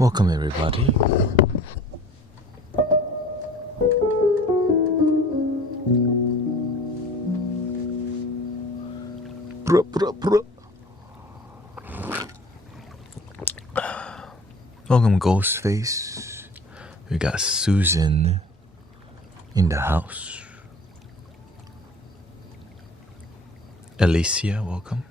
Welcome everybody. Welcome Ghostface. We got Susan in the house. Alicia, welcome.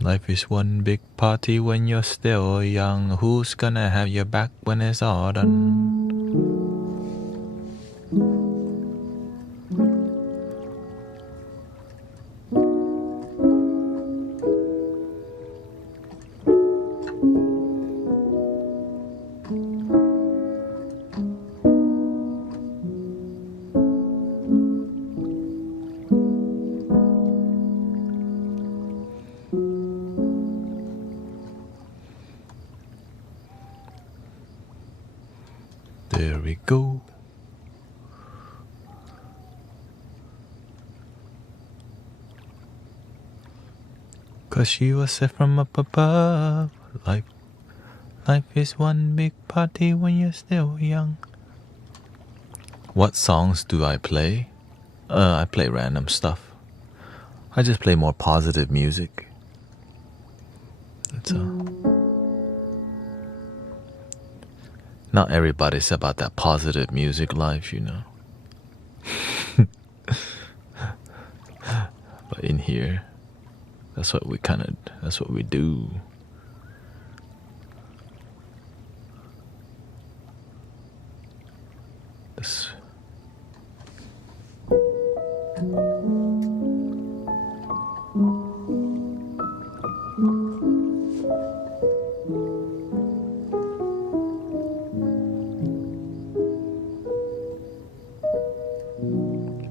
Life is one big party when you're still young. Who's gonna have your back when it's all done? There we go. Cause she was set from up above. Life is one big party when you're still young. What songs do I play? I play random stuff. I just play more positive music. That's all. Not everybody's about that positive music life, you know. But in here, that's what we do. This.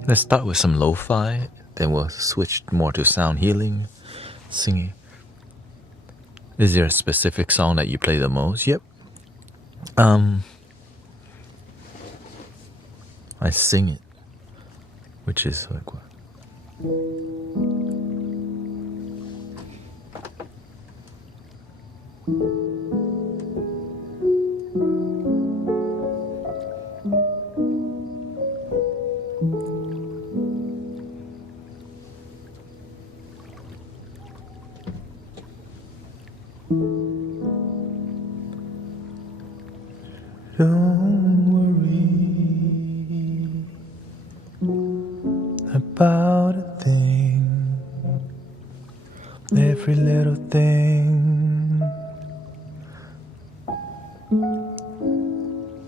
Let's start with some lo-fi, then we'll switch more to sound healing, singing. Is there a specific song that you play the most? Yep. I sing it, which is like what? Don't worry about a thing, every little thing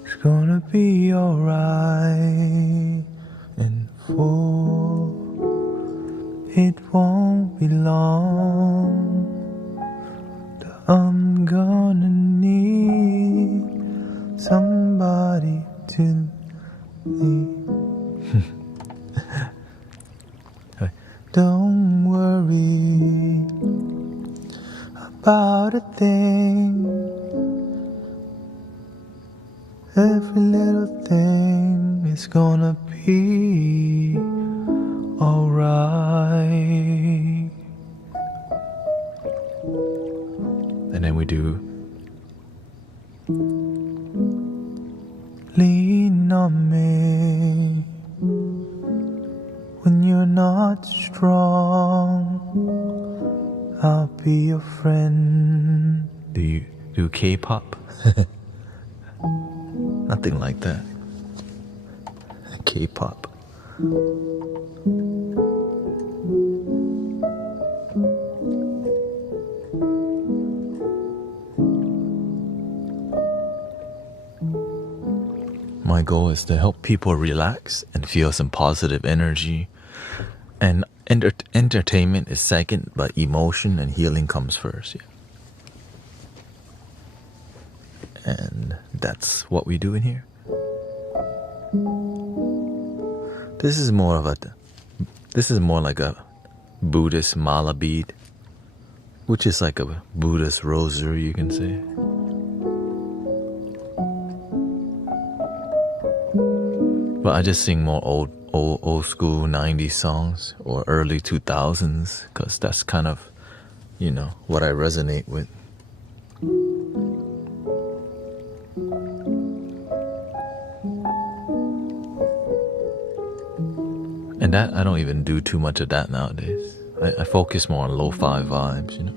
is gonna be alright, and for it won't be long that I'm gonna need somebody to leave. Don't worry about a thing, every little thing is gonna be alright. And then we do lean on me when you're not strong. I'll be your friend. Do you do K-pop? Nothing like that. K-pop. My goal is to help people relax and feel some positive energy. And entertainment is second, but emotion and healing comes first. Yeah. And that's what we do in here. This is more like a Buddhist mala bead, which is like a Buddhist rosary, you can say. But I just sing more old school 90s songs or early 2000s because that's kind of, what I resonate with. And that, I don't even do too much of that nowadays. I focus more on lo-fi vibes, you know.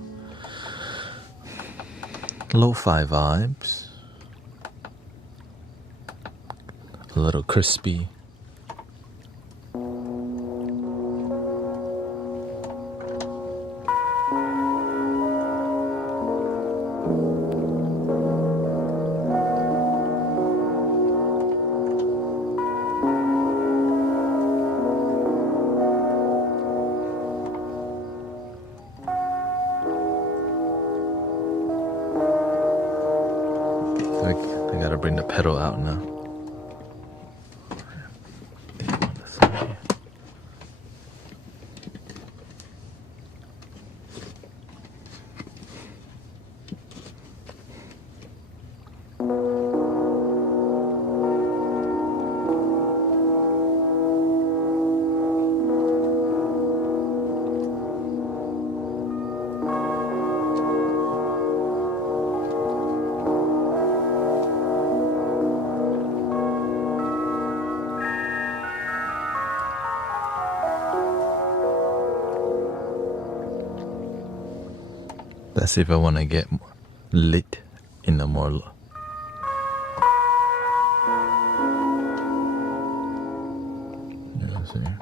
Lo-fi vibes. A little crispy. I gotta bring the pedal out now. That's if I want to get lit in the more. You know what I'm saying?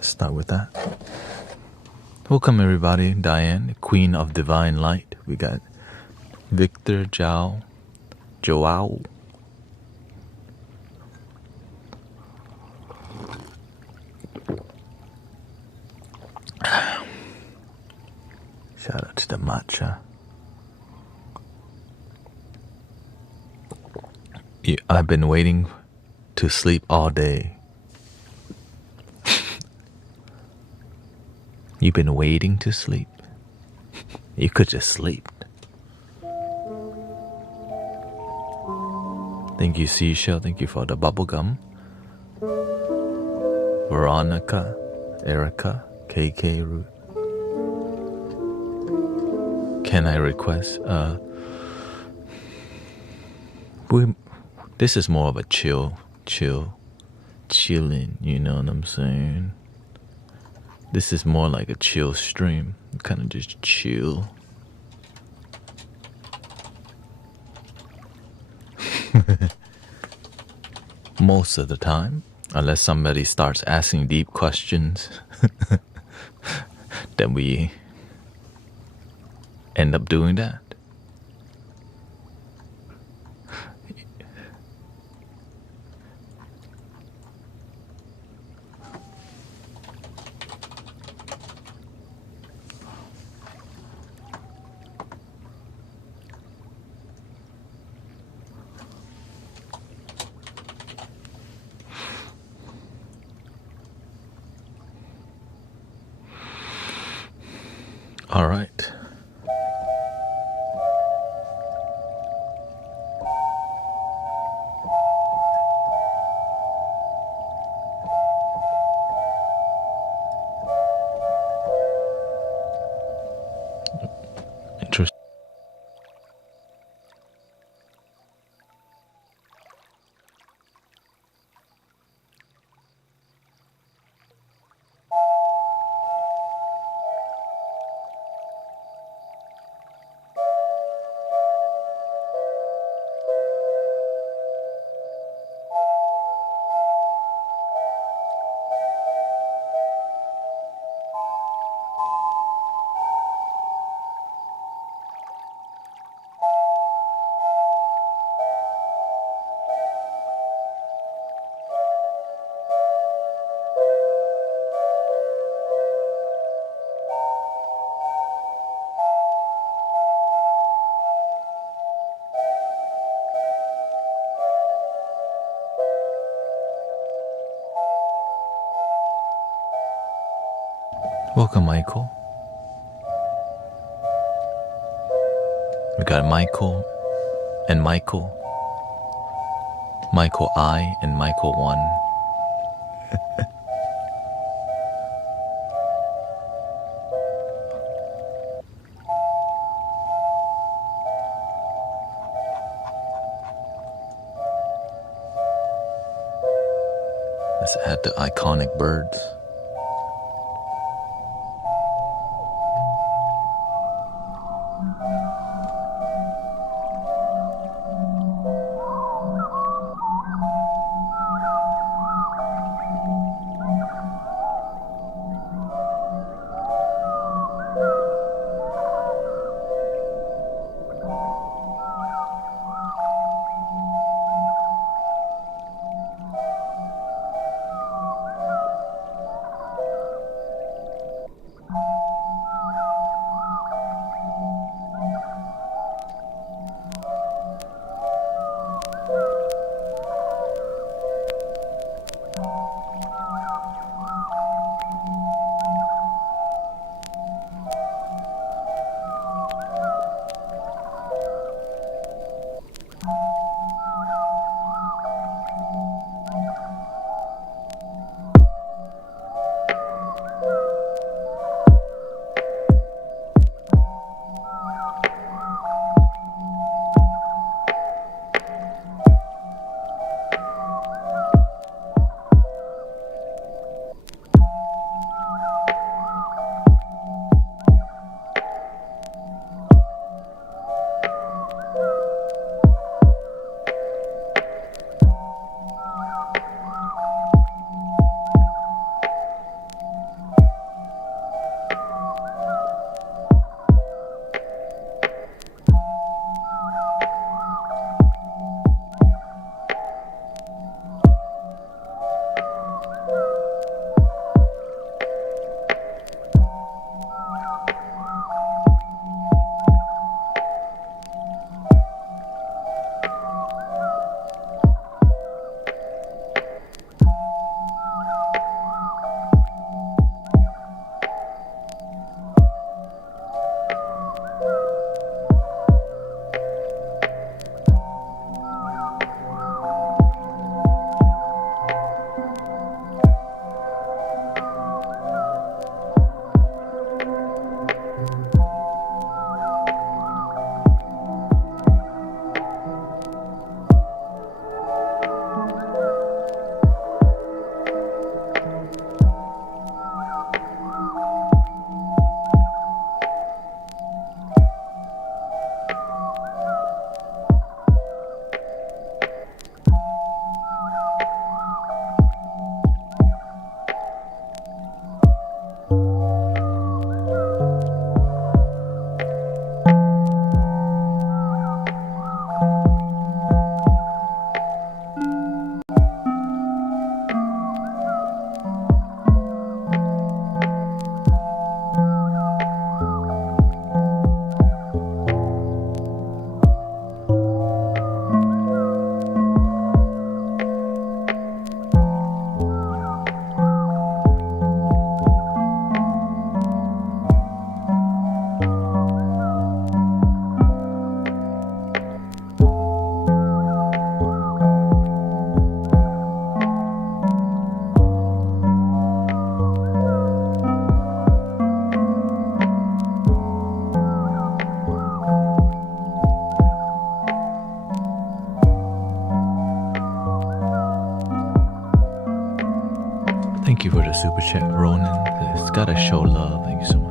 Start with that. Welcome everybody. Diane, Queen of Divine Light. We got Victor, Joao. Shout out to the matcha. I've been waiting to sleep all day. You've been waiting to sleep. You could just sleep. Thank you, Seashell. Thank you for the bubblegum. Veronica, Erica, KK Root. Can I request? This is more of a chilling. You know what I'm saying? This is more like a chill stream. Kind of just chill. Most of the time, unless somebody starts asking deep questions, then we end up doing that. All right. Interesting. Welcome, Michael. We got Michael and Michael. Michael I and Michael 1. Let's add the iconic birds. Thank you for the super chat, Ronan. It's gotta show love. Thank you so much.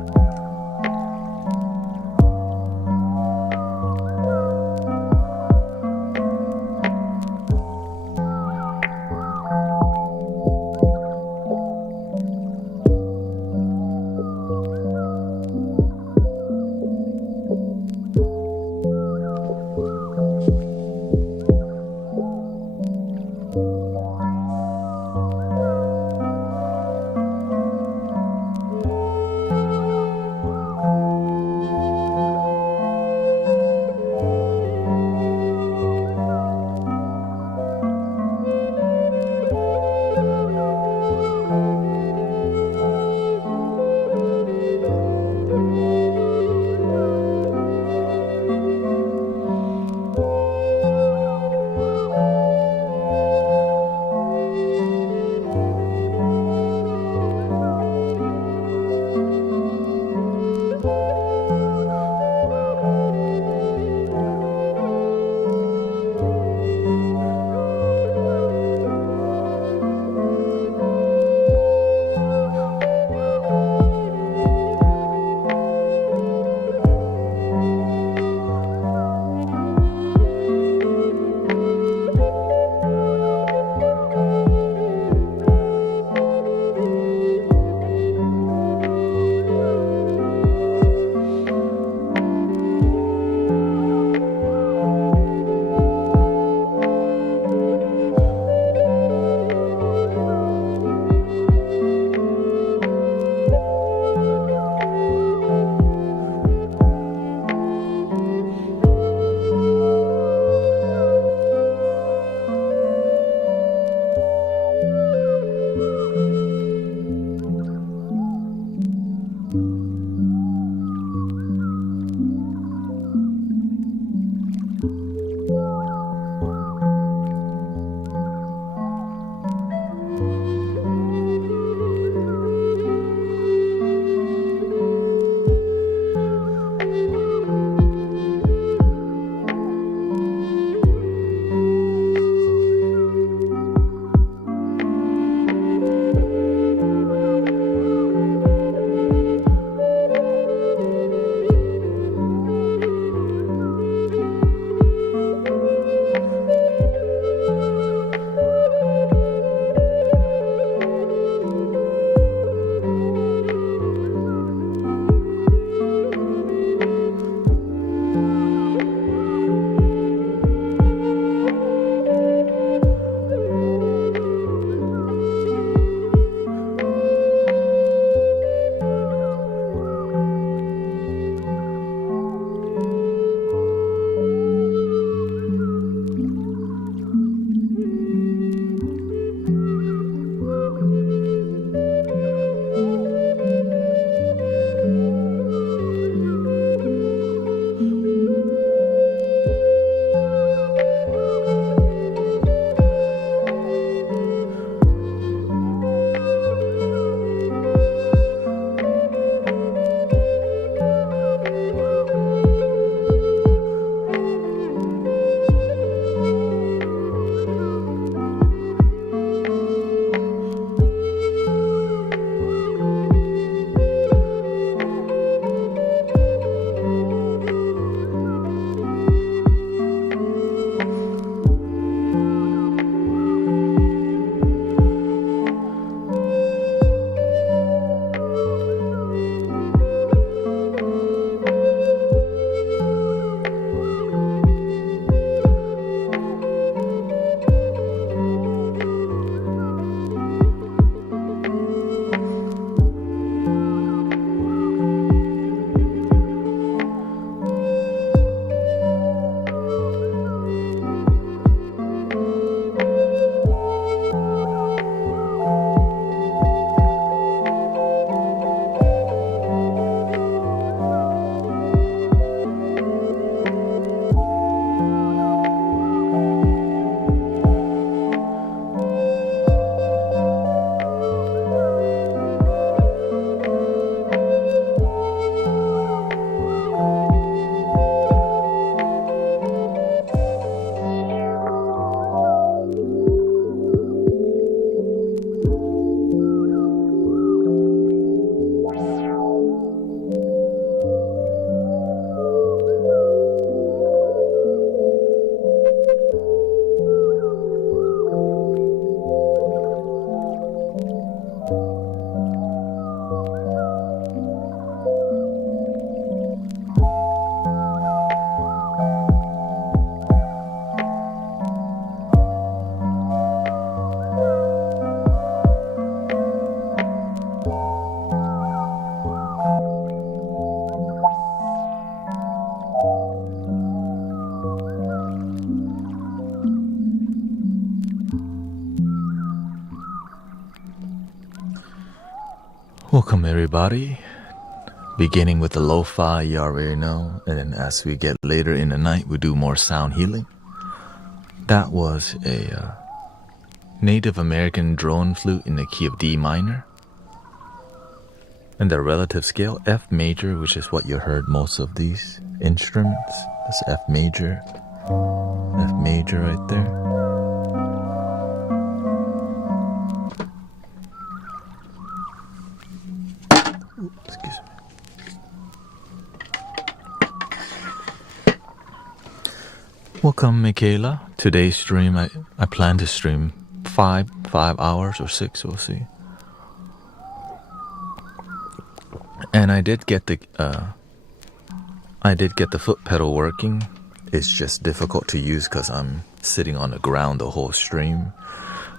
Welcome everybody. Beginning with the Lofi, you already know, and then as we get later in the night, we do more sound healing. That was a Native American drone flute in the key of D minor. And the relative scale, F major, which is what you heard most of these instruments. That's F major right there. Excuse me. Welcome, Michaela. Today's stream, I plan to stream 5 hours or 6, we'll see. And I did get the foot pedal working. It's just difficult to use because I'm sitting on the ground the whole stream,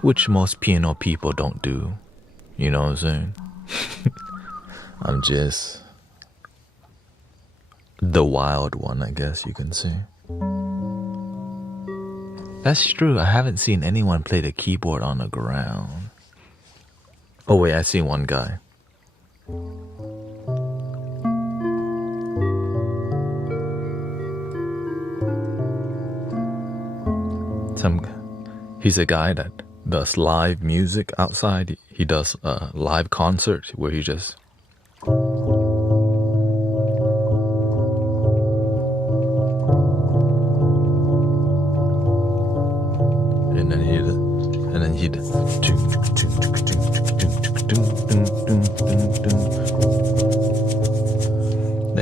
which most piano people don't do. You know what I'm saying? I'm just the wild one, I guess you can say. That's true. I haven't seen anyone play the keyboard on the ground. Oh wait, I see one guy. He's a guy that does live music outside. He does a live concert where he just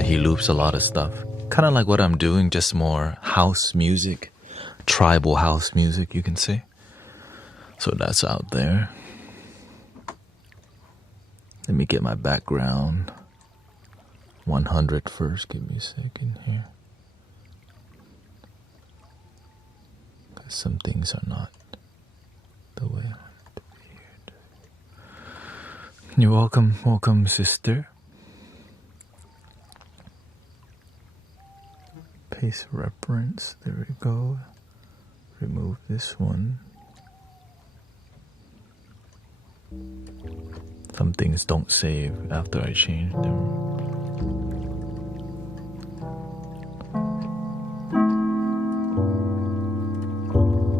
he loops a lot of stuff. Kind of like what I'm doing, just more house music, tribal house music, you can say. So that's out there. Let me get my background 100 first. Give me a second here. Because some things are not the way I want it to be. You're welcome, welcome, sister. Paste reference, there we go. Remove this one. Some things don't save after I change them.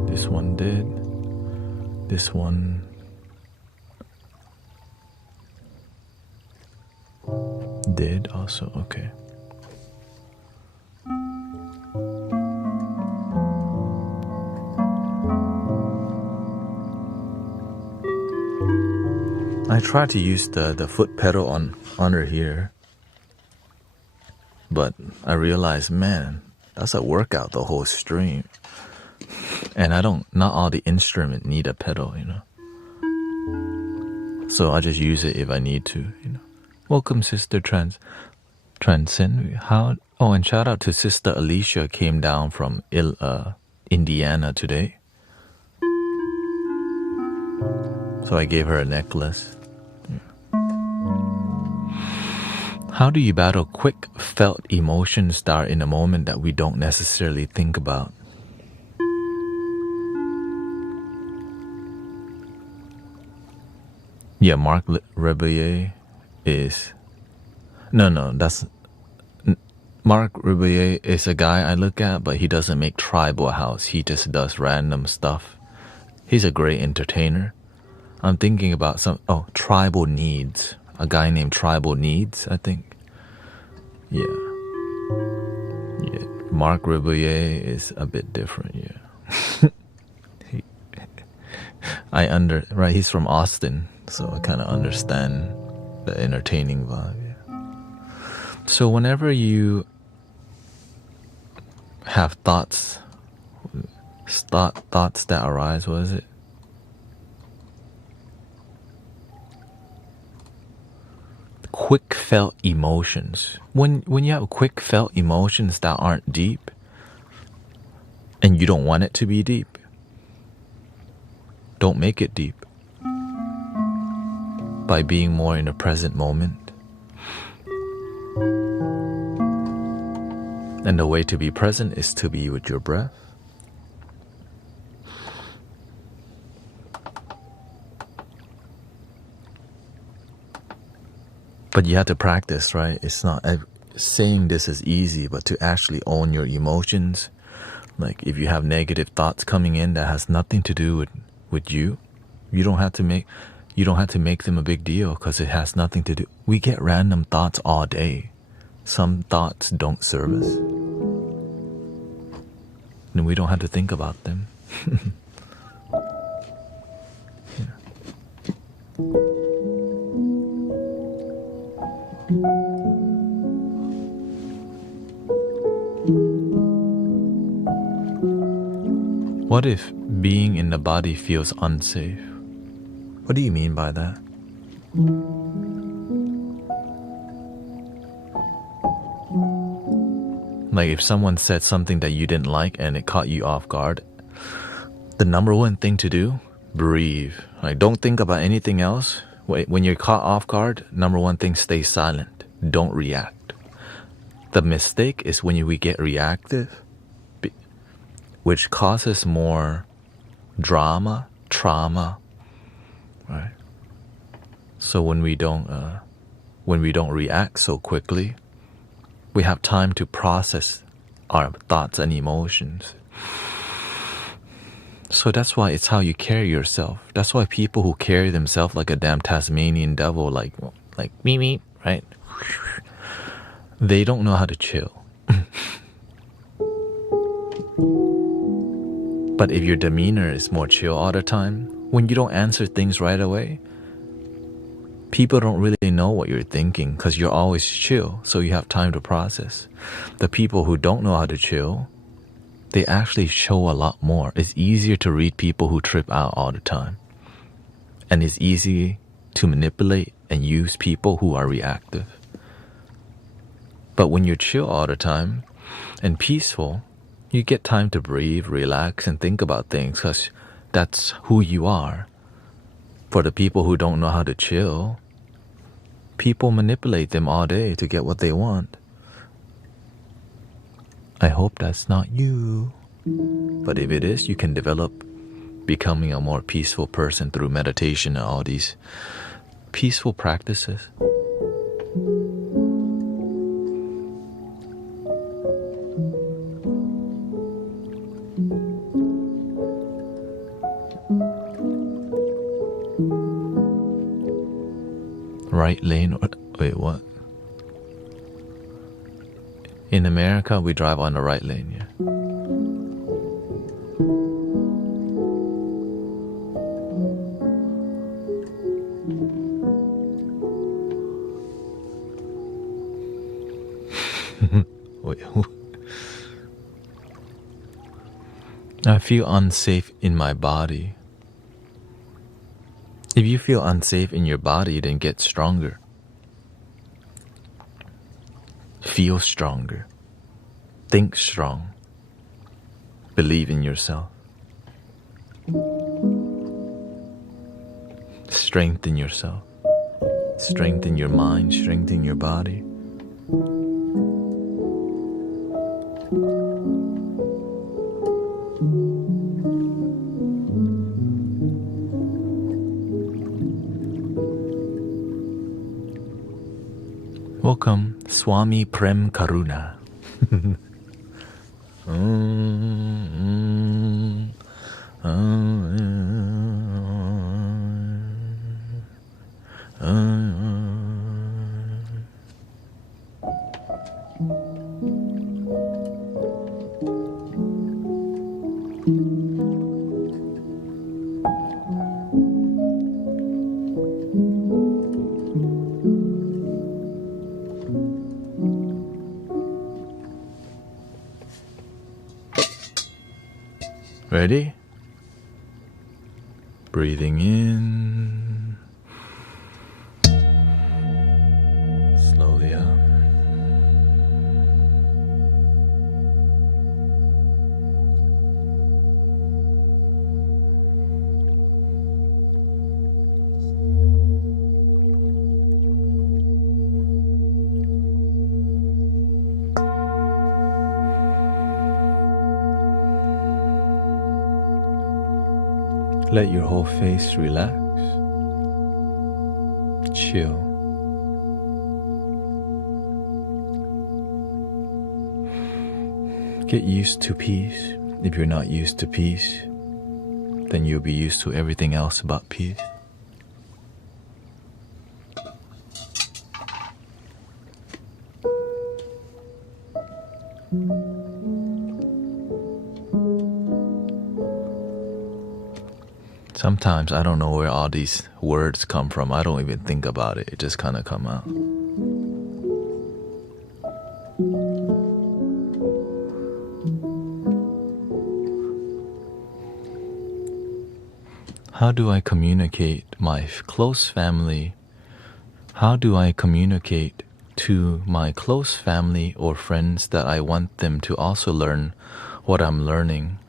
This one did. This one did also, okay. I tried to use the foot pedal on under here, but I realized, man, that's a workout the whole stream. And not all the instrument need a pedal, you know. So I just use it if I need to, you know. Welcome, Sister Transcend. And shout out to Sister Alicia, came down from Indiana today. So I gave her a necklace. How do you battle quick felt emotions that are in a moment that we don't necessarily think about? Yeah, Marc Rebillet is... Marc Rebillet is a guy I look at, but he doesn't make tribal house. He just does random stuff. He's a great entertainer. I'm thinking about Tribal Needs. A guy named Tribal Needs, I think. Yeah. Marc Rebillet is a bit different, yeah. He's from Austin, so I kind of understand the entertaining vibe, yeah. So whenever you have thoughts that arise, what is it? Quick felt emotions. When you have quick felt emotions that aren't deep, and you don't want it to be deep, don't make it deep. By being more in the present moment. And the way to be present is to be with your breath. But you have to practice, right? It's not saying this is easy, but to actually own your emotions. Like if you have negative thoughts coming in that has nothing to do with you, you don't have to make them a big deal because it has nothing to do. We get random thoughts all day. Some thoughts don't serve us. And we don't have to think about them. What if being in the body feels unsafe? What do you mean by that? Like if someone said something that you didn't like and it caught you off guard, the number one thing to do, breathe. Like don't think about anything else. When you're caught off guard, number one thing, stay silent. Don't react. The mistake is when we get reactive, which causes more drama, trauma, right? So when we don't react so quickly, we have time to process our thoughts and emotions. So that's why it's how you carry yourself. That's why people who carry themselves like a damn Tasmanian devil, like me, right? They don't know how to chill. But if your demeanor is more chill all the time, when you don't answer things right away, people don't really know what you're thinking because you're always chill, so you have time to process. The people who don't know how to chill, they actually show a lot more. It's easier to read people who trip out all the time. And it's easy to manipulate and use people who are reactive. But when you're chill all the time and peaceful, you get time to breathe, relax, and think about things because that's who you are. For the people who don't know how to chill, people manipulate them all day to get what they want. I hope that's not you. But if it is, you can develop becoming a more peaceful person through meditation and all these peaceful practices. Right lane or wait, what? In America, we drive on the right lane, yeah. Wait, I feel unsafe in my body. If you feel unsafe in your body, then get stronger. Feel stronger. Think strong. Believe in yourself. Strengthen yourself. Strengthen your mind. Strengthen your body. Welcome, Swami Prem Karuna. Ready? Breathing in. Slowly out. Let your whole face relax. Chill. Get used to peace. If you're not used to peace, then you'll be used to everything else about peace. Sometimes I don't know where all these words come from. I don't even think about it. It just kind of come out. How do I communicate my close family? How do I communicate to my close family or friends that I want them to also learn what I'm learning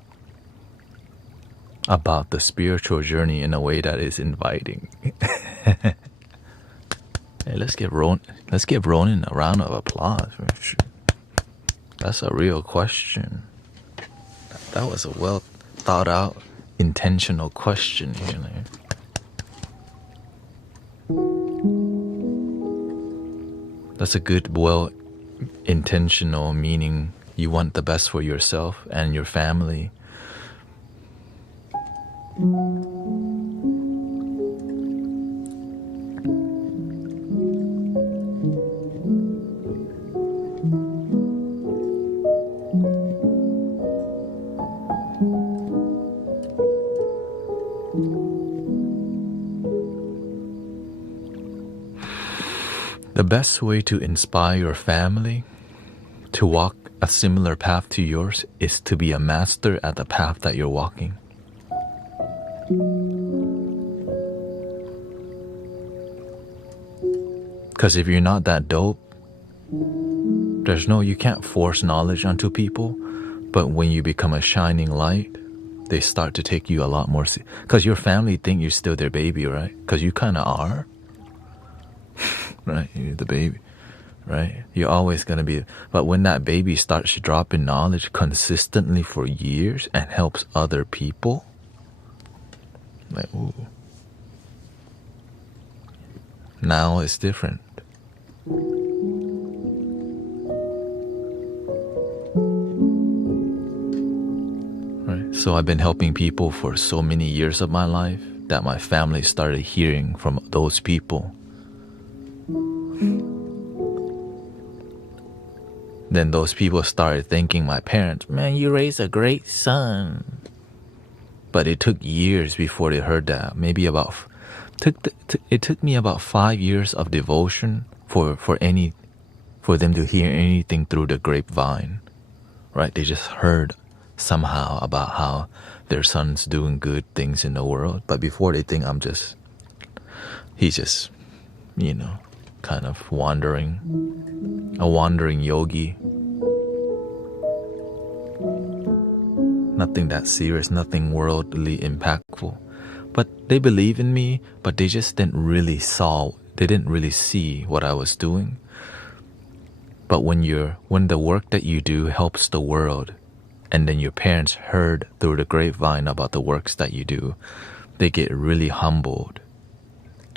about the spiritual journey in a way that is inviting? Hey, let's give Ronan a round of applause. That's a real question. That was a well thought out, intentional question here. That's a good, well intentional, meaning you want the best for yourself and your family. The best way to inspire your family to walk a similar path to yours is to be a master at the path that you're walking. Because if you're not that dope, you can't force knowledge onto people. But when you become a shining light, they start to take you a lot more. Because your family think you're still their baby, right? Because you kind of are. Right? You're the baby, right? You're always going to be. But when that baby starts dropping knowledge consistently for years and helps other people, like, ooh. Now it's different. Right? So I've been helping people for so many years of my life that my family started hearing from those people. Then those people started thanking my parents, man, you raised a great son. But it took years before they heard that. It took me about 5 years of devotion for them to hear anything through the grapevine. Right? They just heard somehow about how their son's doing good things in the world. But before they think he's just, kind of a wandering yogi. Nothing that serious, nothing worldly impactful. But they believe in me, but they just didn't really see what I was doing. But when the work that you do helps the world, and then your parents heard through the grapevine about the works that you do, they get really humbled.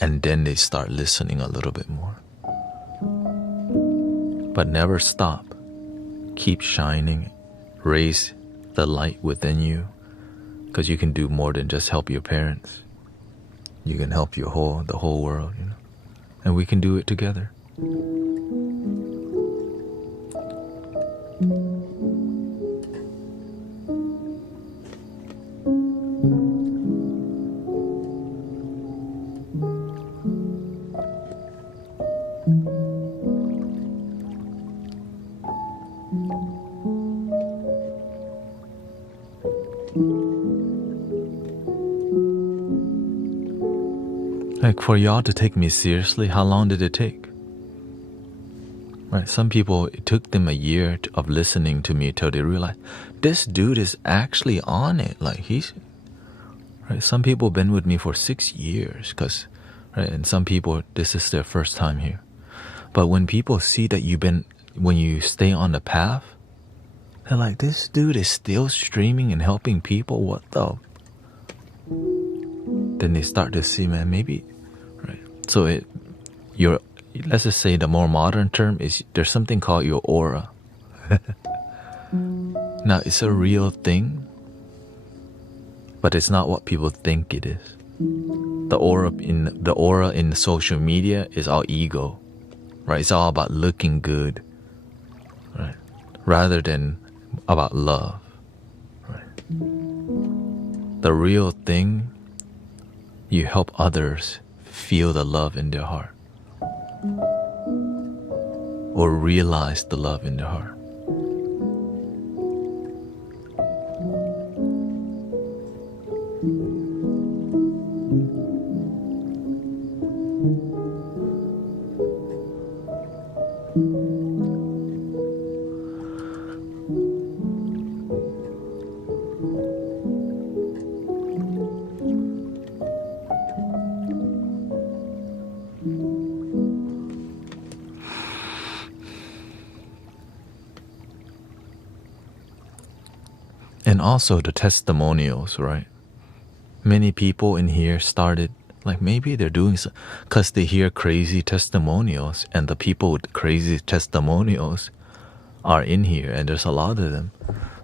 And then they start listening a little bit more. But never stop. Keep shining. Raise the light within you. Because you can do more than just help your parents. You can help the whole world, And we can do it together. Like, for y'all to take me seriously, how long did it take? Right, some people, it took them a year of listening to me till they realized this dude is actually on it. Like, right, some people been with me for 6 years, right, and some people, this is their first time here. But when people see that when you stay on the path, they're like, this dude is still streaming and helping people. What the? Then they start to see, man, maybe, right? So let's just say the more modern term is there's something called your aura. Now, it's a real thing, but it's not what people think it is. The aura in social media is all ego, right? It's all about looking good, right? Rather than about love, right? The real thing, you help others feel the love in their heart or realize the love in their heart. And also the testimonials, right? Many people in here started, like maybe they're doing so because they hear crazy testimonials, and the people with crazy testimonials are in here, and there's a lot of them.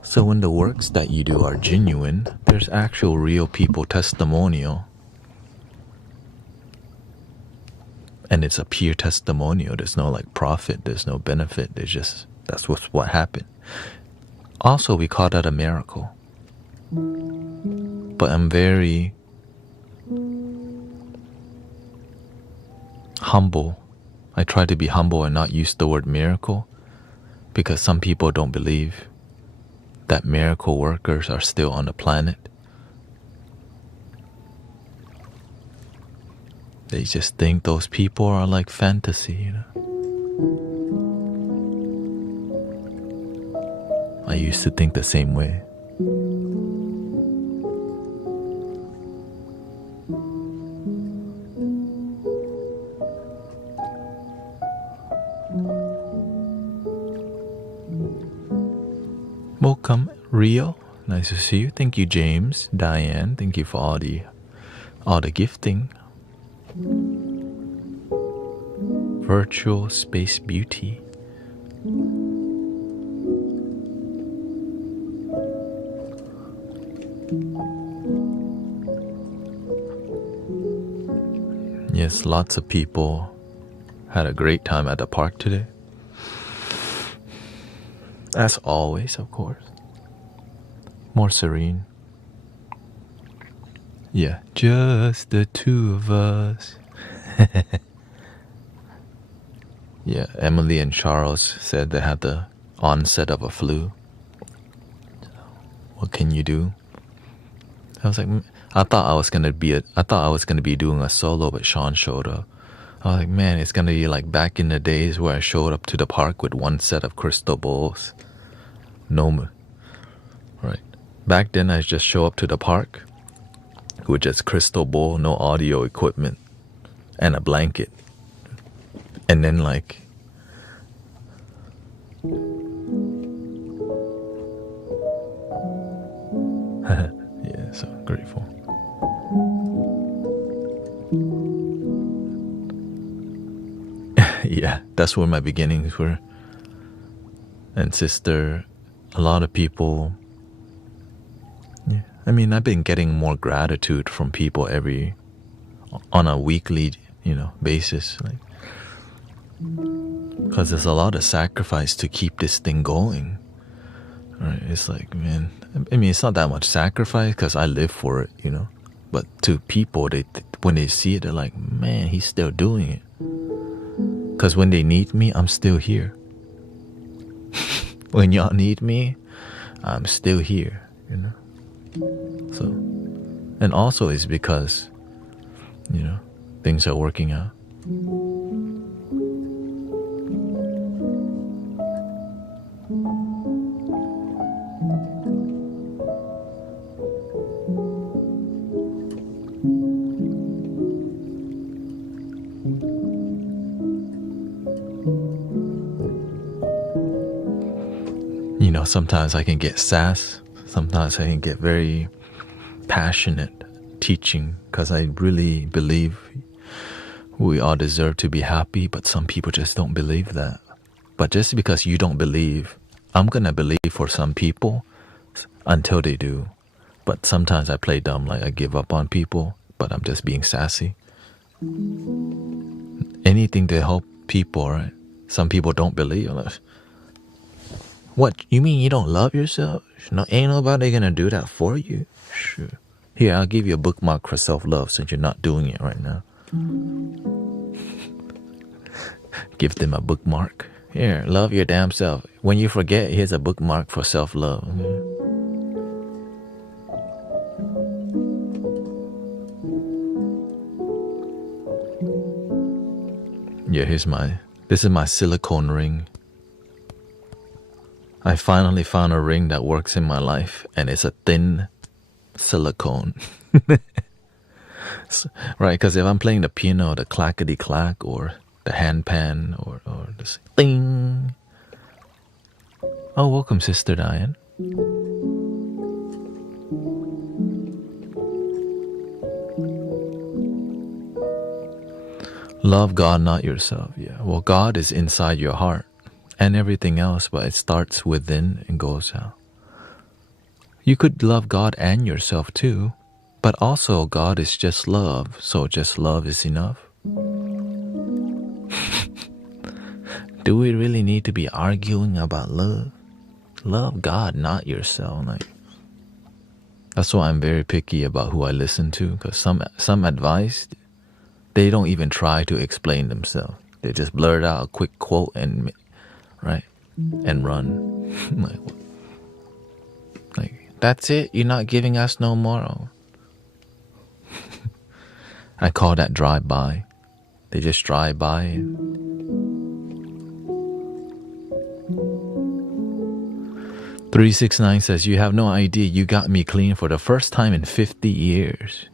So when the works that you do are genuine, there's actual real people testimonial. And it's a pure testimonial. There's no like profit, there's no benefit. There's just, that's what happened. Also, we call that a miracle. But I'm very humble. I try to be humble and not use the word miracle, because some people don't believe that miracle workers are still on the planet. They just think those people are like fantasy, you know. I used to think the same way. Welcome, Rio. Nice to see you. Thank you, James, Diane. Thank you for all the gifting. Virtual space beauty. Yes, lots of people had a great time at the park today. As always, of course. More serene. Yeah, just the two of us. Yeah, Emily and Charles said they had the onset of a flu. What can you do? I was like, I thought I was gonna be doing a solo, but Sean showed up. I was like, man, it's gonna be like back in the days where I showed up to the park with one set of crystal bowls. No, right. Back then, I just show up to the park with just crystal bowl, no audio equipment, and a blanket. And then like, yeah, so grateful. Yeah, that's where my beginnings were. And sister, a lot of people, yeah, I mean, I've been getting more gratitude from people on a weekly, basis, like, because there's a lot of sacrifice to keep this thing going, right? It's like, man, I mean, it's not that much sacrifice because I live for it, but to people, when they see it, they're like, man, he's still doing it. Because when they need me, I'm still here. When y'all need me, I'm still here, So, and also it's because, things are working out. Sometimes I can get sass. Sometimes I can get very passionate teaching because I really believe we all deserve to be happy, but some people just don't believe that. But just because you don't believe, I'm going to believe for some people, until they do. But sometimes I play dumb, like I give up on people, but I'm just being sassy. Anything to help people, right? Some people don't believe us. What, you mean you don't love yourself? No, ain't nobody gonna do that for you. Sure. Here, I'll give you a bookmark for self-love since you're not doing it right now. Give them a bookmark. Here, love your damn self. When you forget, here's a bookmark for self-love. Yeah, this is my silicone ring. I finally found a ring that works in my life, and it's a thin silicone. Right, because if I'm playing the piano, the clackety-clack, or the handpan, or this thing. Oh, welcome, Sister Diane. Love God, not yourself. Yeah, well, God is inside your heart and everything else, but it starts within and goes out. You could love God and yourself too, but also God is just love, so just love is enough. Do we really need to be arguing about love? Love God, not yourself. Like, that's why I'm very picky about who I listen to, because some advice, they don't even try to explain themselves. They just blurt out a quick quote and run. like that's it. You're not giving us no moral. I call that drive-by. They just drive by. 369 says, you have no idea, you got me clean for the first time in 50 years.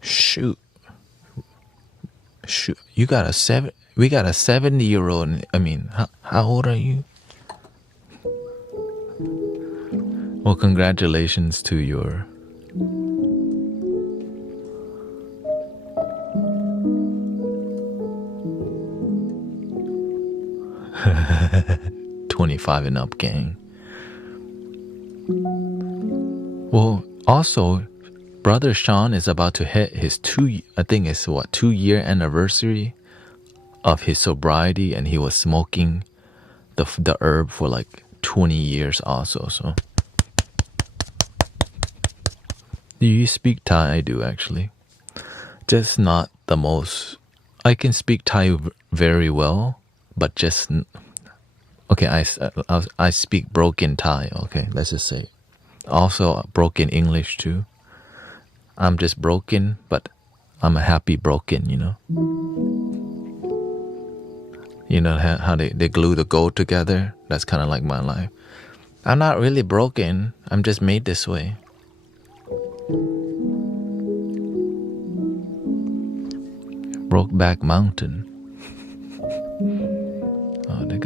Shoot. We got a 70-year-old. I mean, how old are you? Well, congratulations to your 25 and up gang. Well, also, Brother Sean is about to hit his 2-year anniversary of his sobriety, and he was smoking the herb for like 20 years also. So, do you speak Thai? I do, actually. Just not the most. I can speak Thai very well, but just okay. I speak broken Thai. Okay, let's just say. Also broken English too. I'm just broken, but I'm a happy broken, you know. You know how they glue the gold together? That's kind of like my life. I'm not really broken. I'm just made this way. Brokeback Mountain. Oh, they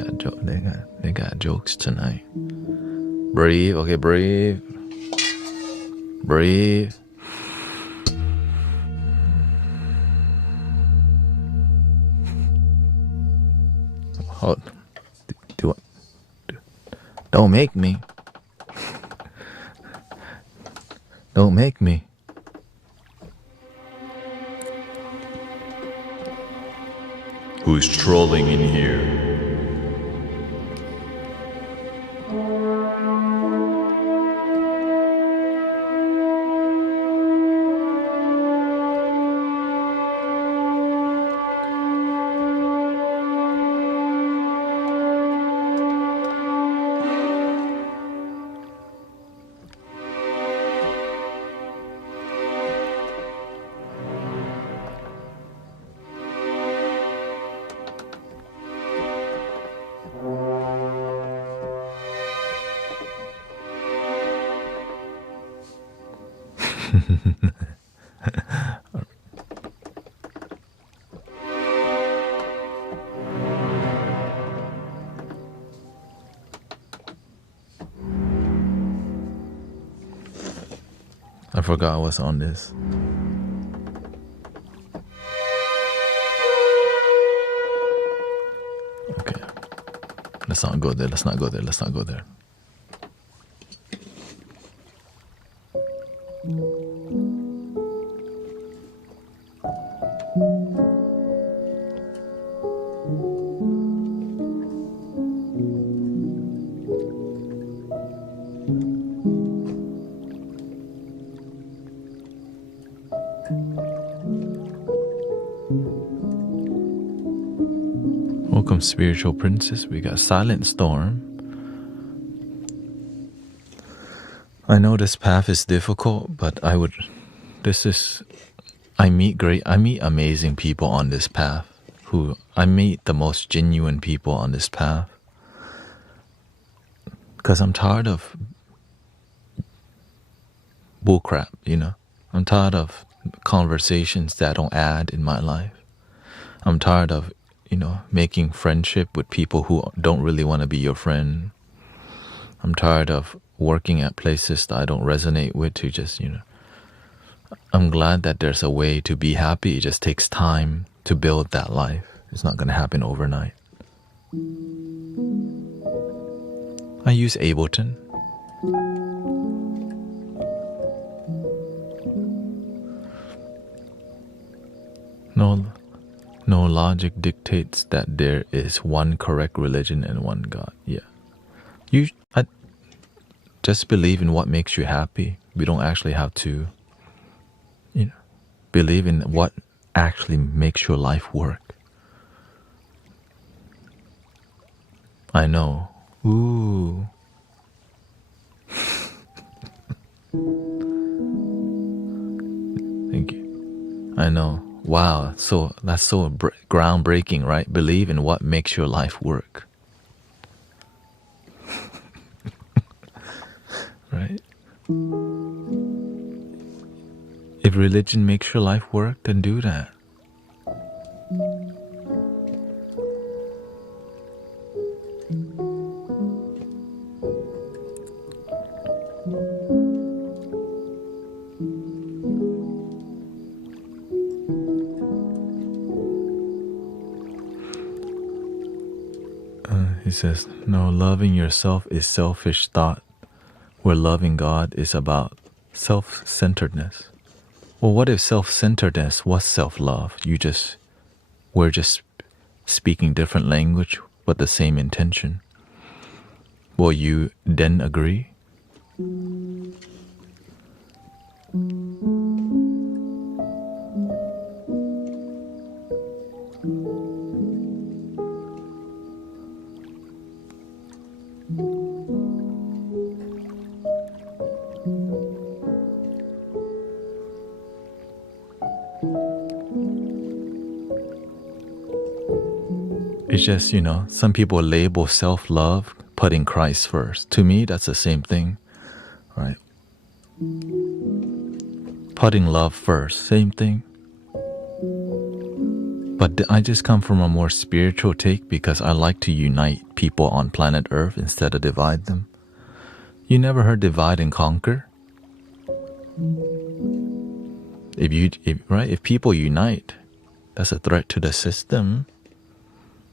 got jokes tonight. Breathe, okay, breathe. Breathe. Oh, don't make me. Don't make me. Who's trolling in here? I forgot what's on this. Let's not go there. Let's not go there. Let's not go there. Welcome, spiritual princess. We got Silent Storm. I know this path is difficult, but I meet amazing people on this path. I meet the most genuine people on this path. Because I'm tired of bullcrap, I'm tired of conversations that don't add in my life. I'm tired of making friendship with people who don't really want to be your friend. I'm tired of working at places that I don't resonate with to just, I'm glad that there's a way to be happy. It just takes time to build that life. It's not going to happen overnight. I use Ableton. No logic dictates that there is one correct religion and one God. Yeah. I just believe in what makes you happy. We don't actually have to, believe in what actually makes your life work. I know. Ooh. Thank you. I know. Wow, so that's so groundbreaking, right? Believe in what makes your life work. Right? If religion makes your life work, then do that. He says, no, loving yourself is selfish thought, where loving God is about self-centeredness. Well, what if self-centeredness was self-love? We're just speaking different language, but the same intention. Will you then agree? It's just, some people label self-love putting Christ first. To me, that's the same thing, right? Putting love first, same thing. But I just come from a more spiritual take because I like to unite people on planet Earth instead of divide them. You never heard divide and conquer? If people unite, that's a threat to the system.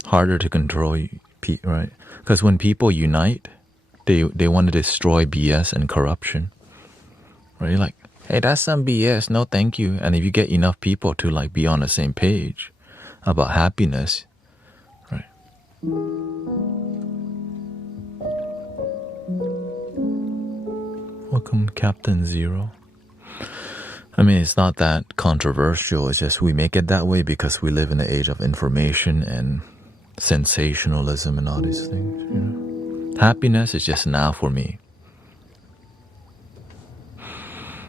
Harder to control, right? Because when people unite, they want to destroy BS and corruption, right? Like, hey, that's some BS, no thank you. And if you get enough people to be on the same page about happiness, right? Welcome, Captain Zero. I mean, it's not that controversial. It's just we make it that way because we live in the age of information and sensationalism and all these things. Happiness is just now for me.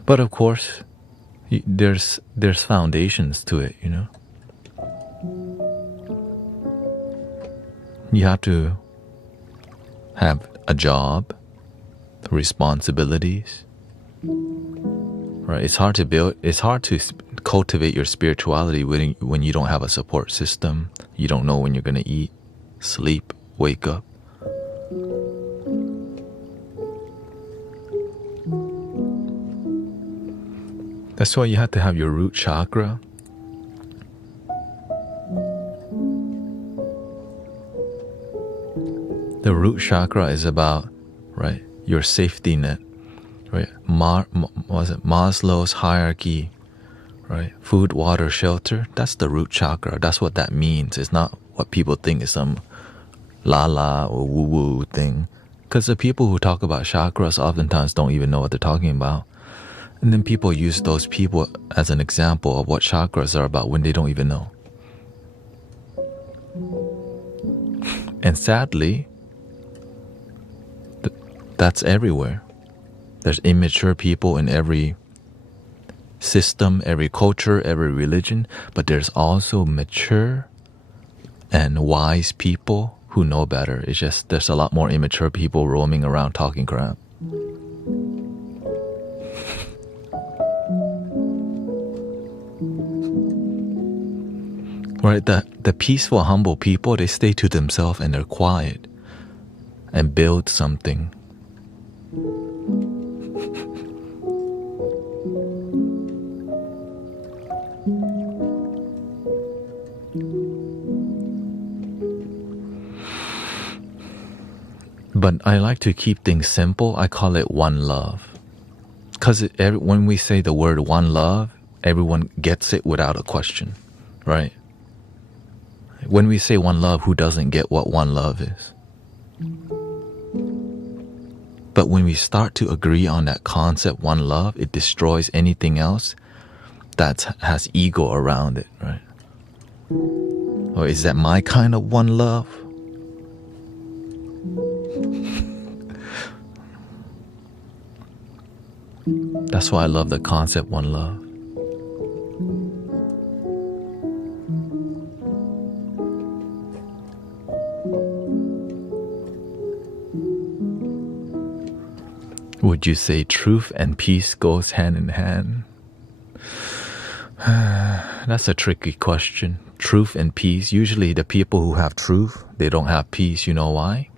But of course, there's foundations to it. You have to have a job, responsibilities. Right? It's hard to cultivate your spirituality when you don't have a support system. You don't know when you're going to eat, sleep, wake up. That's why you have to have your root chakra. The root chakra is about, right, your safety net, right? Maslow's hierarchy, right? Food, water, shelter. That's the root chakra. That's what that means. It's not what people think is some la or woo thing. Because the people who talk about chakras oftentimes don't even know what they're talking about. And then people use those people as an example of what chakras are about when they don't even know. And sadly, that's everywhere. There's immature people in every system, every culture, every religion, but there's also mature and wise people who know better. It's just there's a lot more immature people roaming around talking crap. Right, the peaceful, humble people, they stay to themselves and they're quiet and build something. But I like to keep things simple. I call it one love. Because when we say the word one love, everyone gets it without a question, right? When we say one love, who doesn't get what one love is? But when we start to agree on that concept, one love, it destroys anything else that has ego around it, right? Or is that my kind of one love? That's why I love the concept one love. Would you say truth and peace goes hand in hand? That's a tricky question. Truth and peace. Usually the people who have truth, they don't have peace. You know why?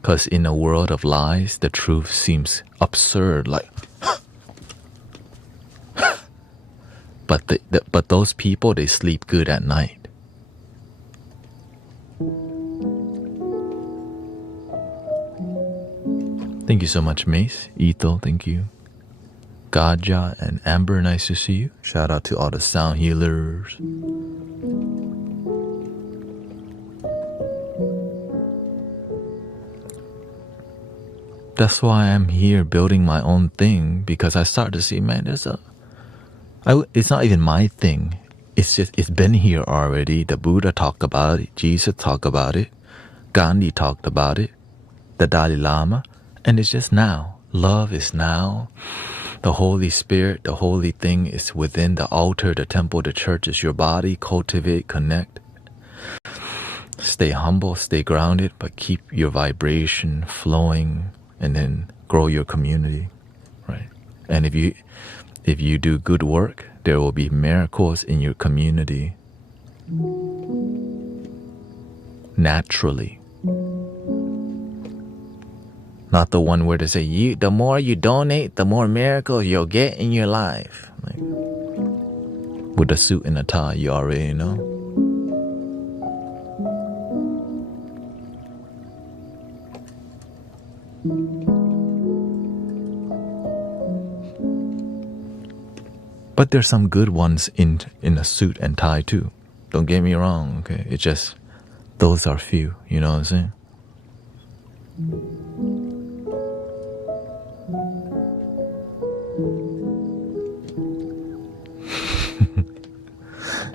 Because in a world of lies, the truth seems absurd. Like, but those people, they sleep good at night. Thank you so much, Mace. Ethel, thank you. Gaja and Amber, nice to see you. Shout out to all the sound healers. That's why I'm here building my own thing, because I start to see, man, it's not even my thing. It's been here already. The Buddha talked about it. Jesus talked about it. Gandhi talked about it. The Dalai Lama. And it's just now. Love is now. The Holy Spirit, the holy thing is within the altar, the temple, the church is your body. Cultivate, connect. Stay humble, stay grounded, but keep your vibration flowing and then grow your community, right? And if you do good work, there will be miracles in your community naturally. Not the one where they say, the more you donate, the more miracles you'll get in your life. Like, with a suit and a tie, you already know. But there's some good ones in a suit and tie too. Don't get me wrong, okay? It's just, those are few, you know what I'm saying?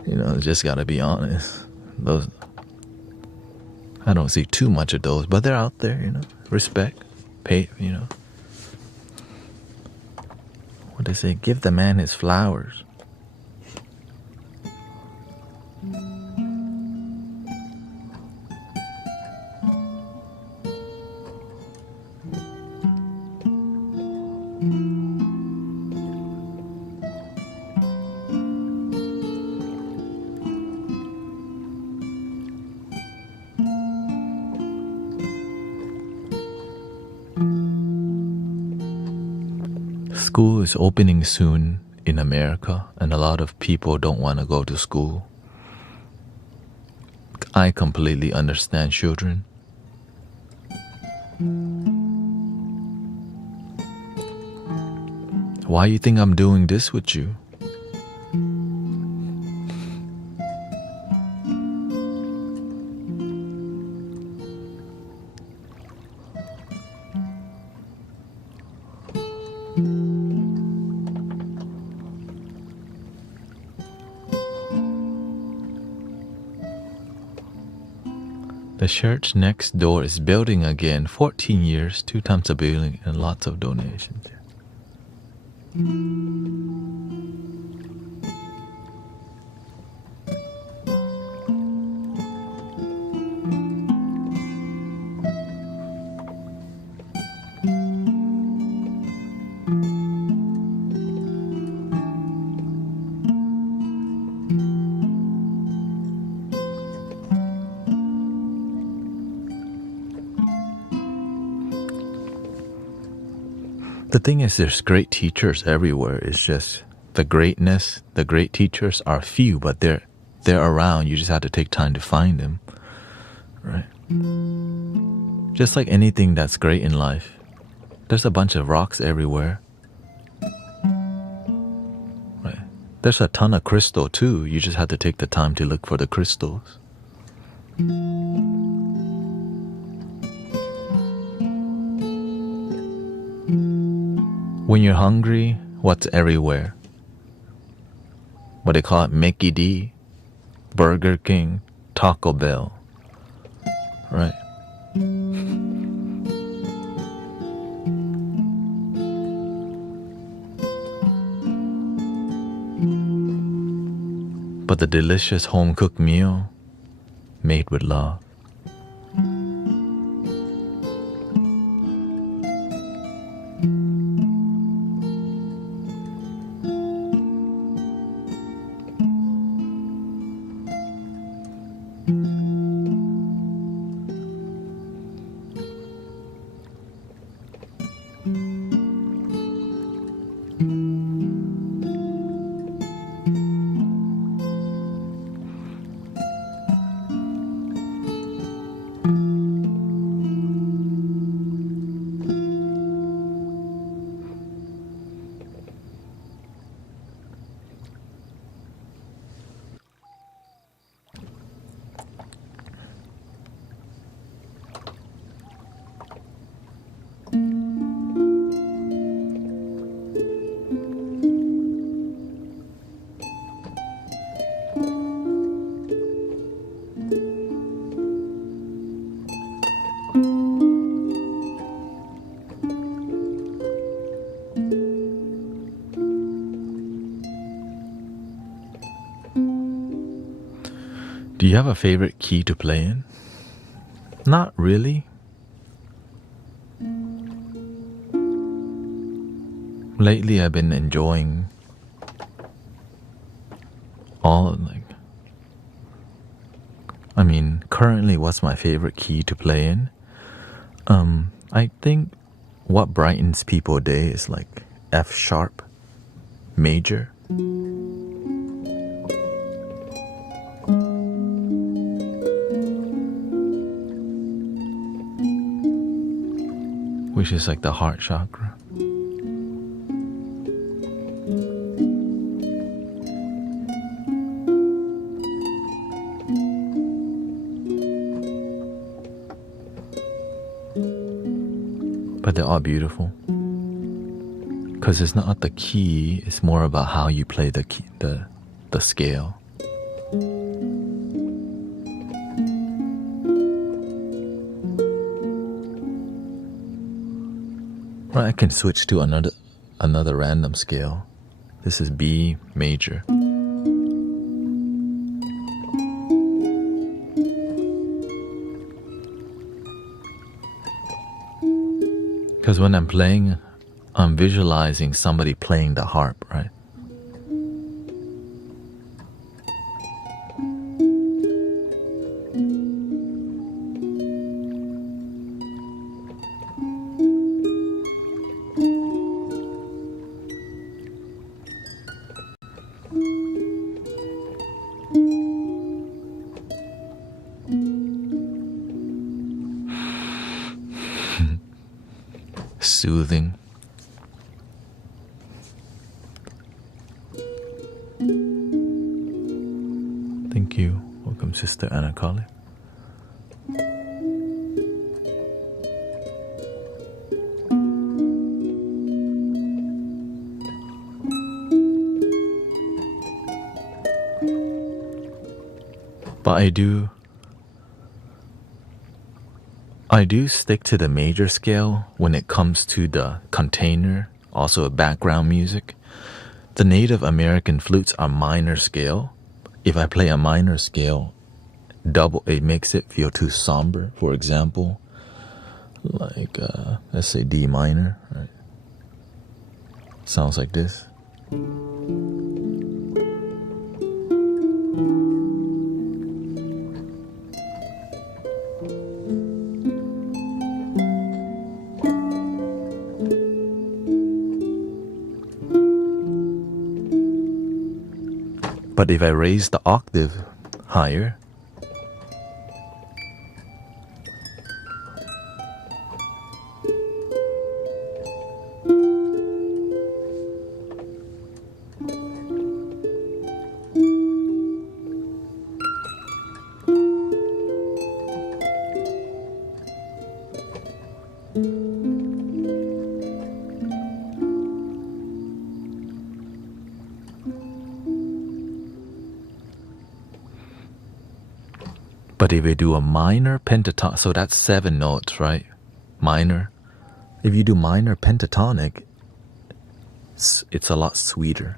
You know, just gotta be honest. Those, I don't see too much of those, but they're out there, you know. Respect, pay, you know. What they say, give the man his flowers. School is opening soon in America, and a lot of people don't want to go to school. I completely understand children. Why you think I'm doing this with you? The church next door is building again. 14 years, 2 times a building, and lots of donations. The thing is, there's great teachers everywhere. It's just the greatness, the great teachers are few, but they're around. You just have to take time to find them, right? Just like anything that's great in life, there's a bunch of rocks everywhere, right? There's a ton of crystal too. You just have to take the time to look for the crystals. When you're hungry, what's everywhere? What they call it, Mickey D, Burger King, Taco Bell, right? But the delicious home-cooked meal made with love. Do you have a favorite key to play in? Not really. Lately I've been enjoying currently what's my favorite key to play in? I think what brightens people's day is like F sharp major. Which is like the heart chakra. But they're all beautiful. Because it's not the key, it's more about how you play the key, the scale. Right, I can switch to another random scale. This is B major. Because when I'm playing, I'm visualizing somebody playing the harp, right? soothing. Thank you. Welcome, Sister Anna Colley. But I do stick to the major scale when it comes to the container, also background music. The Native American flutes are minor scale. If I play a minor scale, it makes it feel too somber. For example, like let's say D minor, right? Sounds like this. But if I raise the octave higher, but if you do a minor pentatonic, so that's 7 notes, right? Minor. If you do minor pentatonic, it's a lot sweeter.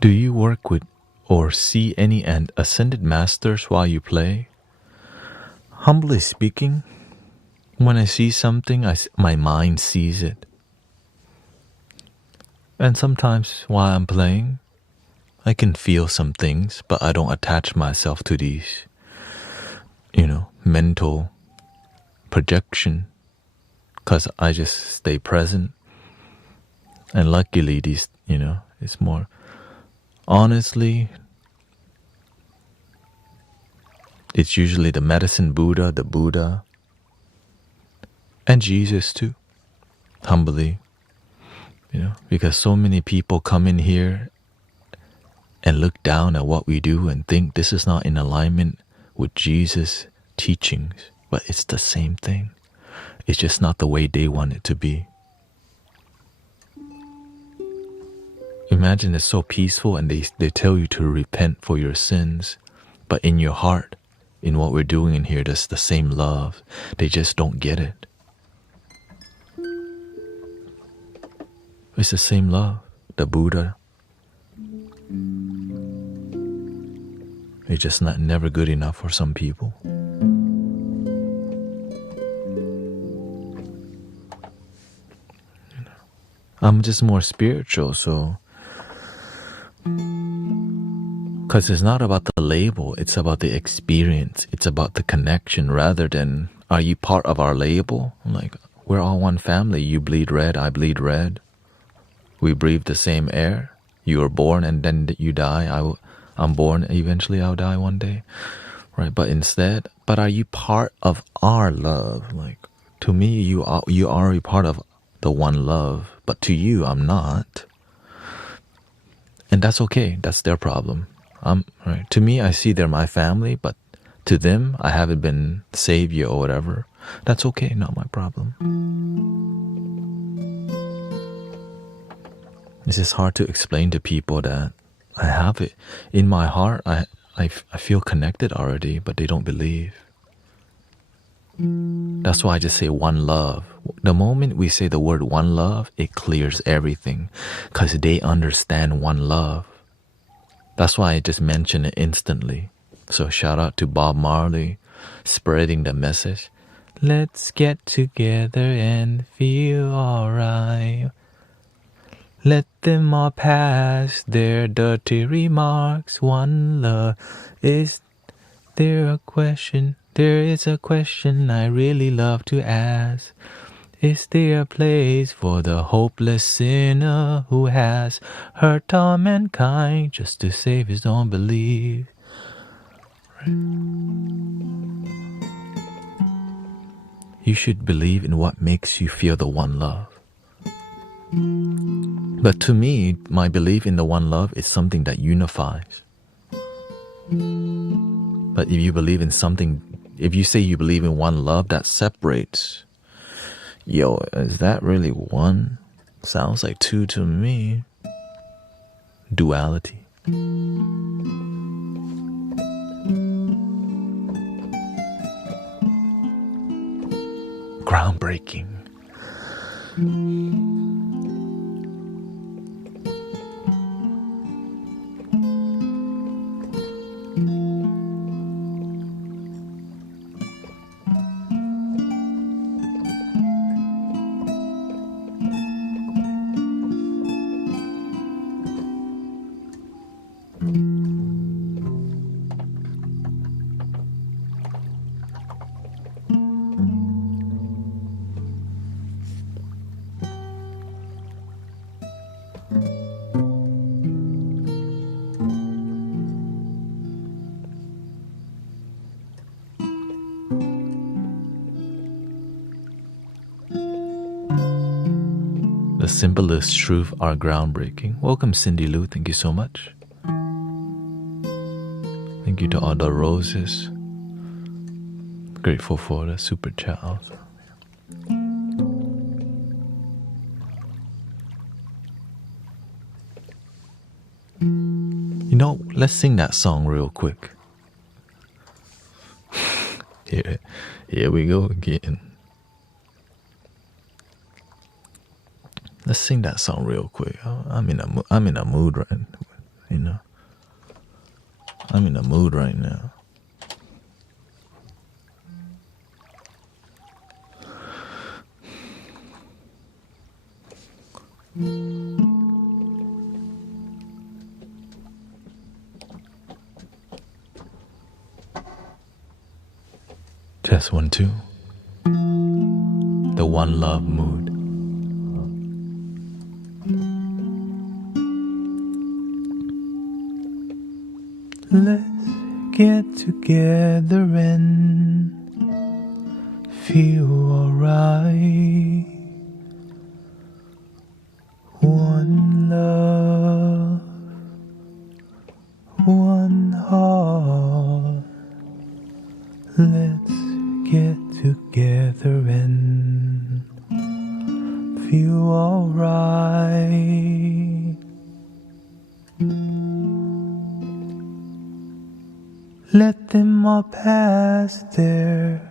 Do you work with or see any ascended masters while you play? Humbly speaking, when I see something, my mind sees it. And sometimes while I'm playing, I can feel some things, but I don't attach myself to these, mental projection, because I just stay present. And luckily, these, it's more, honestly, it's usually the medicine Buddha, the Buddha, and Jesus too, humbly, because so many people come in here and look down at what we do and think this is not in alignment with Jesus' teachings, but it's the same thing. It's just not the way they want it to be. Imagine it's so peaceful and they tell you to repent for your sins, but in your heart, in what we're doing in here, there's the same love. They just don't get it. It's the same love, the Buddha. It's just never good enough for some people. I'm just more spiritual, so... Because it's not about the label, it's about the experience. It's about the connection rather than, are you part of our label? Like, we're all one family. You bleed red, I bleed red. We breathe the same air. You were born and then you die. I'm born, eventually I'll die one day. Right? But instead, are you part of our love? Like, to me, you are a part of the one love. But to you, I'm not. And that's okay. That's their problem. Right. To me, I see they're my family, but to them, I haven't been savior or whatever. That's okay. Not my problem. It's just hard to explain to people that I have it in my heart. I feel connected already, but they don't believe. That's why I just say one love. The moment we say the word one love, it clears everything because they understand one love. That's why I just mention it instantly. So shout out to Bob Marley spreading the message. Let's get together and feel alright. Let them all pass their dirty remarks. One love. Is there a question? There is a question I really love to ask. Is there a place for the hopeless sinner who has hurt all mankind just to save his own belief? You should believe in what makes you feel the one love. But to me, my belief in the one love is something that unifies. But if you believe in something, if you say you believe in one love, that separates. Yo, is that really one? Sounds like two to me. Duality. Groundbreaking. The simplest truth are groundbreaking. Welcome, Cindy Lou. Thank you so much. Thank you to all the roses. Grateful for the super chat also. Let's sing that song real quick. Here we go again. Let's sing that song real quick. I'm in a mood right now, I'm in a mood right now. Test 1, 2. The one love mood. Let's get together and feel alright. One love, one heart. Let's get together and feel alright. Let them all pass their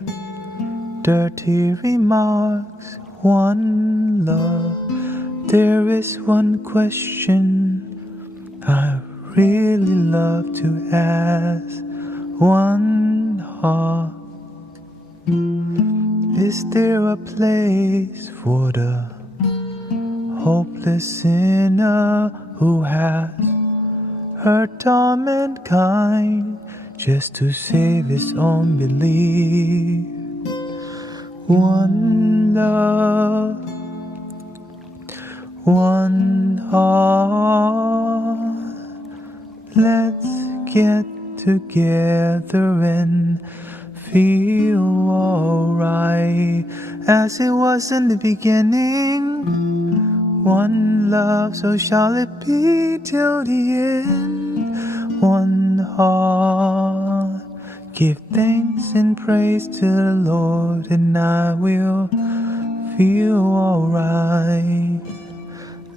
dirty remarks. One love. There is one question I really love to ask. One heart. Is there a place for the hopeless sinner who has hurt all mankind just to save his own belief? One love, one heart. Let's get together and feel alright as it was in the beginning. One love, so shall it be till the end. One heart. Give thanks and praise to the Lord, and I will feel alright.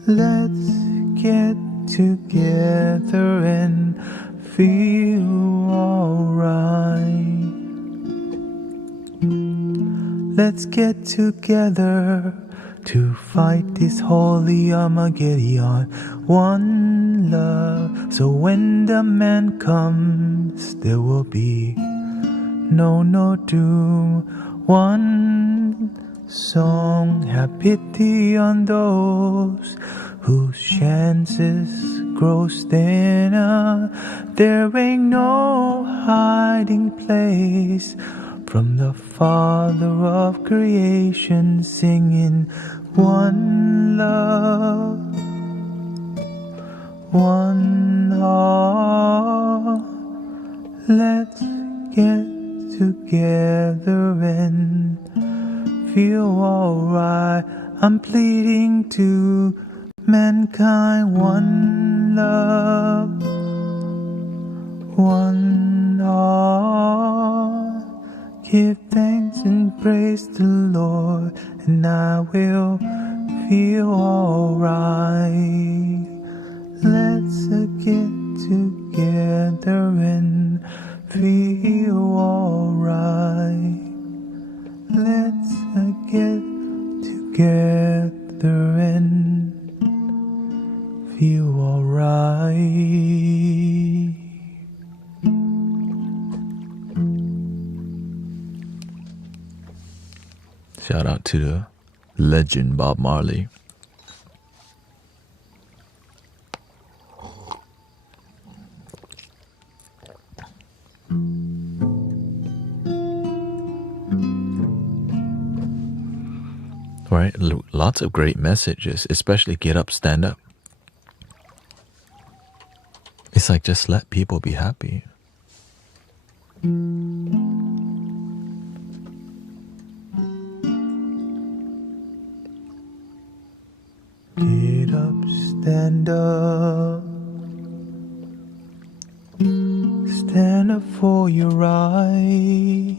Let's get together and feel alright. Let's get together to fight this holy Armageddon. One love, so when the man comes, there will be no doom. One song, have pity on those whose chances grow thinner. There ain't no hiding place from the Father of creation, singing one love, one heart. Let's get together and feel alright. I'm pleading to mankind, one love, one heart. Give thanks and praise to the Lord, and I will feel alright. Let's get together and feel alright. Let's get together and feel alright. Shout out to the legend Bob Marley. Right, lots of great messages, especially get up, stand up. It's like just let people be happy. Get up, stand up. Stand up for your right.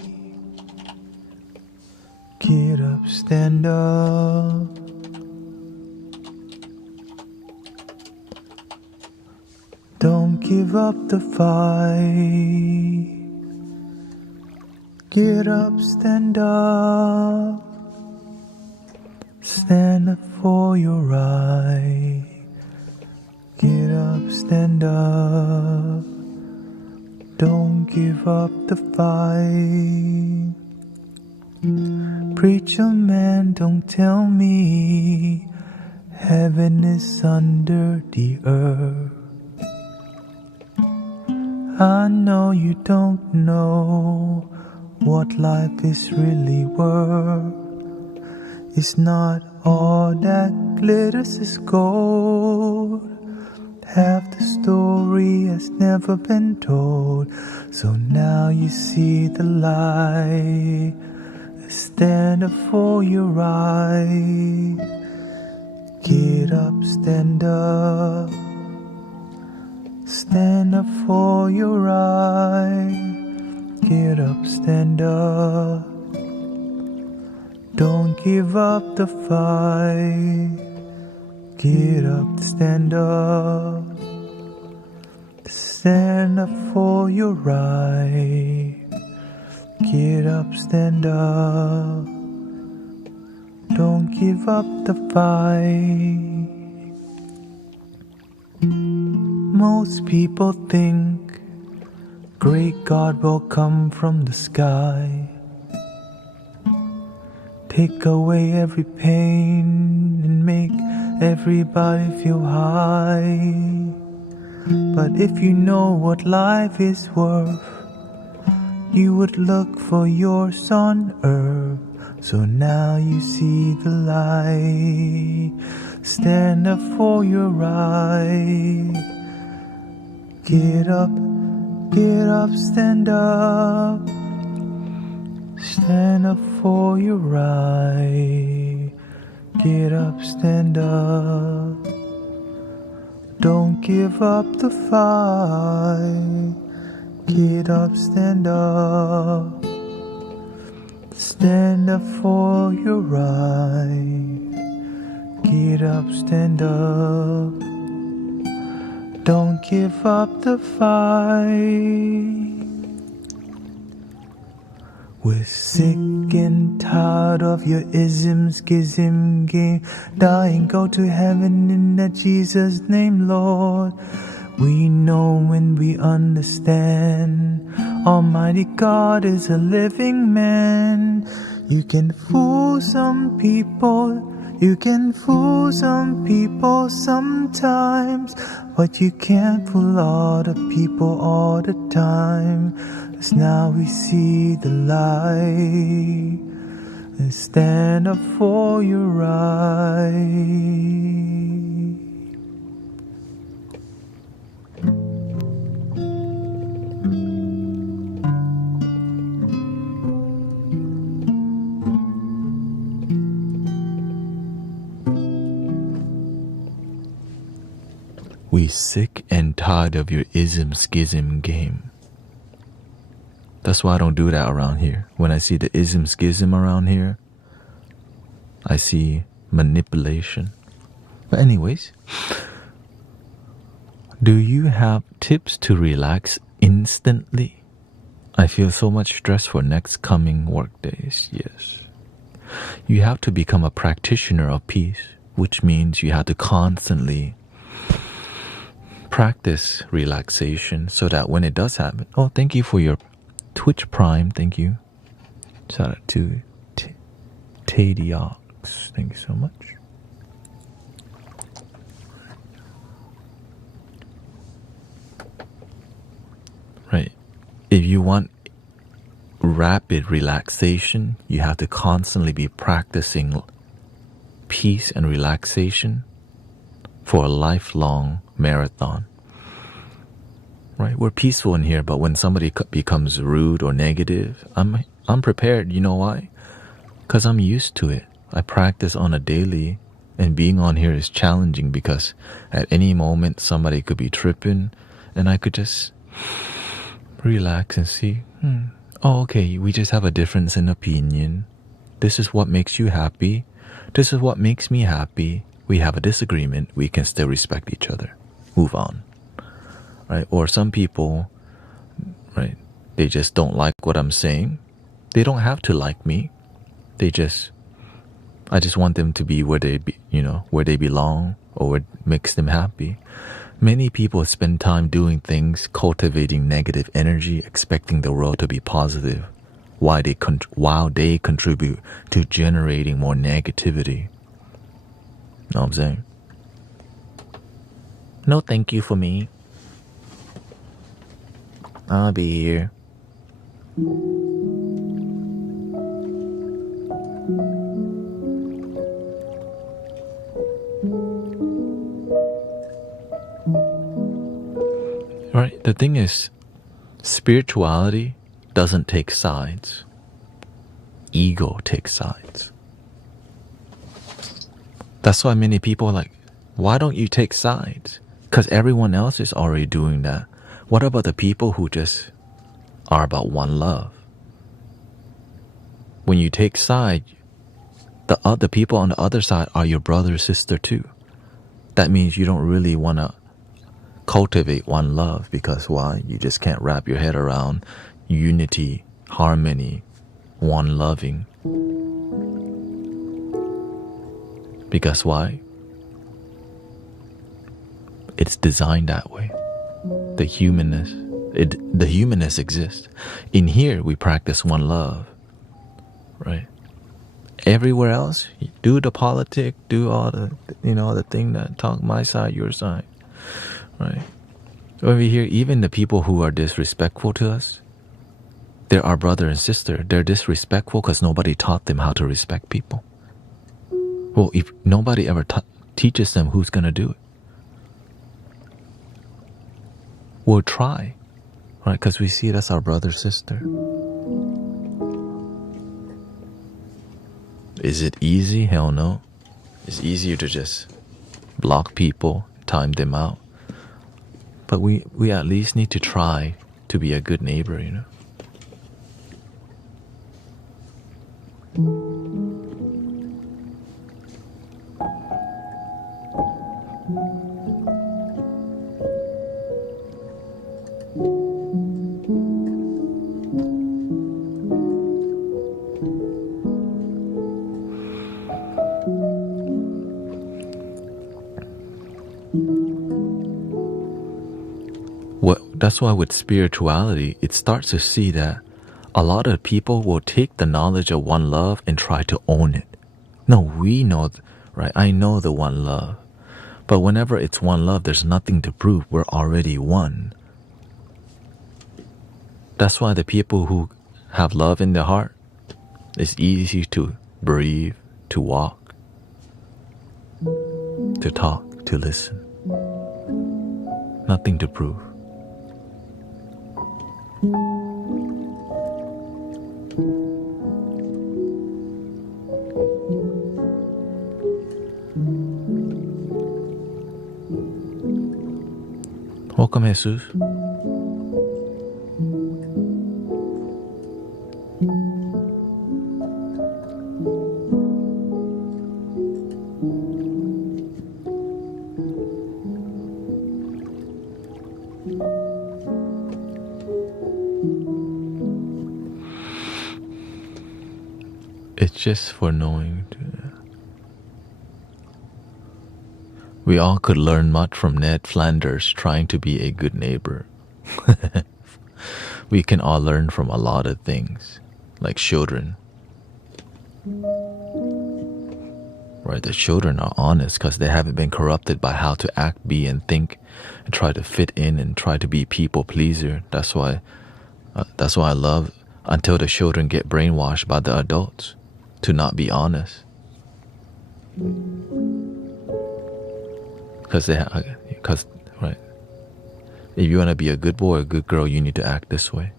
Get up, stand up. Don't give up the fight. Get up, stand up. Stand up for your right. Get up, stand up. Don't give up the fight. Preacher man, don't tell me heaven is under the earth. I know you don't know what life is really worth. It's not all that glitters is gold. Half the story has never been told. So now you see the light. Stand up for your right. Get up, stand up. Stand up for your right. Get up, stand up. Don't give up the fight. Get up, stand up. Stand up for your right. Get up, stand up. Don't give up the fight. Most people think great God will come from the sky, take away every pain and make everybody feel high. But if you know what life is worth, you would look for yours on earth. So now you see the light. Stand up for your right. Get up, stand up. Stand up for your right. Get up, stand up. Don't give up the fight. Get up, stand up. Stand up for your right. Get up, stand up. Don't give up the fight. We're sick and tired of your ism, schism game. Die and go to heaven in that Jesus name, Lord. We know when we understand Almighty God is a living man. You can fool some people, you can fool some people sometimes, but you can't fool all the people all the time. 'Cause now we see the light and stand up for your right. We sick and tired of your ism schism game. That's why I don't do that around here. When I see the ism schism around here, I see manipulation. But anyways, do you have tips to relax instantly? I feel so much stress for next coming work days. Yes. You have to become a practitioner of peace, which means you have to constantly practice relaxation so that when it does happen. Oh, thank you for your Twitch Prime. Thank you. Shout out to Tadiox. Thank you so much. Right. If you want rapid relaxation, you have to constantly be practicing peace and relaxation for a lifelong marathon. Right? We're peaceful in here, but when somebody becomes rude or negative, I'm prepared. You know why? Because I'm used to it. I practice on a daily, and being on here is challenging because at any moment somebody could be tripping, and I could just relax and see, oh, okay, we just have a difference in opinion. This is what makes you happy. This is what makes me happy. We have a disagreement. We can still respect each other. Move on. Right? Or some people, right, they just don't like what I'm saying. They don't have to like me. They just I just want them to be where they be, where they belong or what makes them happy. Many people spend time doing things, cultivating negative energy, expecting the world to be positive, while they contribute to generating more negativity. Know what I'm saying? No thank you for me. I'll be here. Right, the thing is, spirituality doesn't take sides. Ego takes sides. That's why many people are like, why don't you take sides? Because everyone else is already doing that. What about the people who just are about one love? When you take side, the other people on the other side are your brother or sister too. That means you don't really want to cultivate one love, because why? You just can't wrap your head around unity, harmony, one loving. Because why? It's designed that way. The humanness exists. In here, we practice one love, right? Everywhere else, do the politic, do all the, the thing that talk my side, your side, right? Over here, even the people who are disrespectful to us, they're our brother and sister. They're disrespectful because nobody taught them how to respect people. Well, if nobody ever teaches them, who's going to do it? We'll try, right? Because we see it as our brother, sister. Is it easy? Hell no. It's easier to just block people, time them out. But we at least need to try to be a good neighbor, That's why with spirituality, it starts to see that a lot of people will take the knowledge of one love and try to own it. No, we know, right? I know the one love. But whenever it's one love, there's nothing to prove. We're already one. That's why the people who have love in their heart, it's easy to breathe, to walk, to talk, to listen. Nothing to prove. Welcome, Jesus. It's just for knowing. We all could learn much from Ned Flanders trying to be a good neighbor. We can all learn from a lot of things, like children. Right, the children are honest because they haven't been corrupted by how to act, be, and think, and try to fit in and try to be people pleaser. That's why I love until the children get brainwashed by the adults to not be honest. Because right, if you want to be a good boy or a good girl, you need to act this way.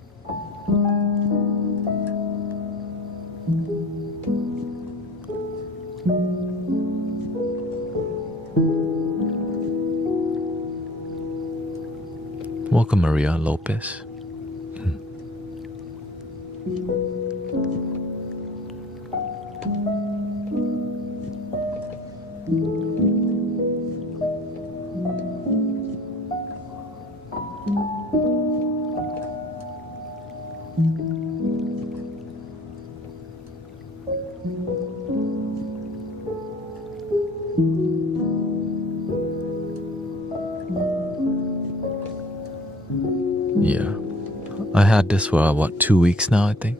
Welcome, Maria Lopez. Yeah. I had this for, what, 2 weeks now, I think?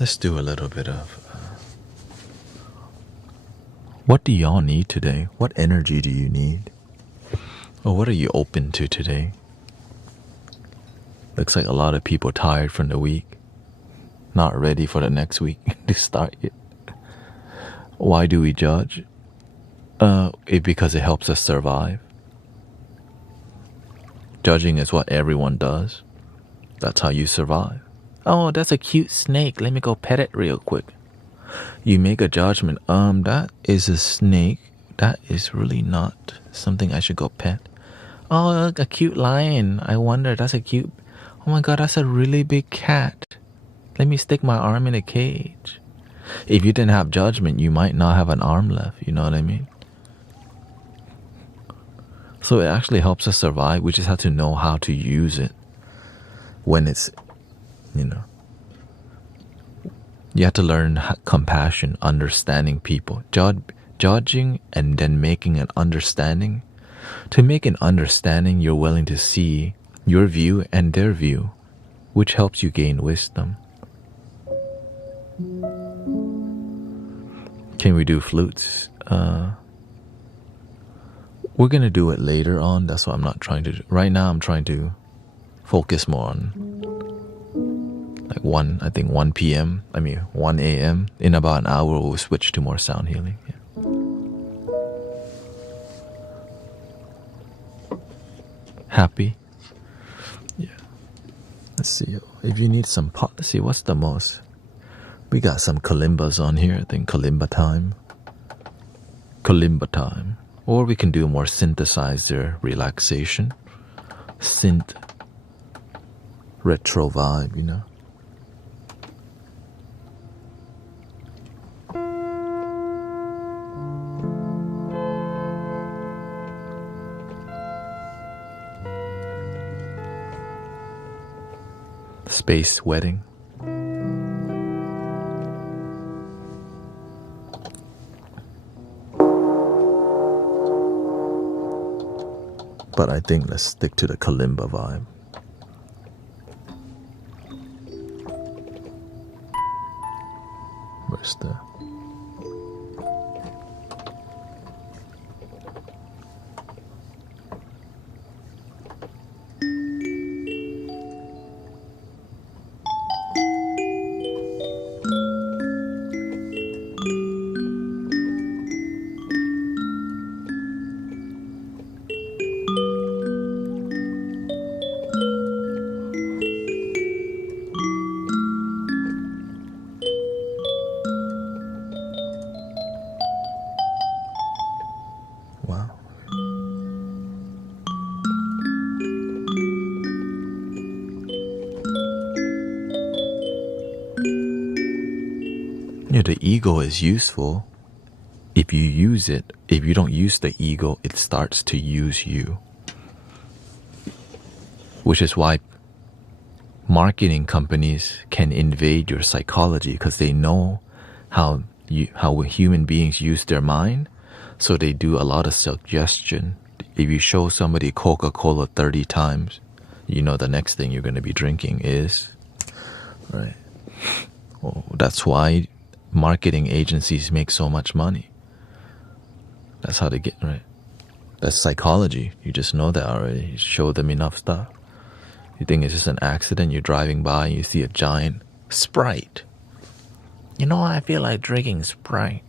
Let's do a little bit of... what do y'all need today? What energy do you need? Or what are you open to today? Looks like a lot of people tired from the week. Not ready for the next week to start yet. Why do we judge? Because it helps us survive. Judging is what everyone does. That's how you survive. Oh, that's a cute snake. Let me go pet it real quick. You make a judgment. That is a snake. That is really not something I should go pet. Oh, a cute lion. I wonder, that's a cute... oh my god, that's a really big cat. Let me stick my arm in a cage. If you didn't have judgment, you might not have an arm left. You know what I mean? So it actually helps us survive. We just have to know how to use it when it's, you know. You have to learn compassion, understanding people, judging, and then making an understanding. To make an understanding, you're willing to see your view and their view, which helps you gain wisdom. Can we do flutes? We're going to do it later on. That's what I'm not trying to do. Right now, I'm trying to focus more on like 1 p.m. 1 a.m. In about an hour, we'll switch to more sound healing. Yeah. Happy? Yeah. Let's see. If you need some pot, let's see, what's the most? We got some kalimbas on here. I think kalimba time. Kalimba time. Or we can do more synthesizer relaxation. Synth. Retro vibe, you know. Space wedding. But I think let's stick to the kalimba vibe. Where's the... wow. Yeah, the ego is useful if you use it. If you don't use the ego, it starts to use you. Which is why marketing companies can invade your psychology, because they know how human beings use their mind. So they do a lot of suggestion. If you show somebody Coca-Cola 30 times, you know the next thing you're going to be drinking is, right? Oh, that's why marketing agencies make so much money. That's how they get, right? That's psychology. You just know that already. You show them enough stuff. You think it's just an accident. You're driving by and you see a giant Sprite. You know, I feel like drinking Sprite.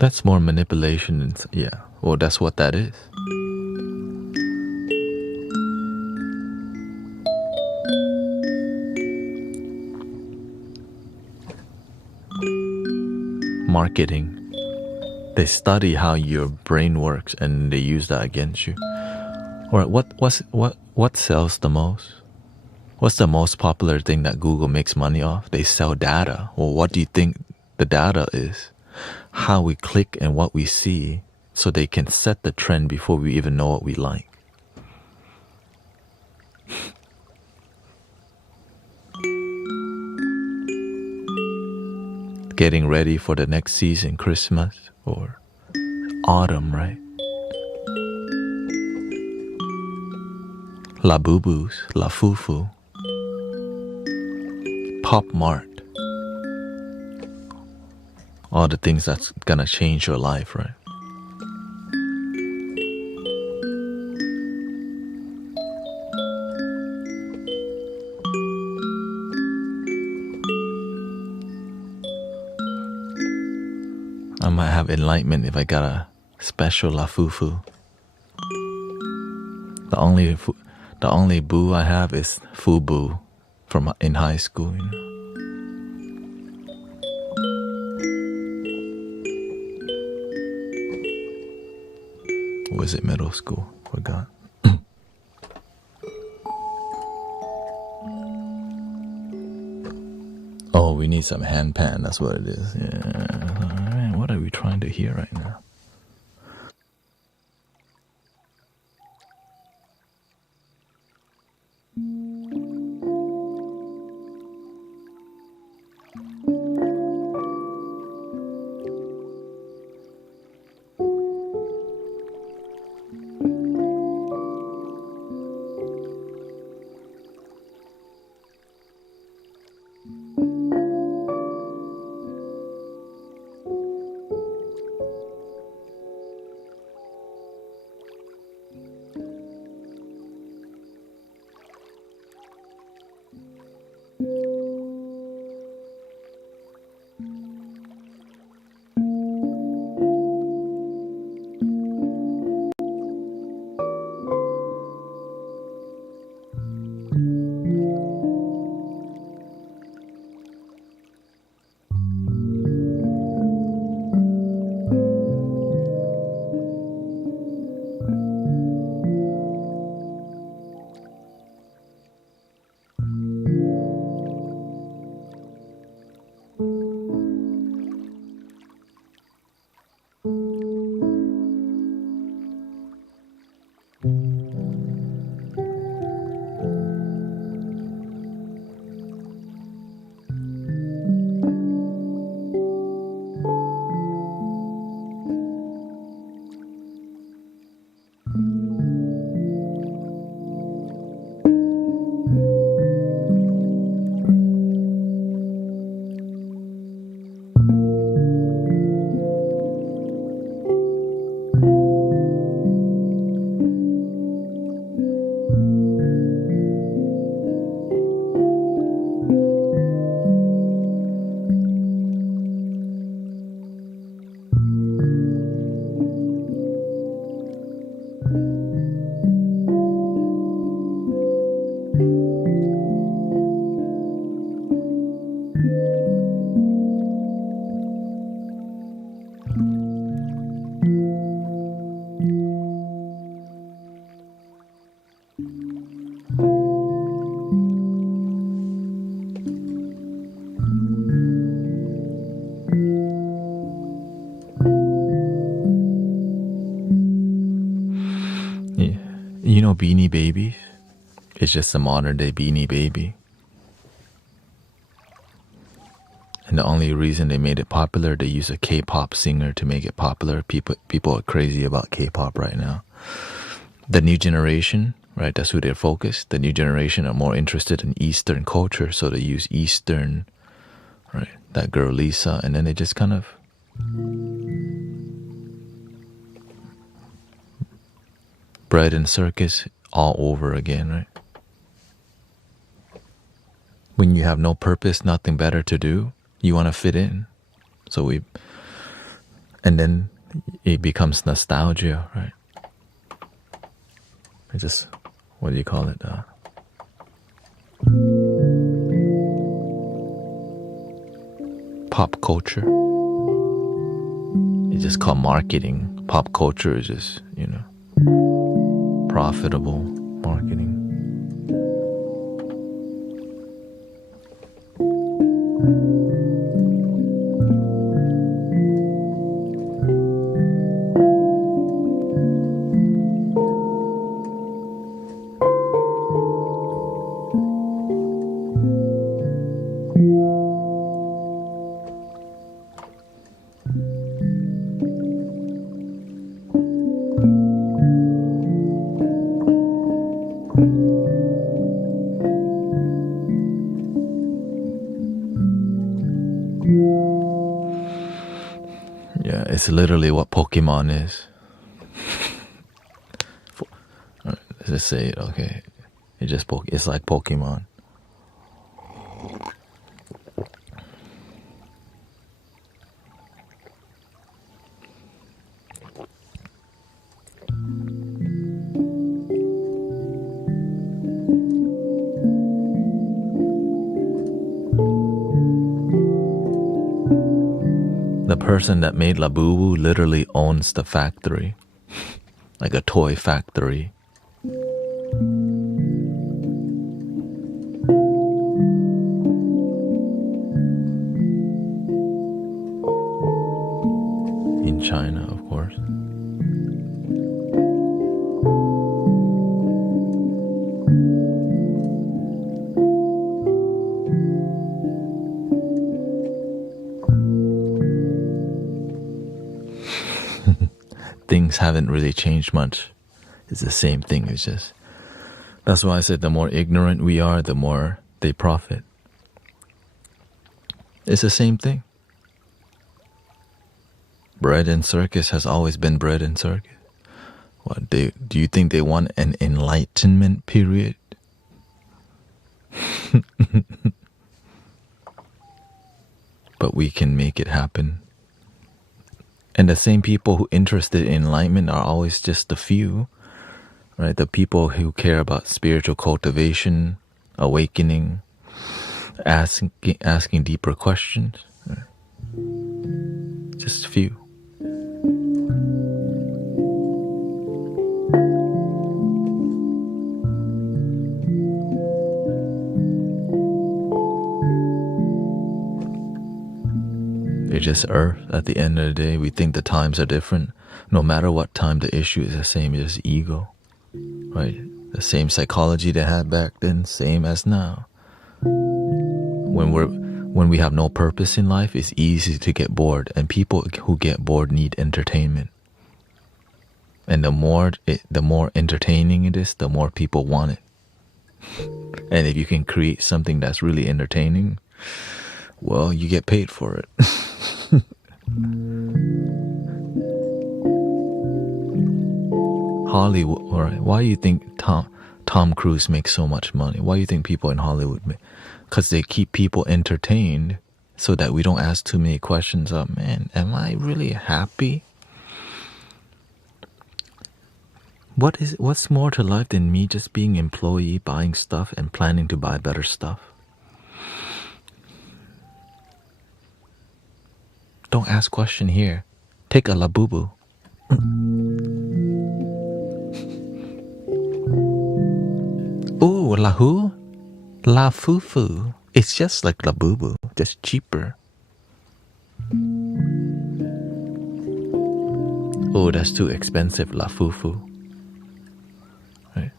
That's more manipulation. Yeah, well, that's what that is. Marketing. They study how your brain works and they use that against you. All right, what sells the most? What's the most popular thing that Google makes money off? They sell data. Well, what do you think the data is? How we click and what we see, so they can set the trend before we even know what we like. Getting ready for the next season, Christmas or autumn, right? La Boo-Boos, La Fufu, Pop Mart. All the things that's gonna change your life, right? I might have enlightenment if I got a special La Fufu. The only boo I have is Fubu from in high school. You know? Or was it middle school? Forgot. Oh, we need some hand pan. That's what it is. Yeah. All right, what are we trying to hear right now? You know Beanie Babies? It's just a modern day Beanie Baby. And the only reason they made it popular, they use a K-pop singer to make it popular. People are crazy about K-pop right now. The new generation, right, that's who they're focused. The new generation are more interested in Eastern culture, so they use Eastern, right, that girl Lisa, and then they just kind of bread and circus all over again, right? When you have no purpose, nothing better to do, you want to fit in. And And then it becomes nostalgia, right? It's just, what do you call it? Pop culture. It's just called marketing. Pop culture is just, profitable marketing. Yeah, it's literally what Pokemon is. Alright, let's just say it, okay. It's like Pokemon. The person that made Labubu literally owns the factory. Like a toy factory. In China, of course. Things haven't really changed much. It's the same thing. It's just, that's why I said the more ignorant we are, the more they profit. It's the same thing. Bread and circus has always been bread and circus. What, do you think they want an enlightenment period? But we can make it happen. And the same people who interested in enlightenment are always just the few, right? The people who care about spiritual cultivation, awakening, asking deeper questions. Right? Just few. It's just earth. At the end of the day, we think the times are different. No matter what time, the issue is the same. It's just ego, right? The same psychology they had back then, same as now. When we have no purpose in life, it's easy to get bored, and people who get bored need entertainment. And the more entertaining it is, the more people want it. And if you can create something that's really entertaining, well, you get paid for it. Hollywood, all right. Why do you think Tom Cruise makes so much money? Why do you think people in Hollywood make? Because they keep people entertained so that we don't ask too many questions of, man, am I really happy? What's more to life than me just being an employee, buying stuff and planning to buy better stuff? Don't ask question here. Take a labubu. Ooh, lahu? La fufu. It's just like labubu, just cheaper. Oh, that's too expensive, la fufu. Right.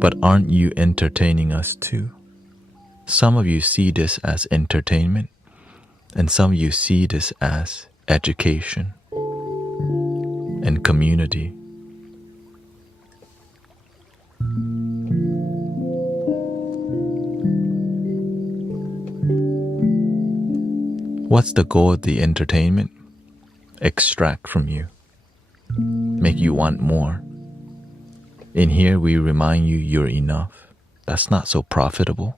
But aren't you entertaining us too? Some of you see this as entertainment, and some of you see this as education and community. What's the goal of the entertainment? Extract from you. Make you want more. In here, we remind you you're enough. That's not so profitable.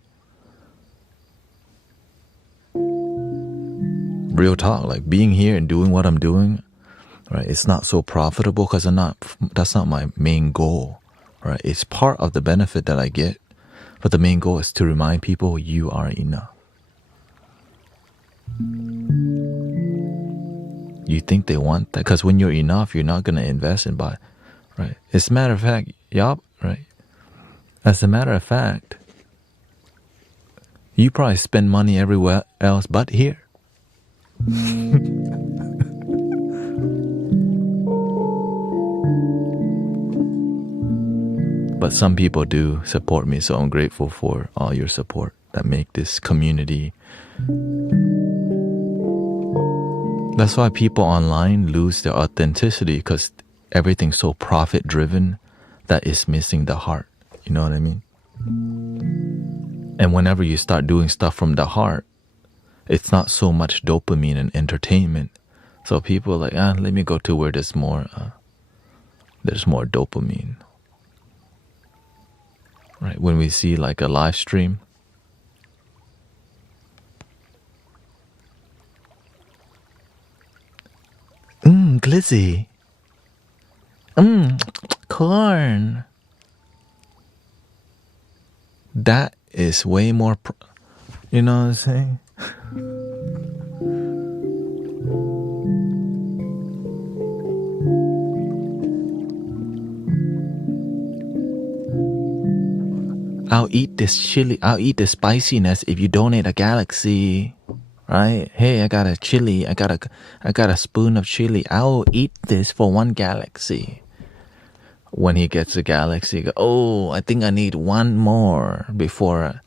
real talk, like being here and doing what I'm doing, right? It's not so profitable because that's not my main goal, right? It's part of the benefit that I get, but the main goal is to remind people you are enough. You think they want that? Because when you're enough, you're not going to invest and buy, right? As a matter of fact, right? As a matter of fact, you probably spend money everywhere else but here. But some people do support me, so I'm grateful for all your support that make this community. That's why people online lose their authenticity, because everything's so profit driven that it's missing the heart. You know what I mean? And whenever you start doing stuff from the heart, it's not so much dopamine and entertainment. So people are like, let me go to where there's more dopamine. Right? When we see like a live stream, glizzy. Corn. That is way more, you know what I'm saying? I'll eat this chili. I'll eat the spiciness if you donate a galaxy, right? Hey, I got a chili. I got a spoon of chili. I'll eat this for one galaxy. When he gets a galaxy, he goes, I think I need one more before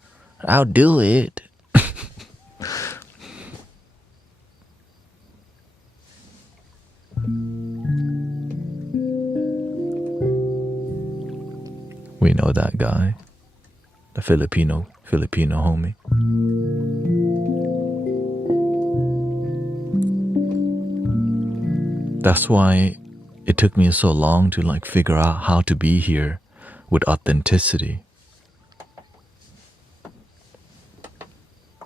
I'll do it. We know that guy. The Filipino homie. That's why it took me so long to like figure out how to be here with authenticity.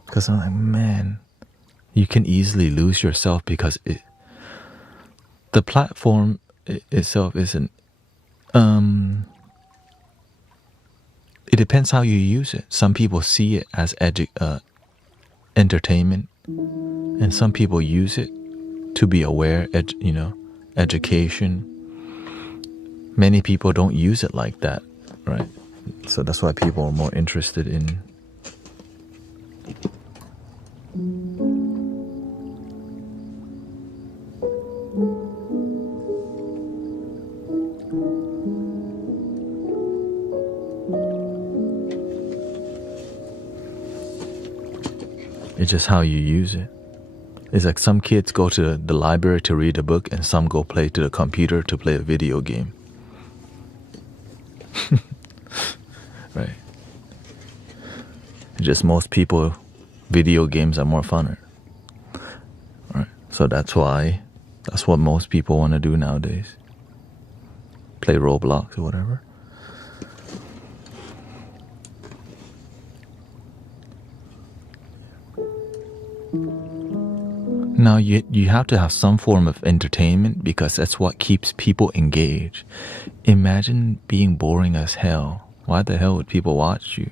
Because I'm like, man, you can easily lose yourself because the platform itself isn't it depends how you use it. Some people see it as entertainment, and some people use it to be aware, education. Many people don't use it like that, right? So that's why people are more interested in it's just how you use it. It's like some kids go to the library to read a book and some go play to the computer to play a video game. Right. Just most people, video games are more funner. Right. So that's what most people want to do nowadays. Play Roblox or whatever. Now you have to have some form of entertainment because that's what keeps people engaged. Imagine being boring as hell. Why the hell would people watch you?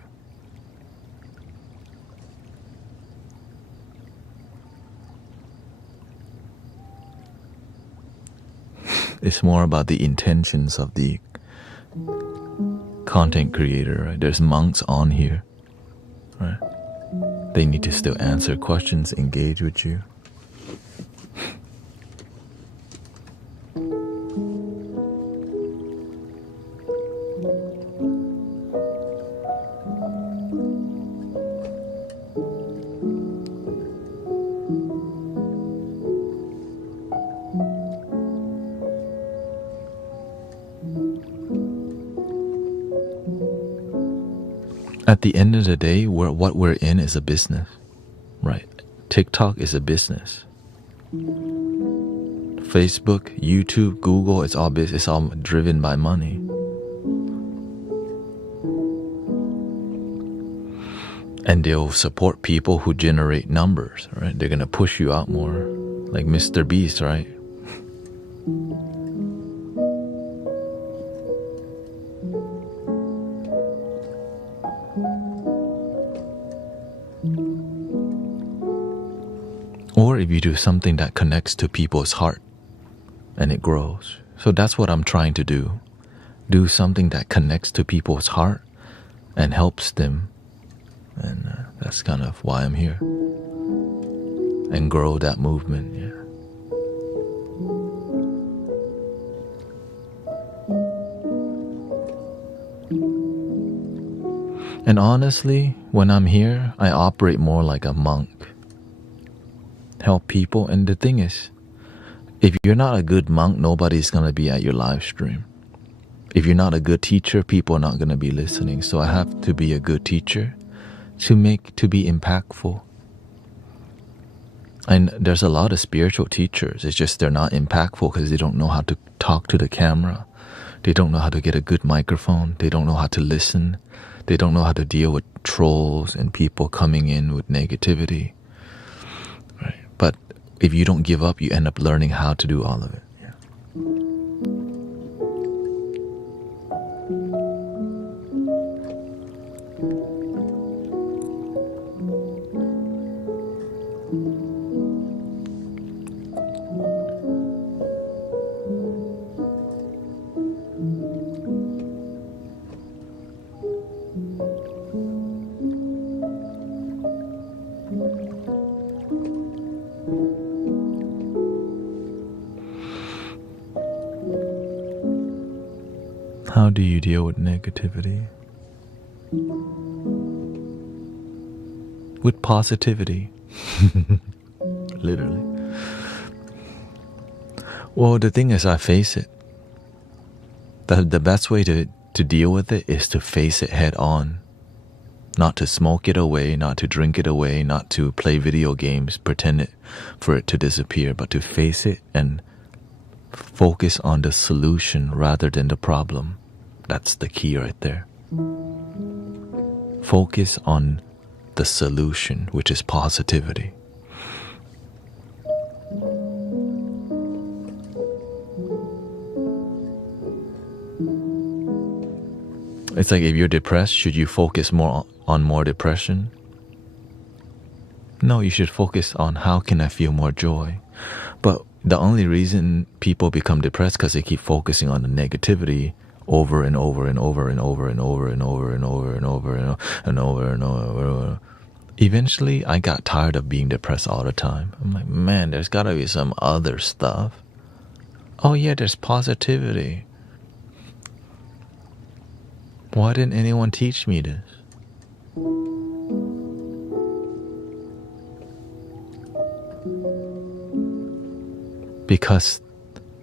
It's more about the intentions of the content creator, right? There's monks on here, right? They need to still answer questions, engage with you. At the end of the day, what we're in is a business, right? TikTok is a business. Facebook, YouTube, Google, it's all business. It's all driven by money. And they'll support people who generate numbers, right? They're gonna push you out more, like Mr. Beast, right? Or if you do something that connects to people's heart and it grows. So that's what I'm trying to do. Do something that connects to people's heart and helps them. And that's kind of why I'm here. And grow that movement, yeah. And honestly, when I'm here, I operate more like a monk. Help people. And the thing is, if you're not a good monk, nobody's going to be at your live stream. If you're not a good teacher, people are not going to be listening. So I have to be a good teacher to be impactful. And there's a lot of spiritual teachers. It's just they're not impactful because they don't know how to talk to the camera. They don't know how to get a good microphone. They don't know how to listen. They don't know how to deal with trolls and people coming in with negativity. Right? But if you don't give up, you end up learning how to do all of it. Yeah. How do you deal with negativity? With positivity. Literally. Well, the thing is, I face it. The best way to deal with it is to face it head on. Not to smoke it away, not to drink it away, not to play video games, pretend for it to disappear, but to face it and focus on the solution rather than the problem. That's the key right there. Focus on the solution, which is positivity. It's like if you're depressed, should you focus more on more depression? No, you should focus on how can I feel more joy. But the only reason people become depressed because they keep focusing on the negativity over and over and over and over and over and over and over and over and over and over. Eventually, I got tired of being depressed all the time. I'm like, man, there's got to be some other stuff. Oh yeah, there's positivity. Why didn't anyone teach me this? Because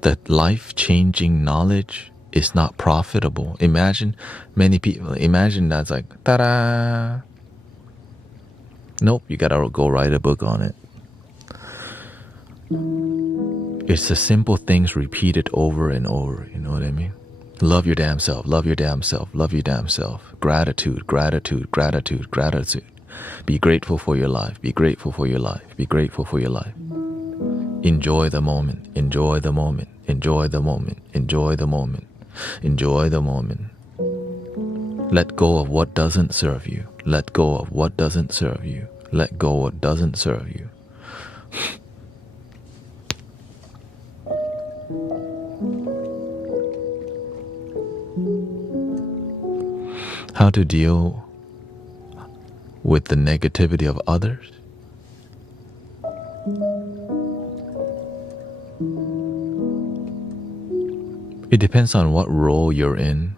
the life-changing knowledge is not profitable. Imagine that's like, ta-da! Nope, you gotta go write a book on it. It's the simple things repeated over and over, you know what I mean? Love your damn self, love your damn self, love your damn self. Gratitude, gratitude, gratitude, gratitude. Be grateful for your life, be grateful for your life, be grateful for your life. Enjoy the moment, enjoy the moment, enjoy the moment, enjoy the moment, enjoy the moment. Let go of what doesn't serve you. Let go of what doesn't serve you. Let go of what doesn't serve you. How to deal with the negativity of others? It depends on what role you're in.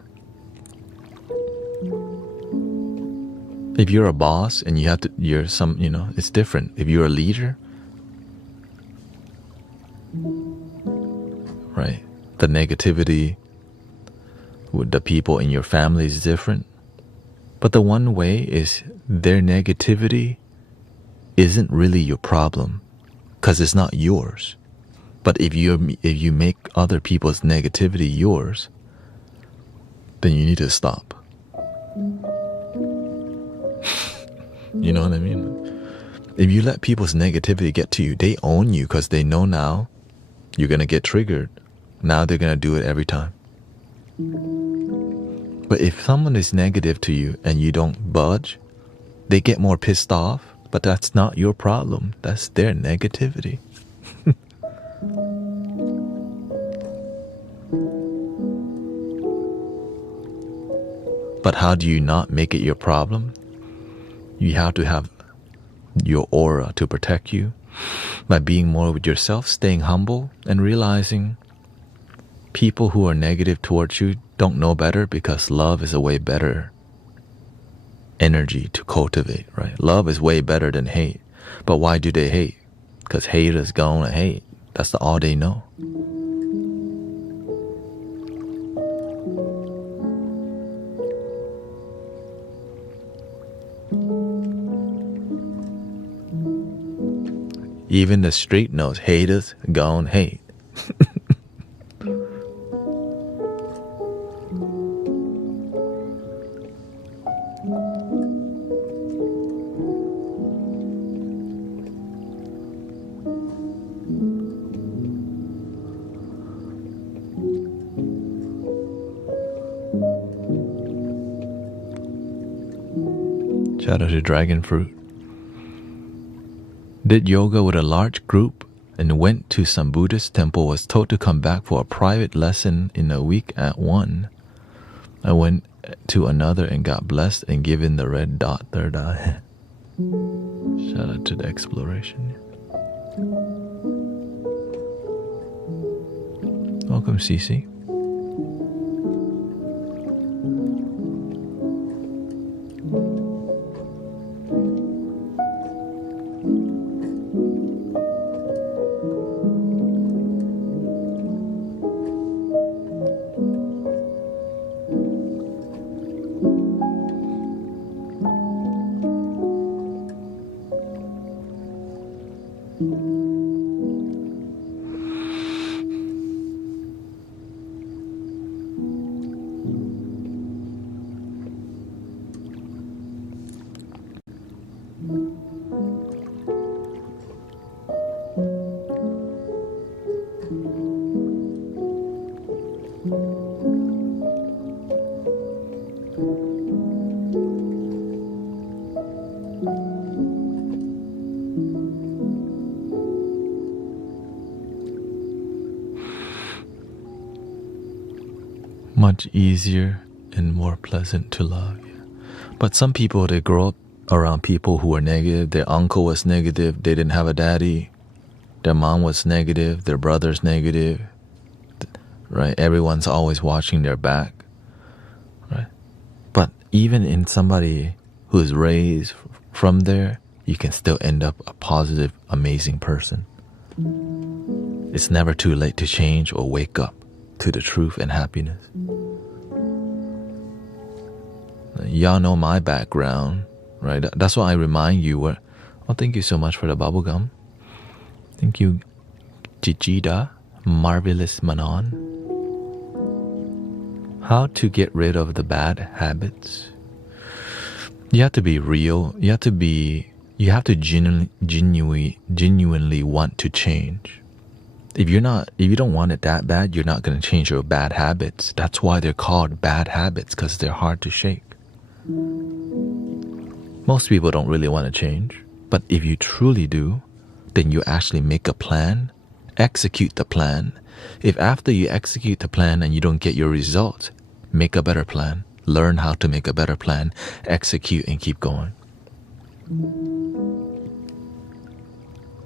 If you're a boss and it's different. If you're a leader, right? The negativity with the people in your family is different. But the one way is their negativity isn't really your problem because it's not yours. But if you make other people's negativity yours, then you need to stop. You know what I mean? If you let people's negativity get to you, they own you because they know now you're going to get triggered. Now they're going to do it every time. But if someone is negative to you and you don't budge, they get more pissed off, but that's not your problem. That's their negativity. But how do you not make it your problem? You have to have your aura to protect you by being more with yourself, staying humble, and realizing people who are negative towards you don't know better, because love is a way better energy to cultivate, right? Love is way better than hate. But why do they hate? Because haters gonna hate. That's all they know. Even the street knows haters gon' hate. Shout out to Dragon Fruit. Did yoga with a large group and went to some Buddhist temple. Was told to come back for a private lesson in a week at one. I went to another and got blessed and given the red dot, third eye. Shout out to the exploration. Welcome, Cece. Much easier and more pleasant to love. Yeah. But some people, they grow up around people who are negative. Their uncle was negative. They didn't have a daddy. Their mom was negative. Their brother's negative. Right? Everyone's always watching their back. Right? But even in somebody who is raised from there, you can still end up a positive, amazing person. It's never too late to change or wake up to the truth and happiness. Y'all know my background, right? That's why I remind you. Oh, thank you so much for the bubblegum. Thank you, Jijida, Marvelous Manon. How to get rid of the bad habits? You have to be real. You have to genuinely want to change. If you don't want it that bad, you're not going to change your bad habits. That's why they're called bad habits, because they're hard to shake. Most people don't really want to change, but if you truly do, then you actually make a plan, execute the plan. If after you execute the plan and you don't get your results, make a better plan. Learn how to make a better plan, execute, and keep going.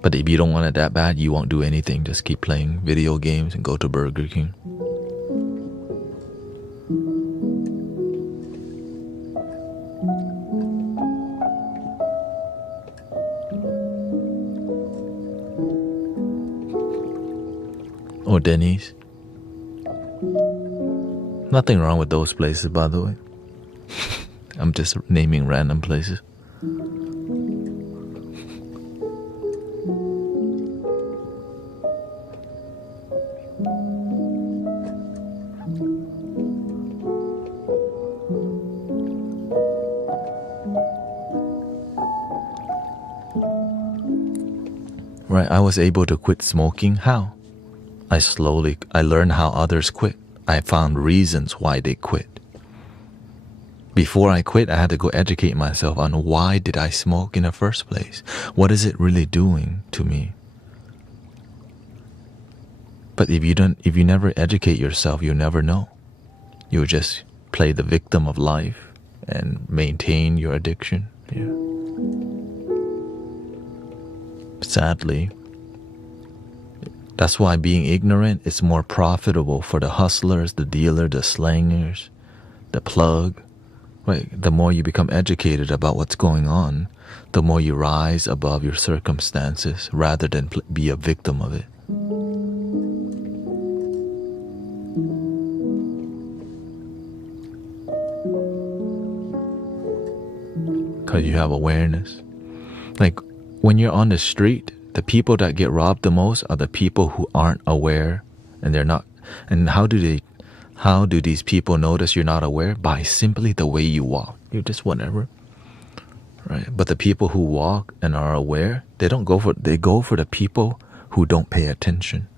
But if you don't want it that bad, you won't do anything. Just keep playing video games and go to Burger King. Or Denny's. Nothing wrong with those places, by the way. I'm just naming random places. right? I was able to quit smoking. How? I learned how others quit. I found reasons why they quit. Before I quit, I had to go educate myself on why did I smoke in the first place? What is it really doing to me? But if you never educate yourself, you'll never know. You'll just play the victim of life and maintain your addiction. Yeah. Sadly, that's why being ignorant is more profitable for the hustlers, the dealer, the slangers, the plug. Right? The more you become educated about what's going on, the more you rise above your circumstances rather than be a victim of it. Because you have awareness. Like when you're on the street, the people that get robbed the most are the people who aren't aware, and they're not. And how do these people notice you're not aware? By simply the way you walk. You're just whatever. Right? But the people who walk and are aware, they go for the people who don't pay attention.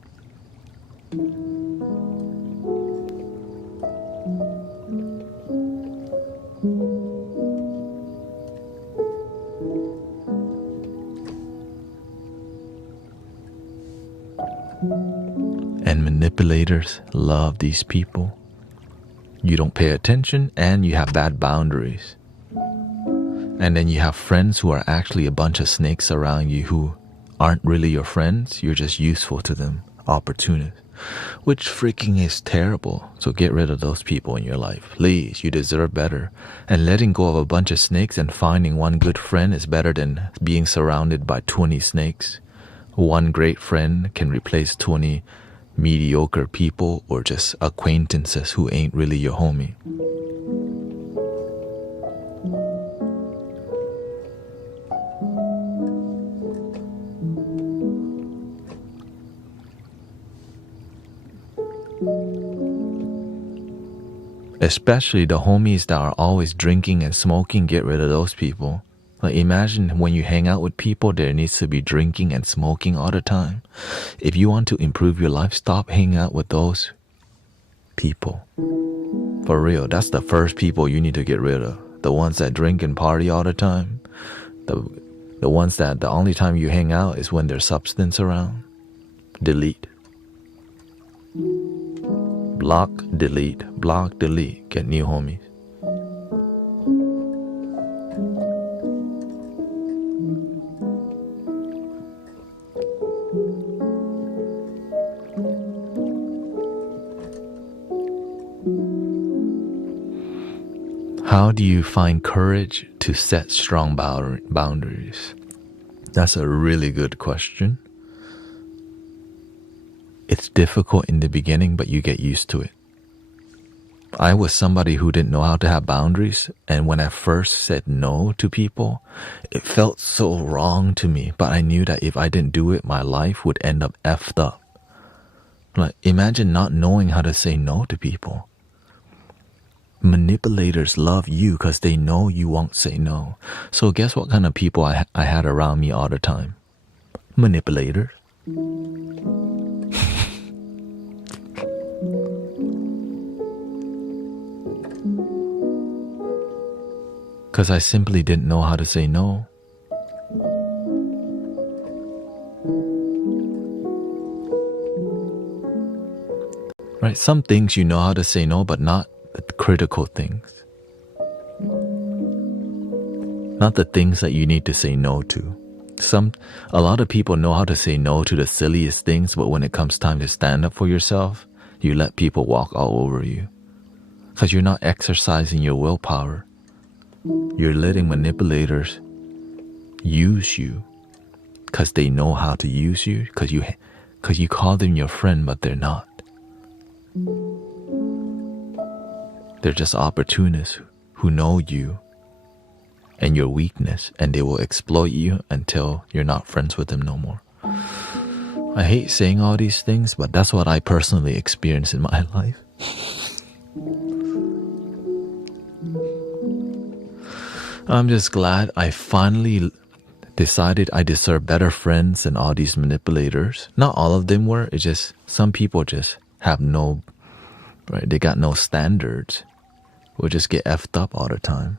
And manipulators love these people. You don't pay attention and you have bad boundaries. And then you have friends who are actually a bunch of snakes around you who aren't really your friends. You're just useful to them, opportunists, which freaking is terrible. So get rid of those people in your life. Please, you deserve better. And letting go of a bunch of snakes and finding one good friend is better than being surrounded by 20 snakes. One great friend can replace 20 mediocre people or just acquaintances who ain't really your homie. Especially the homies that are always drinking and smoking, get rid of those people. Like imagine when you hang out with people, there needs to be drinking and smoking all the time. If you want to improve your life, stop hanging out with those people. For real, that's the first people you need to get rid of. The ones that drink and party all the time. The ones that the only time you hang out is when there's substance around. Delete. Block, delete, get new homies. How do you find courage to set strong boundaries? That's a really good question. It's difficult in the beginning, but you get used to it. I was somebody who didn't know how to have boundaries, and when I first said no to people, it felt so wrong to me, but I knew that if I didn't do it, my life would end up effed up. Like, imagine not knowing how to say no to people. Manipulators love you because they know you won't say no. So guess what kind of people I had around me all the time? Manipulators. Because I simply didn't know how to say no. Right? Some things you know how to say no, but not the critical things. Not the things that you need to say no to. A lot of people know how to say no to the silliest things, but when it comes time to stand up for yourself, you let people walk all over you. Because you're not exercising your willpower. You're letting manipulators use you because they know how to use you, because you call them your friend, but they're not. They're just opportunists who know you and your weakness, and they will exploit you until you're not friends with them no more. I hate saying all these things, but that's what I personally experienced in my life. I'm just glad I finally decided I deserve better friends than all these manipulators. Not all of them were. It's just some people just have no, right? They got no standards. We'll just get effed up all the time.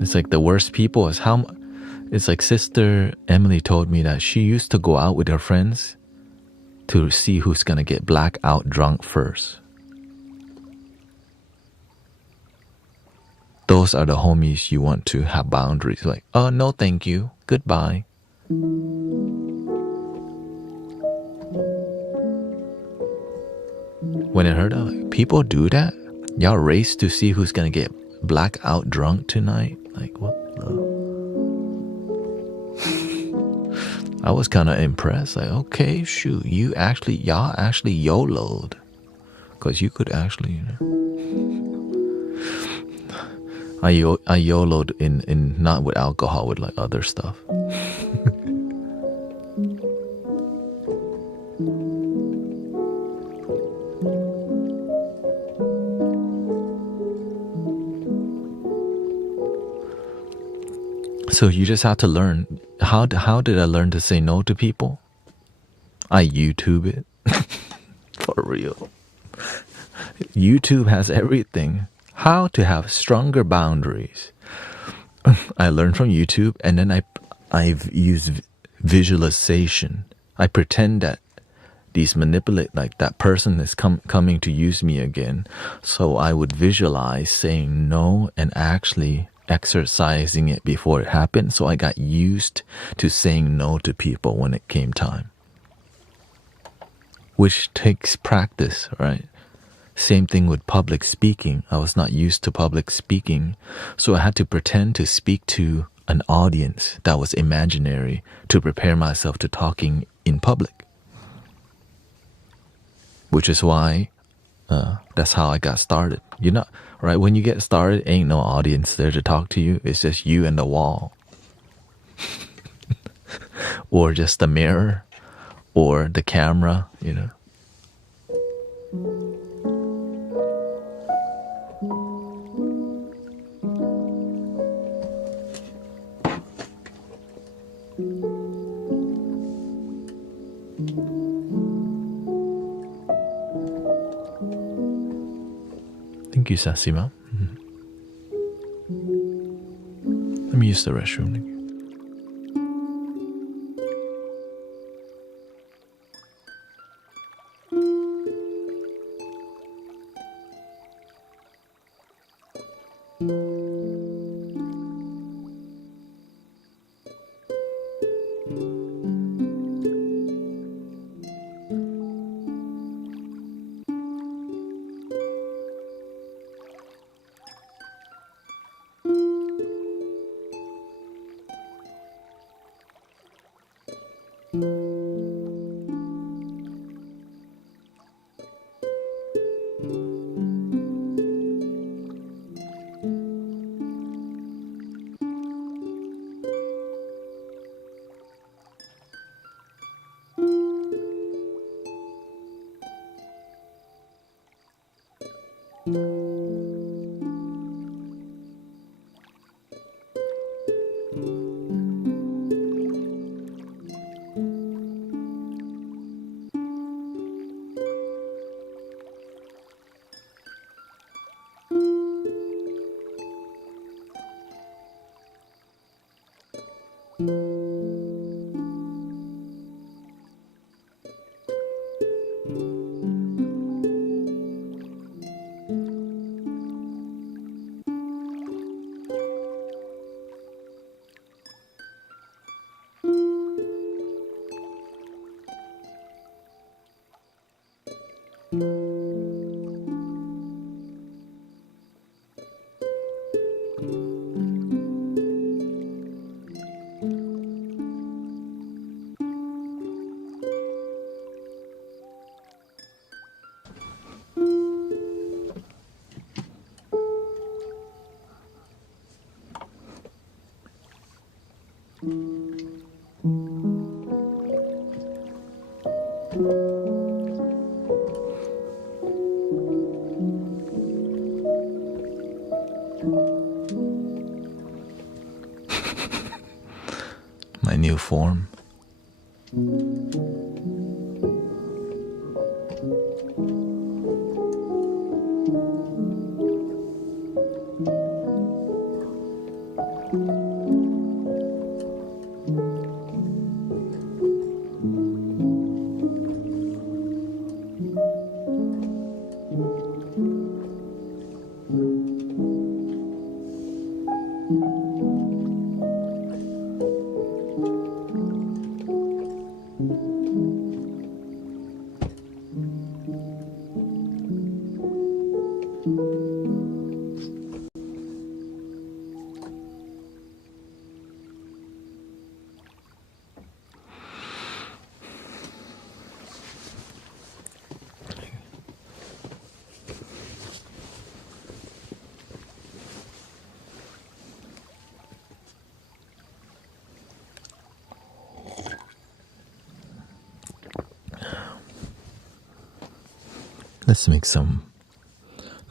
It's like the worst people is how. It's like Sister Emily told me that she used to go out with her friends to see who's gonna get blackout drunk first. Those are the homies you want to have boundaries. Like, oh, no, thank you. Goodbye. When I heard that, like, people do that? Y'all race to see who's gonna get blackout drunk tonight? Like, what the? I was kind of impressed. Like, okay, shoot, y'all actually YOLO'd. Because you could actually, you know. I YOLO'd in not with alcohol, with like other stuff. So you just have to learn. How did I learn to say no to people? I YouTube it. For real. YouTube has everything. How to have stronger boundaries. I learned from YouTube, and then I've used visualization. I pretend that these manipulate, like that person is coming to use me again. So I would visualize saying no and actually exercising it before it happened. So I got used to saying no to people when it came time, which takes practice, right? Same thing with public speaking. I was not used to public speaking, so I had to pretend to speak to an audience that was imaginary to prepare myself to talking in public. Which is why that's how I got started. You're not, right? When you get started, ain't no audience there to talk to you. It's just you and the wall. Or just the mirror. Or the camera, you know. Thank you, Sasima. Let me use the restroom. to form.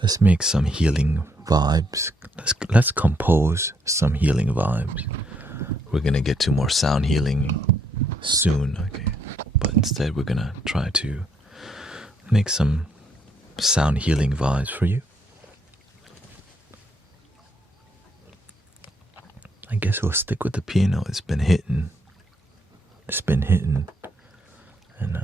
Let's make some healing vibes. Let's compose some healing vibes. We're gonna get to more sound healing soon, okay? But instead we're gonna try to make some sound healing vibes for you. I guess we'll stick with the piano. It's been hitting. And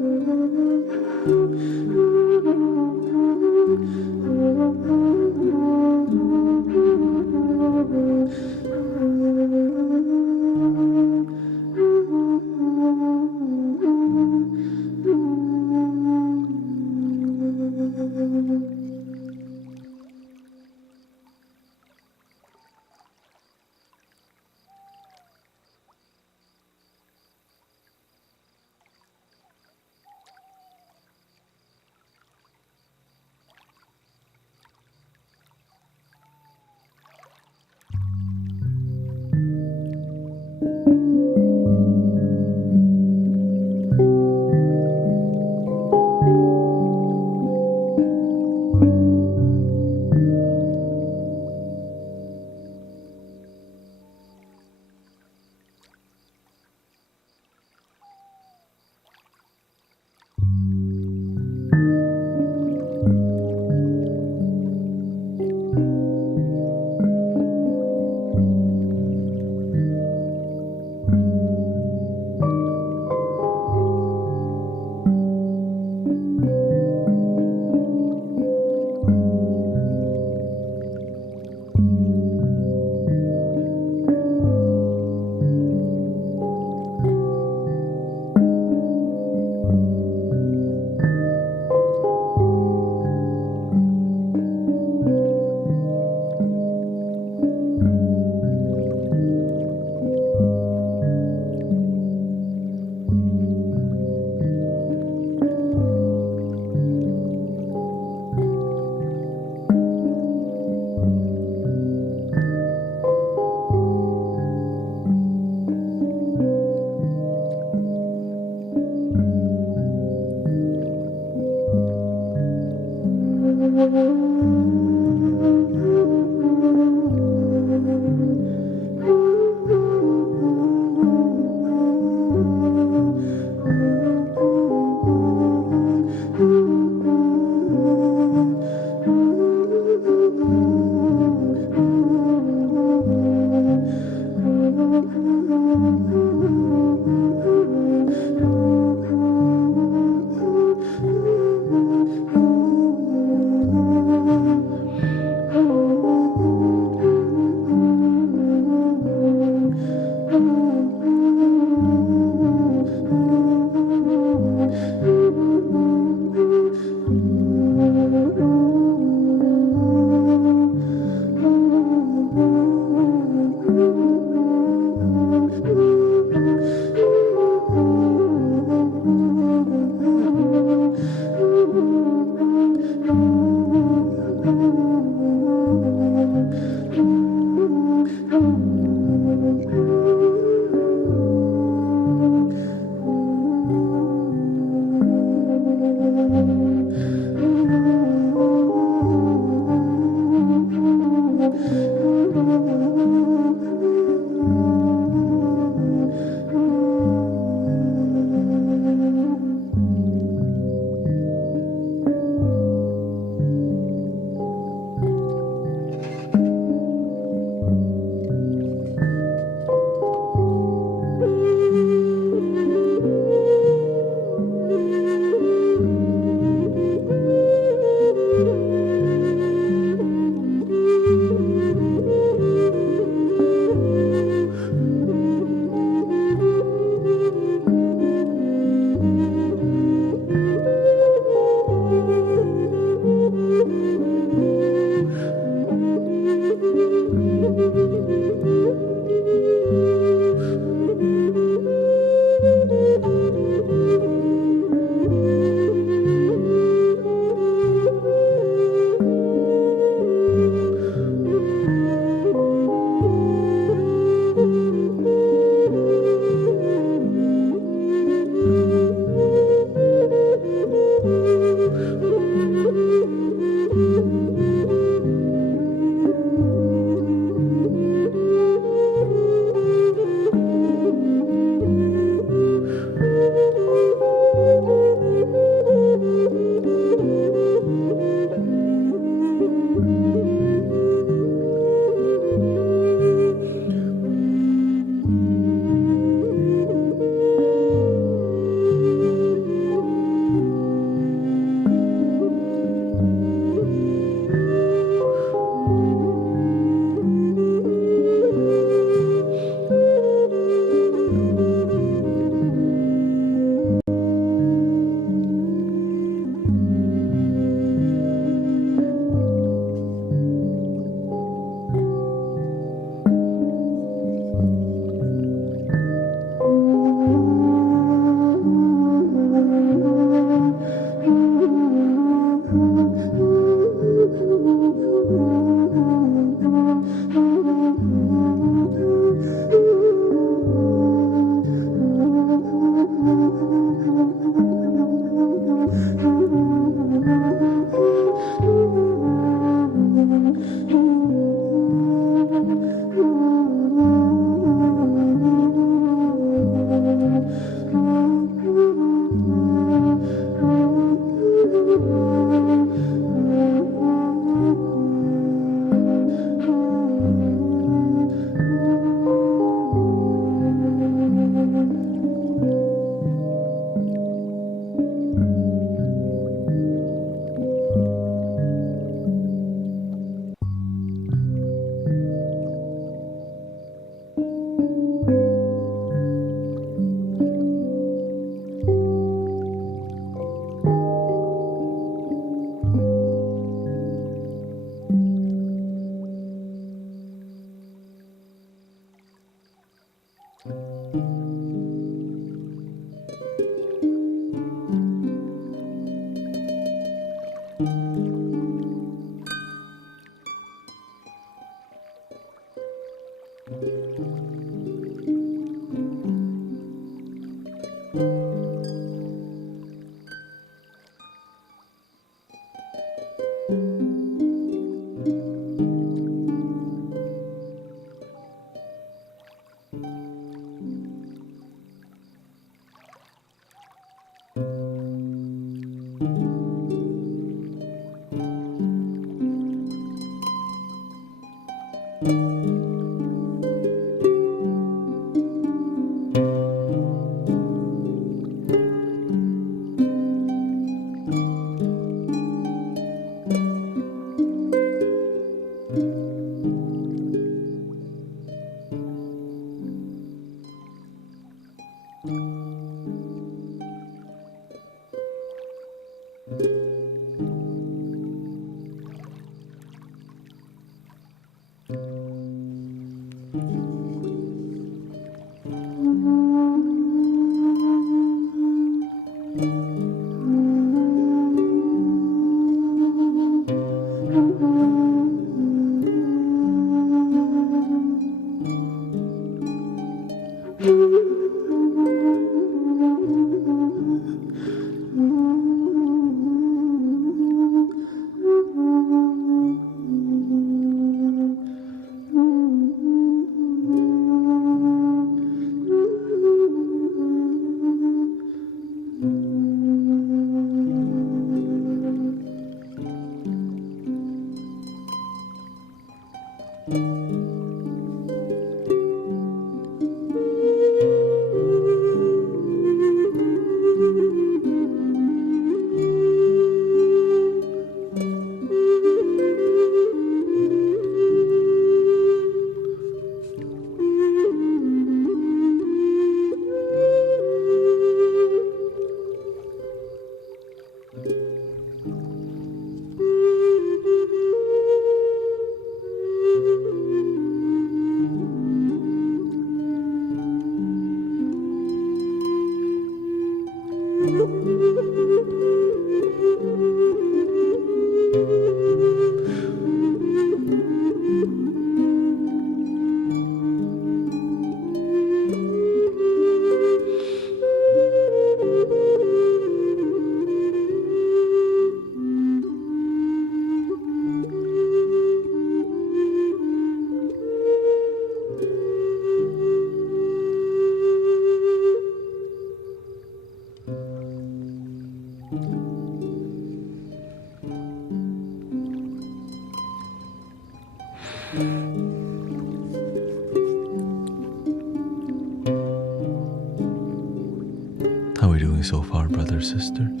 How are we doing so far, brothers, sisters?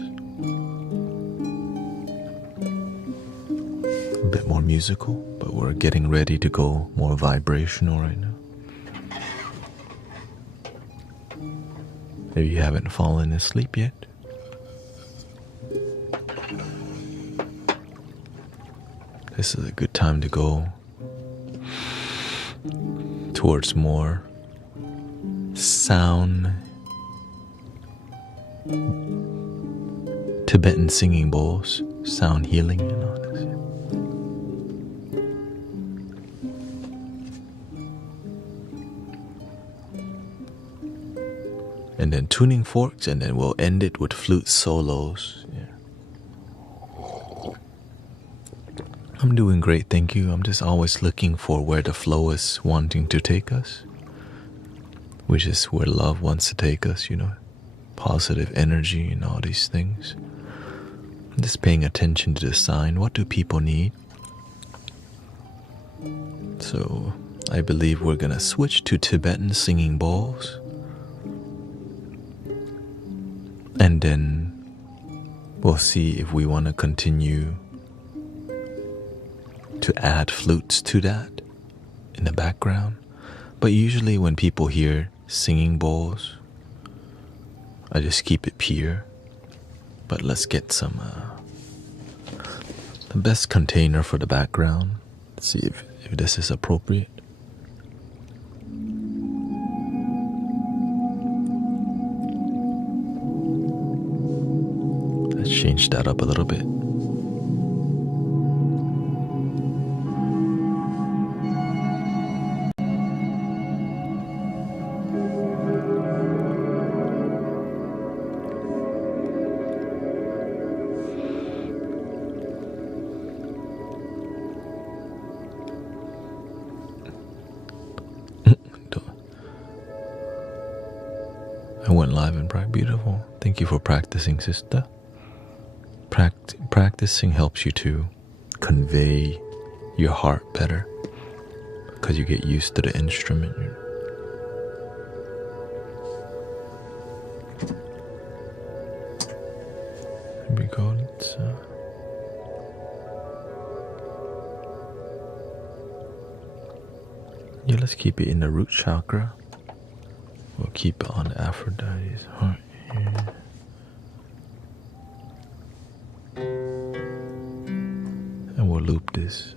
A bit more musical, but we're getting ready to go more vibrational right now. Maybe you haven't fallen asleep yet. This is a good time to go towards more sound, Tibetan singing bowls, sound healing and all this. And then tuning forks, and then we'll end it with flute solos. I'm doing great, thank you. I'm just always looking for where the flow is wanting to take us, which is where love wants to take us, positive energy and all these things. I'm just paying attention to the sign. What do people need? So I believe we're gonna switch to Tibetan singing bowls, and then we'll see if we want to continue to add flutes to that in the background. But usually when people hear singing bowls, I just keep it pure. But let's get some the best container for the background. Let's see if this is appropriate. Let's change that up a little bit. I went live and beautiful. Thank you for practicing, sister. Practicing helps you to convey your heart better. because you get used to the instrument. Here we go. Let's keep it in the root chakra. We'll keep it on Aphrodite's heart here. And we'll loop this.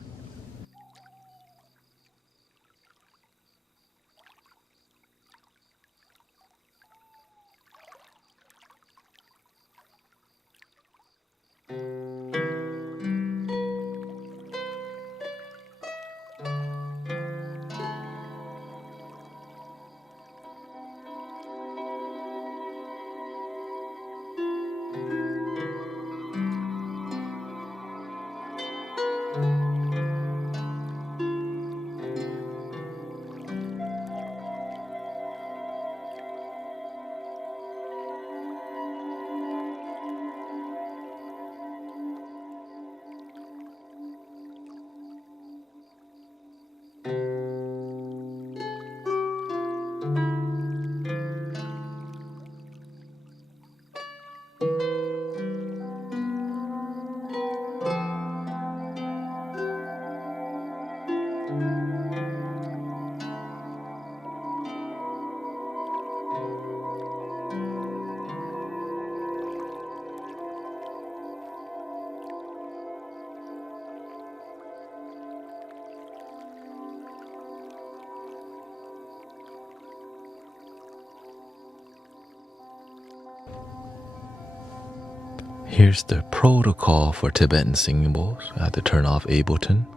Here's the protocol for Tibetan singing bowls. I have to turn off Ableton.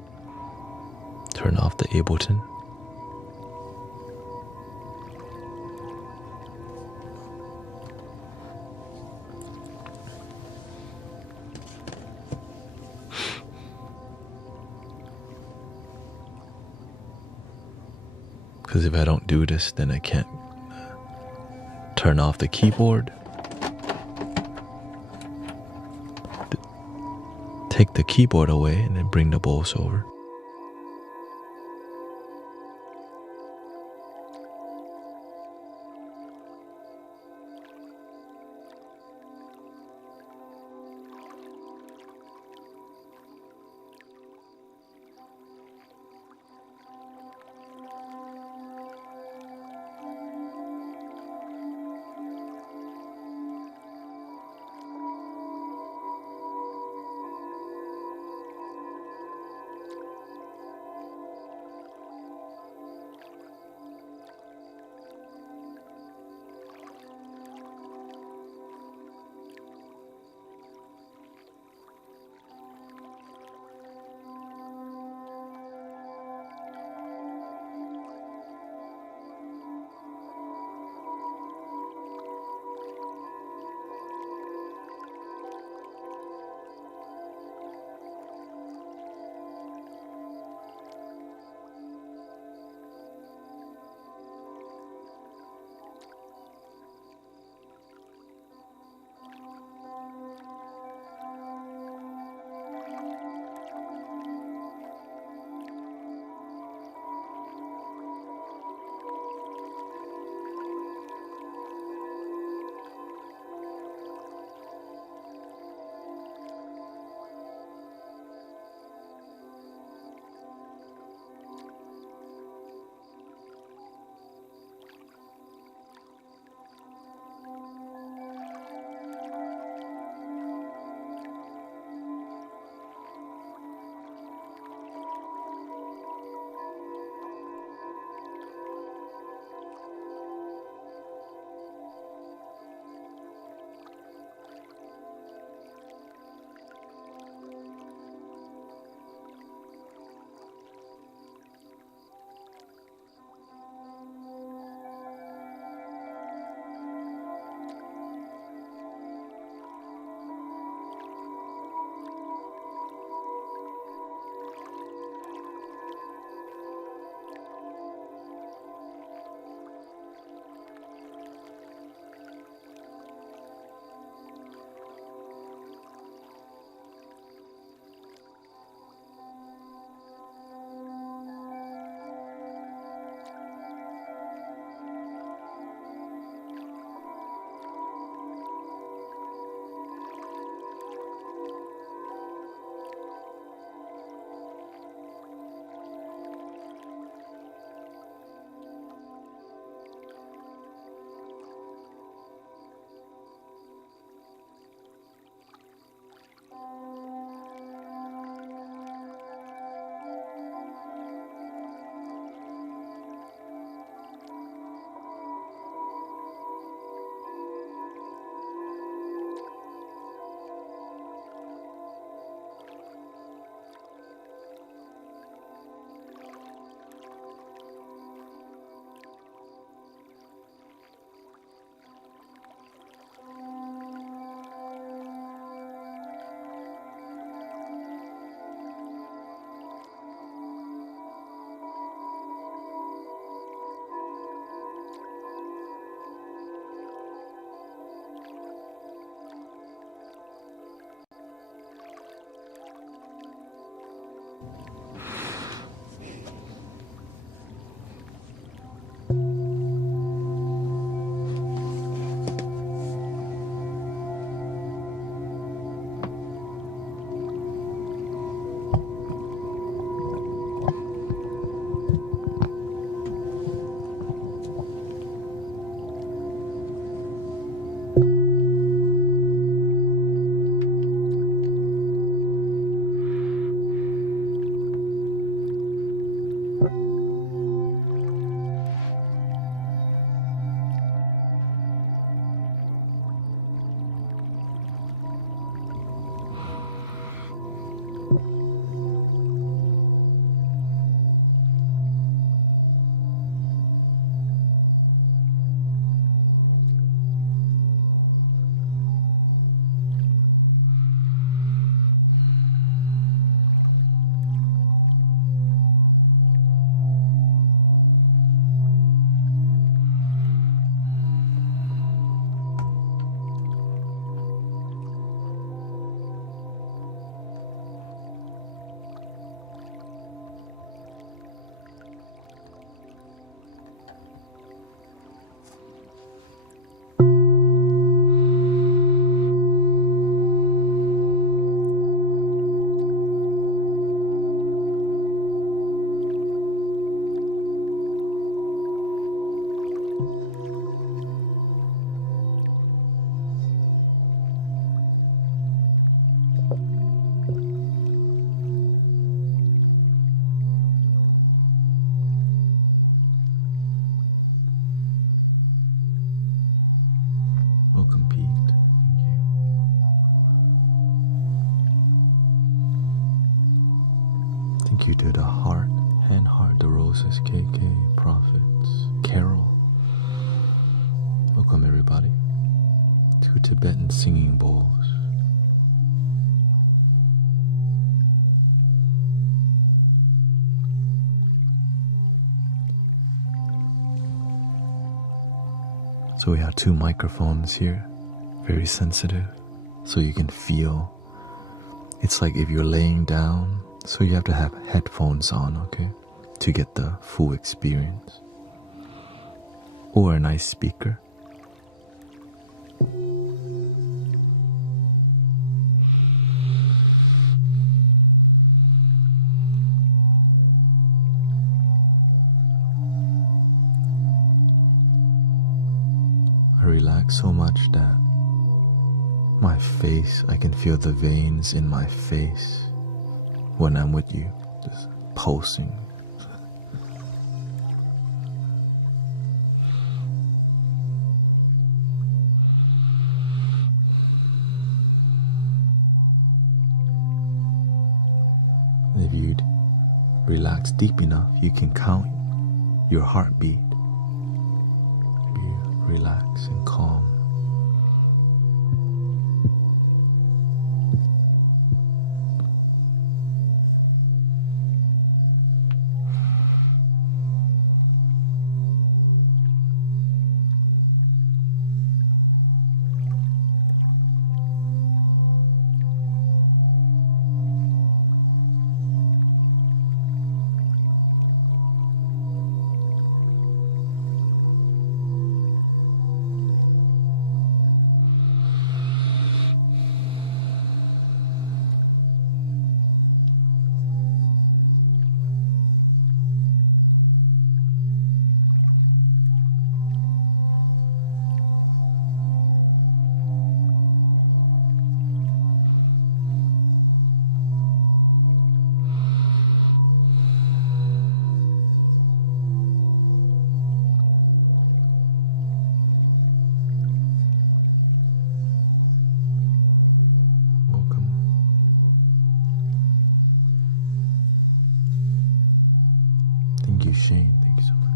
Turn off the Ableton. Because if I don't do this, then I can't turn off the keyboard. Take the keyboard away and then bring the bowls over. Thank you to the heart, and heart, the roses, KK, prophets, Carol. Welcome everybody to Tibetan singing bowls. So we have two microphones here, very sensitive, so you can feel. It's like if you're laying down, so you have to have headphones on, okay, to get the full experience. Or a nice speaker. I relax so much that my face, I can feel the veins in my face when I'm with you, just pulsing. If you relax deep enough, you can count your heartbeat. You relax and calm. Thank you, Shane. Thank you so much.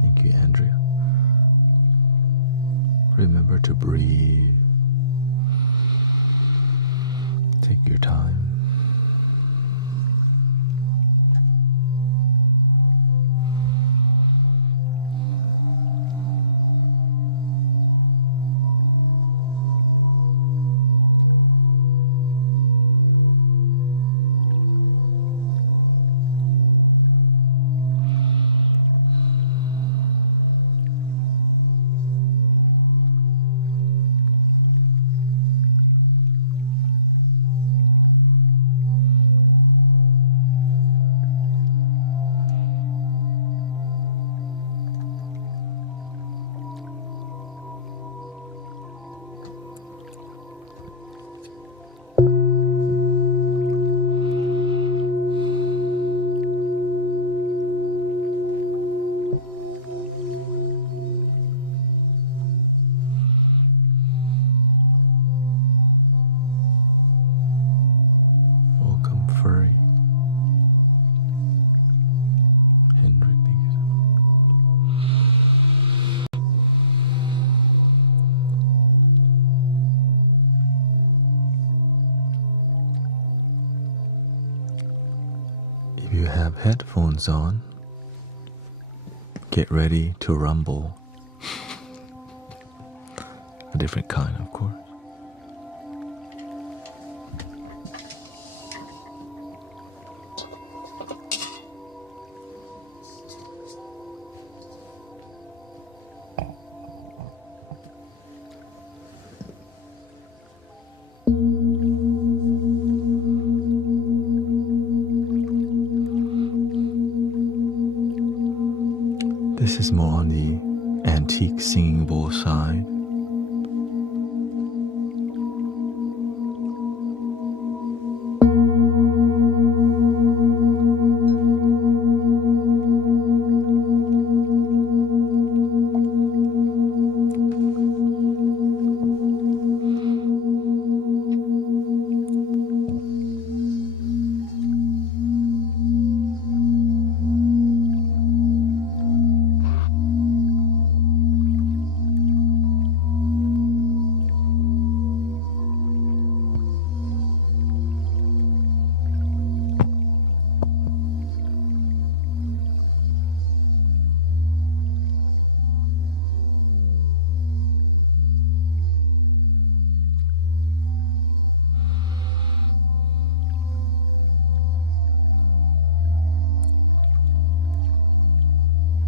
Thank you, Andrea. Remember to breathe. Take your time. you have headphones on, get ready to rumble. A different kind, of course. This is more on the antique singing bowl side.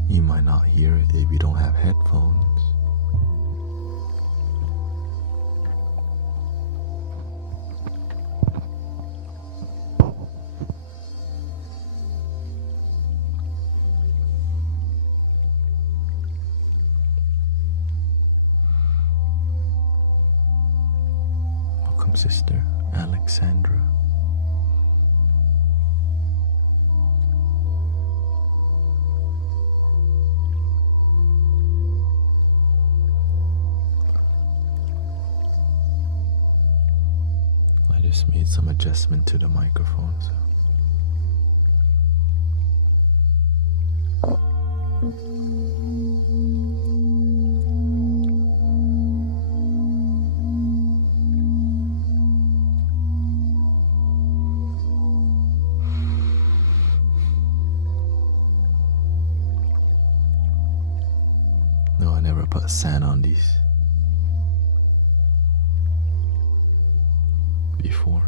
You might not hear it if you don't have headphones. Welcome, Sister Alexandra. Just made some adjustment to the microphone, so. No, I never put sand on these before.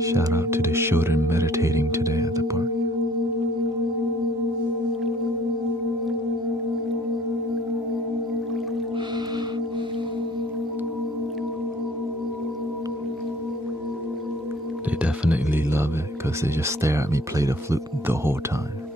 Shout out to the children meditating today at the park. They definitely love it because they just stare at me play the flute the whole time.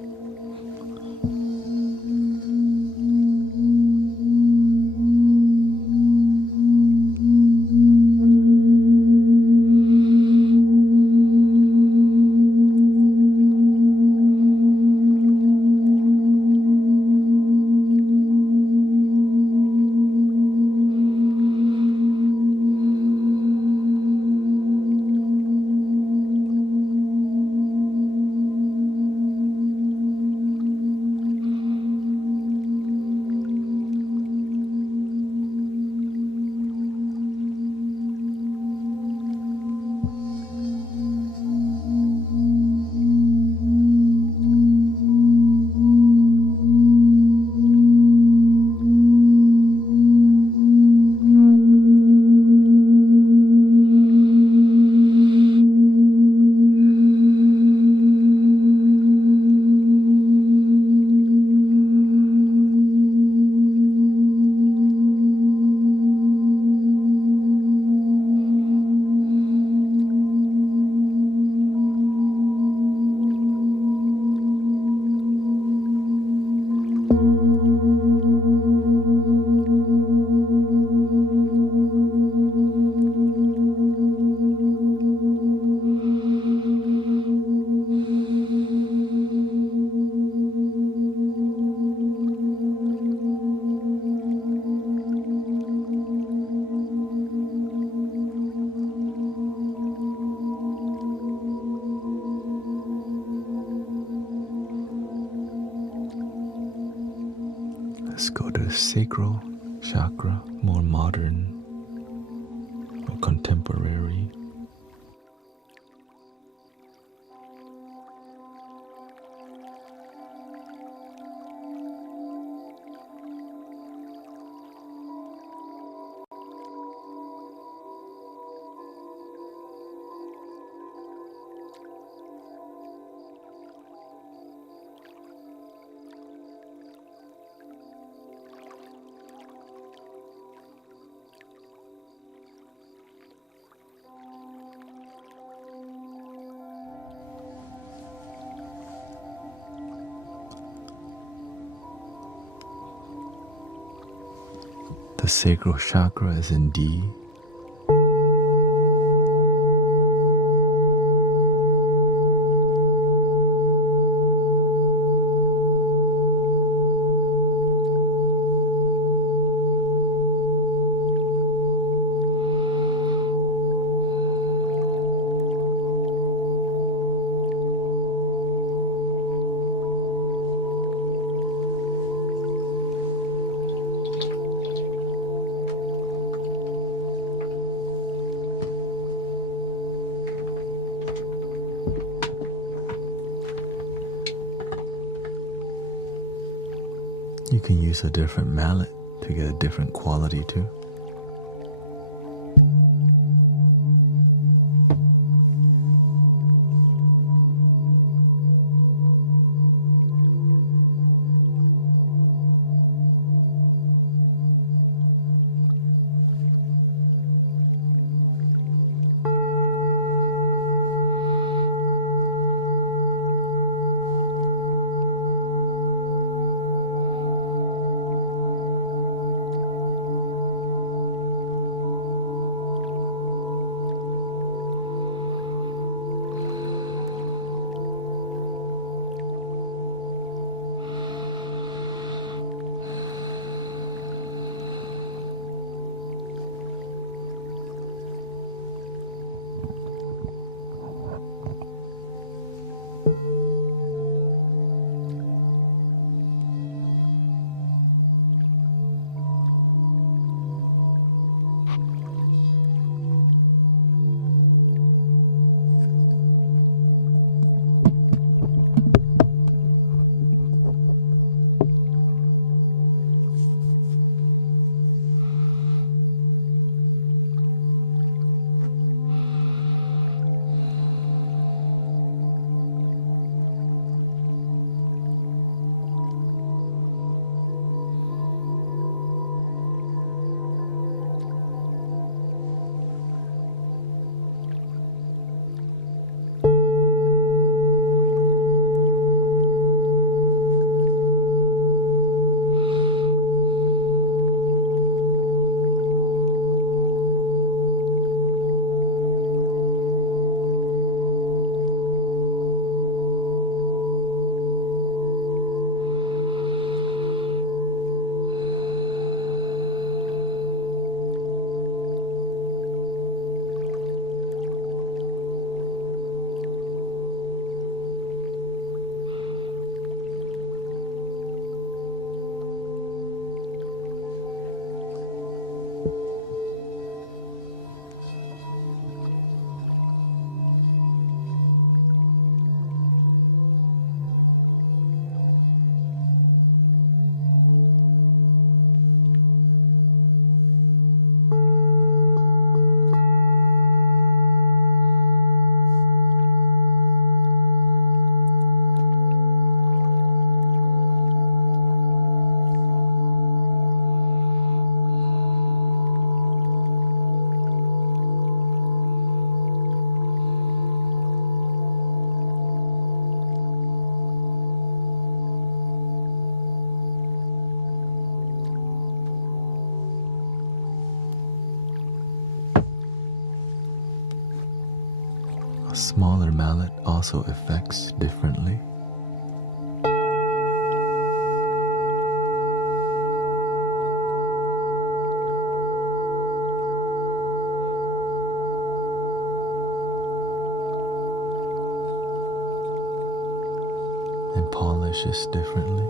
Let's go to the sacral chakra, more modern, more contemporary. The sacral chakra is in D. You can use a different mallet to get a different quality too. A smaller mallet also affects differently. And polishes differently.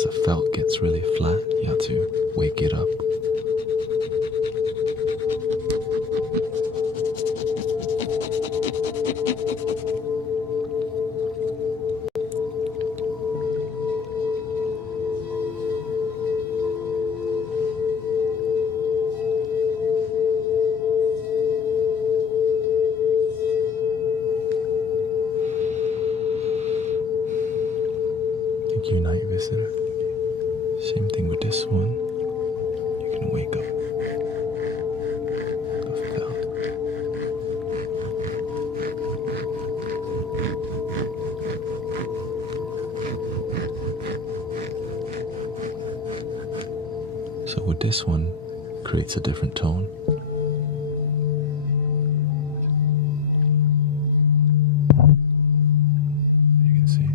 Because the felt gets really flat, you have to wake it up. Thank you, night visitor. Same thing with this one. You can wake up the felt. So with this one, creates a different tone. You can see.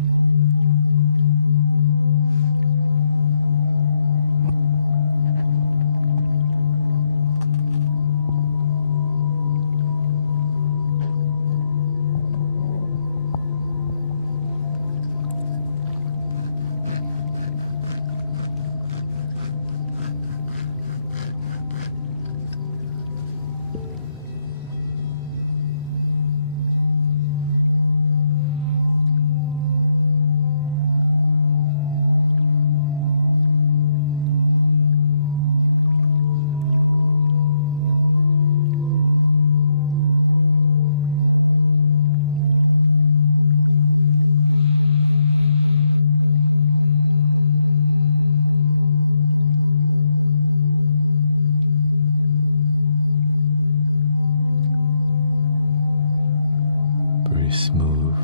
Very smooth.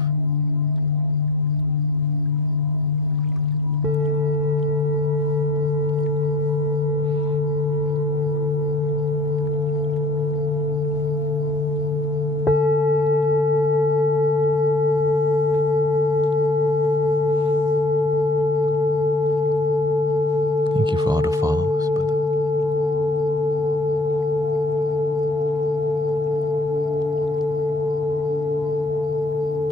Thank you for all the follows, by the way.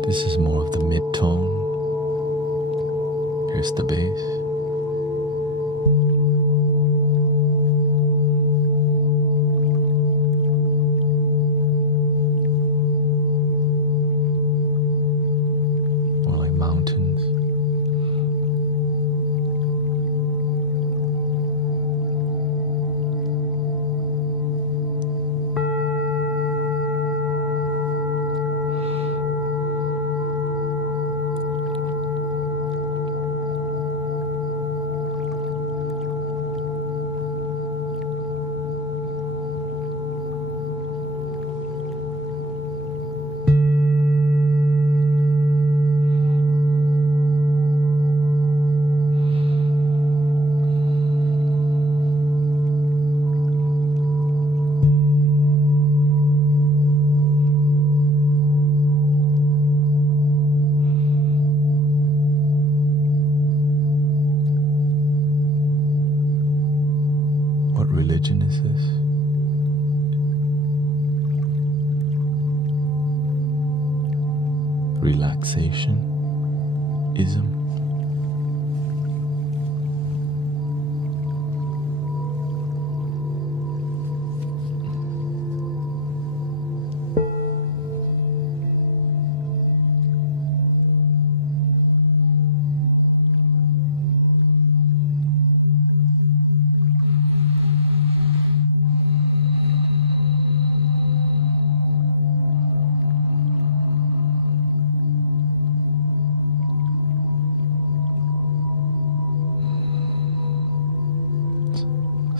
This is more of the mid-tone. Here's the bass. More like mountains. What religion is this? Relaxation? Ism?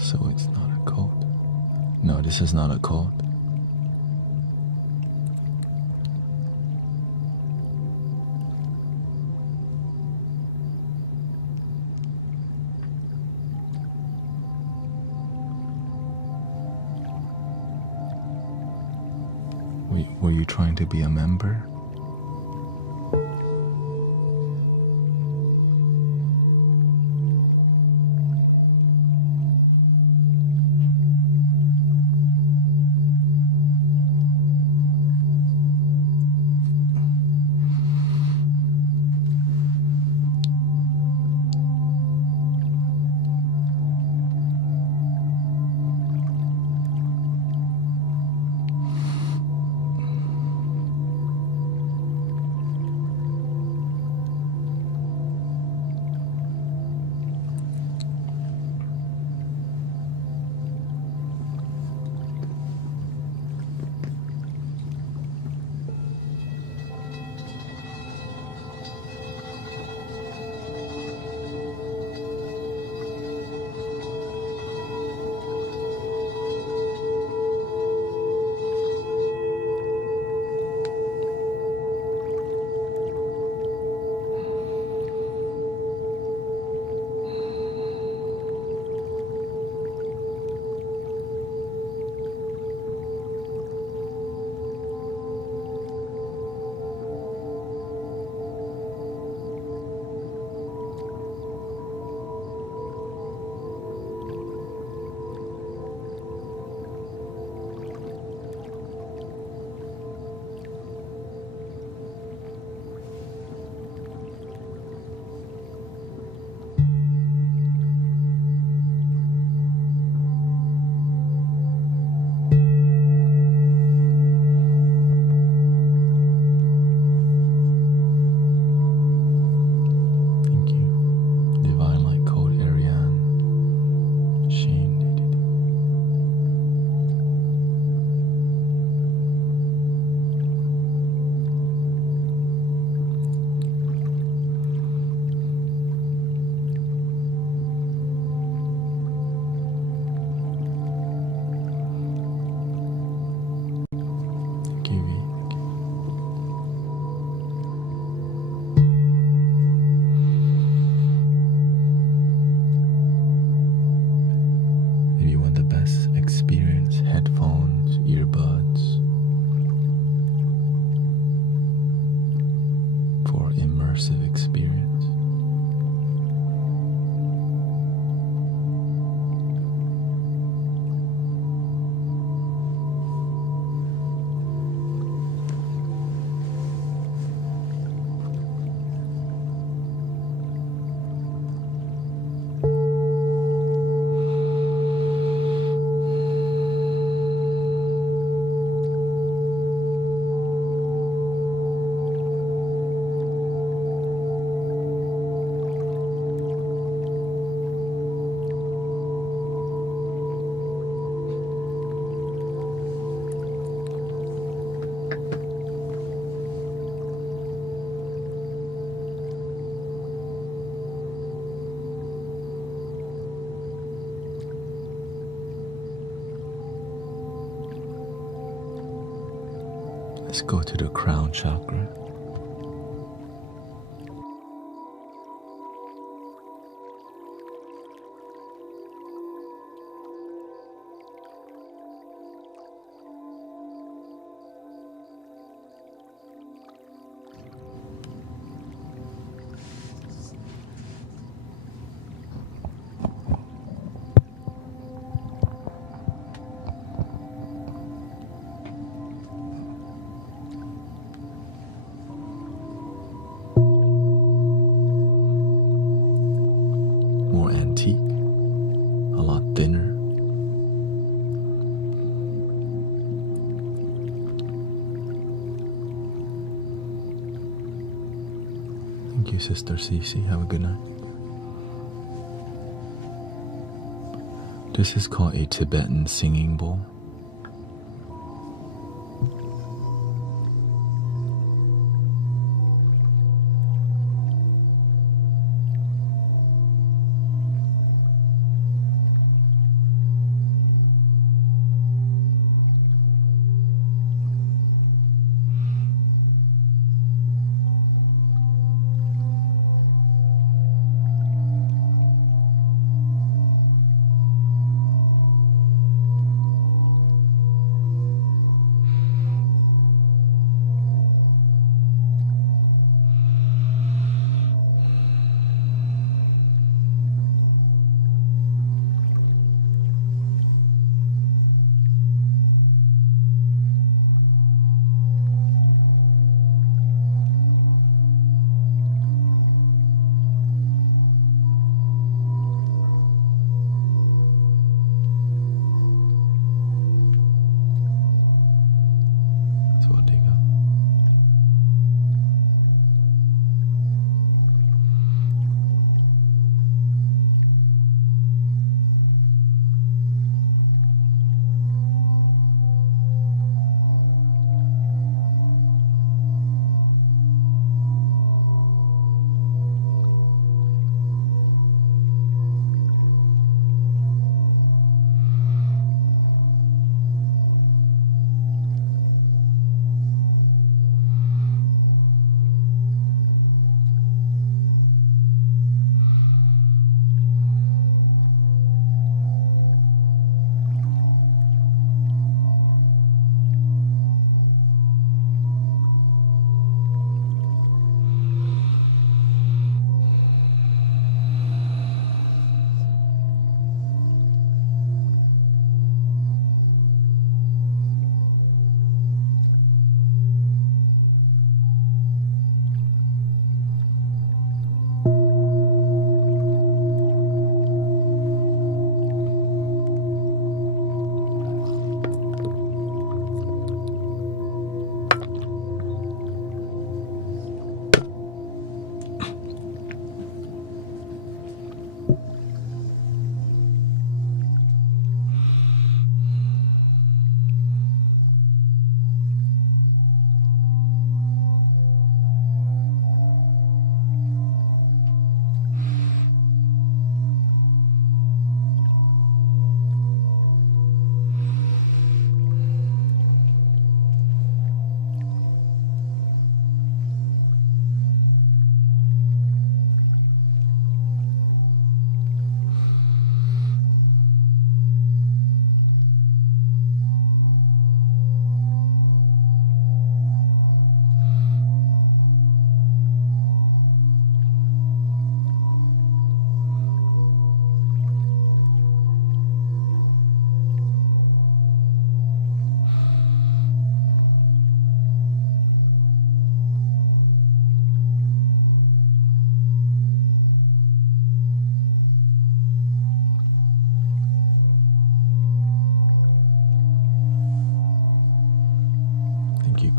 So it's not a cult. No, this is not a cult. Were you trying to be a member? immersive experience. Let's go to the crown chakra. More antique, a lot thinner. Thank you, Sister Cece. Have a good night. This is called a Tibetan singing bowl.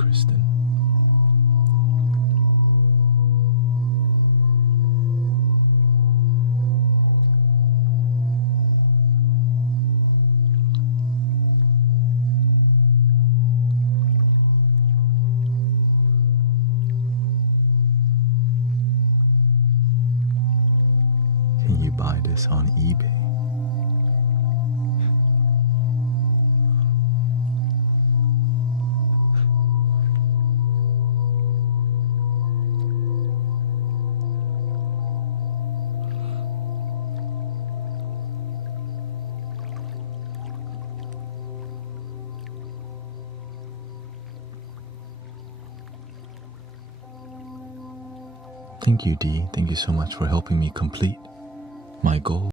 Kristen. Can you buy this on eBay? Thank you, Dee. Thank you so much for helping me complete my goal.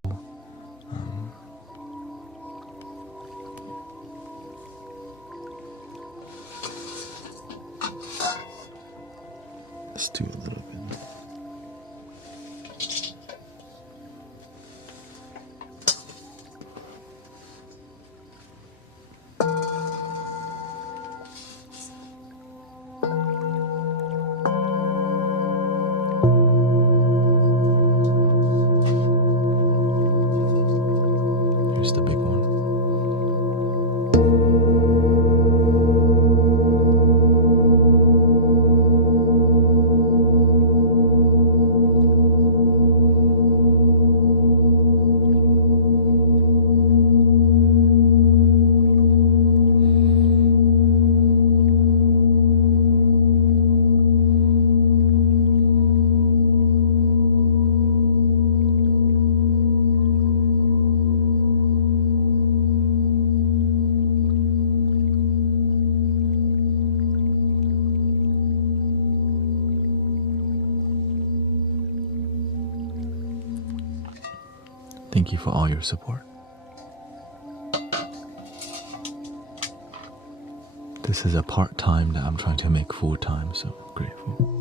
Let's do a little bit. Here's the big one. Thank you for all your support. This is a part-time that I'm trying to make full-time, so grateful.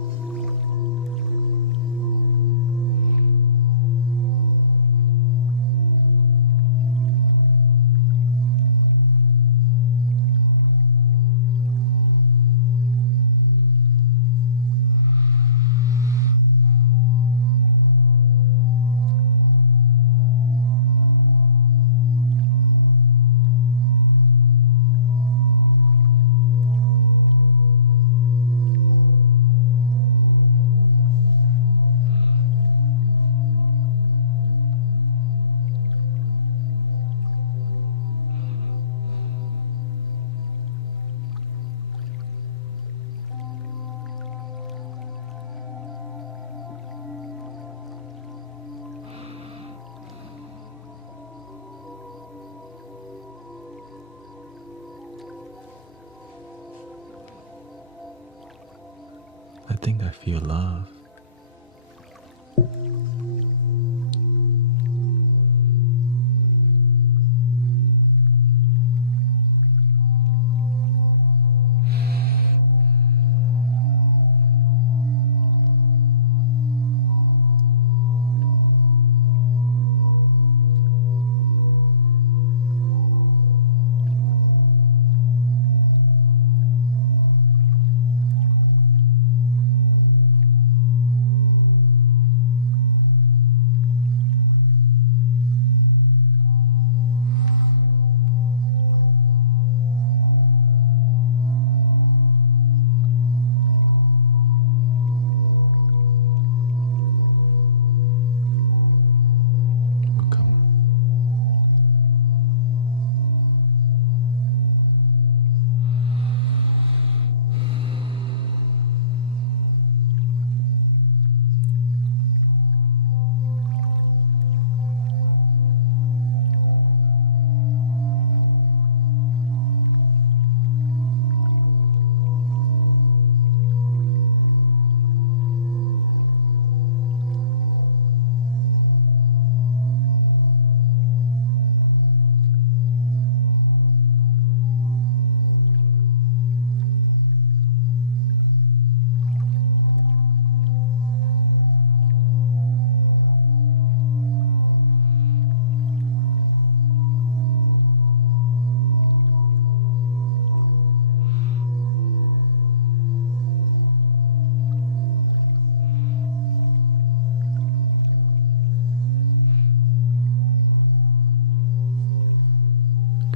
I think I feel love.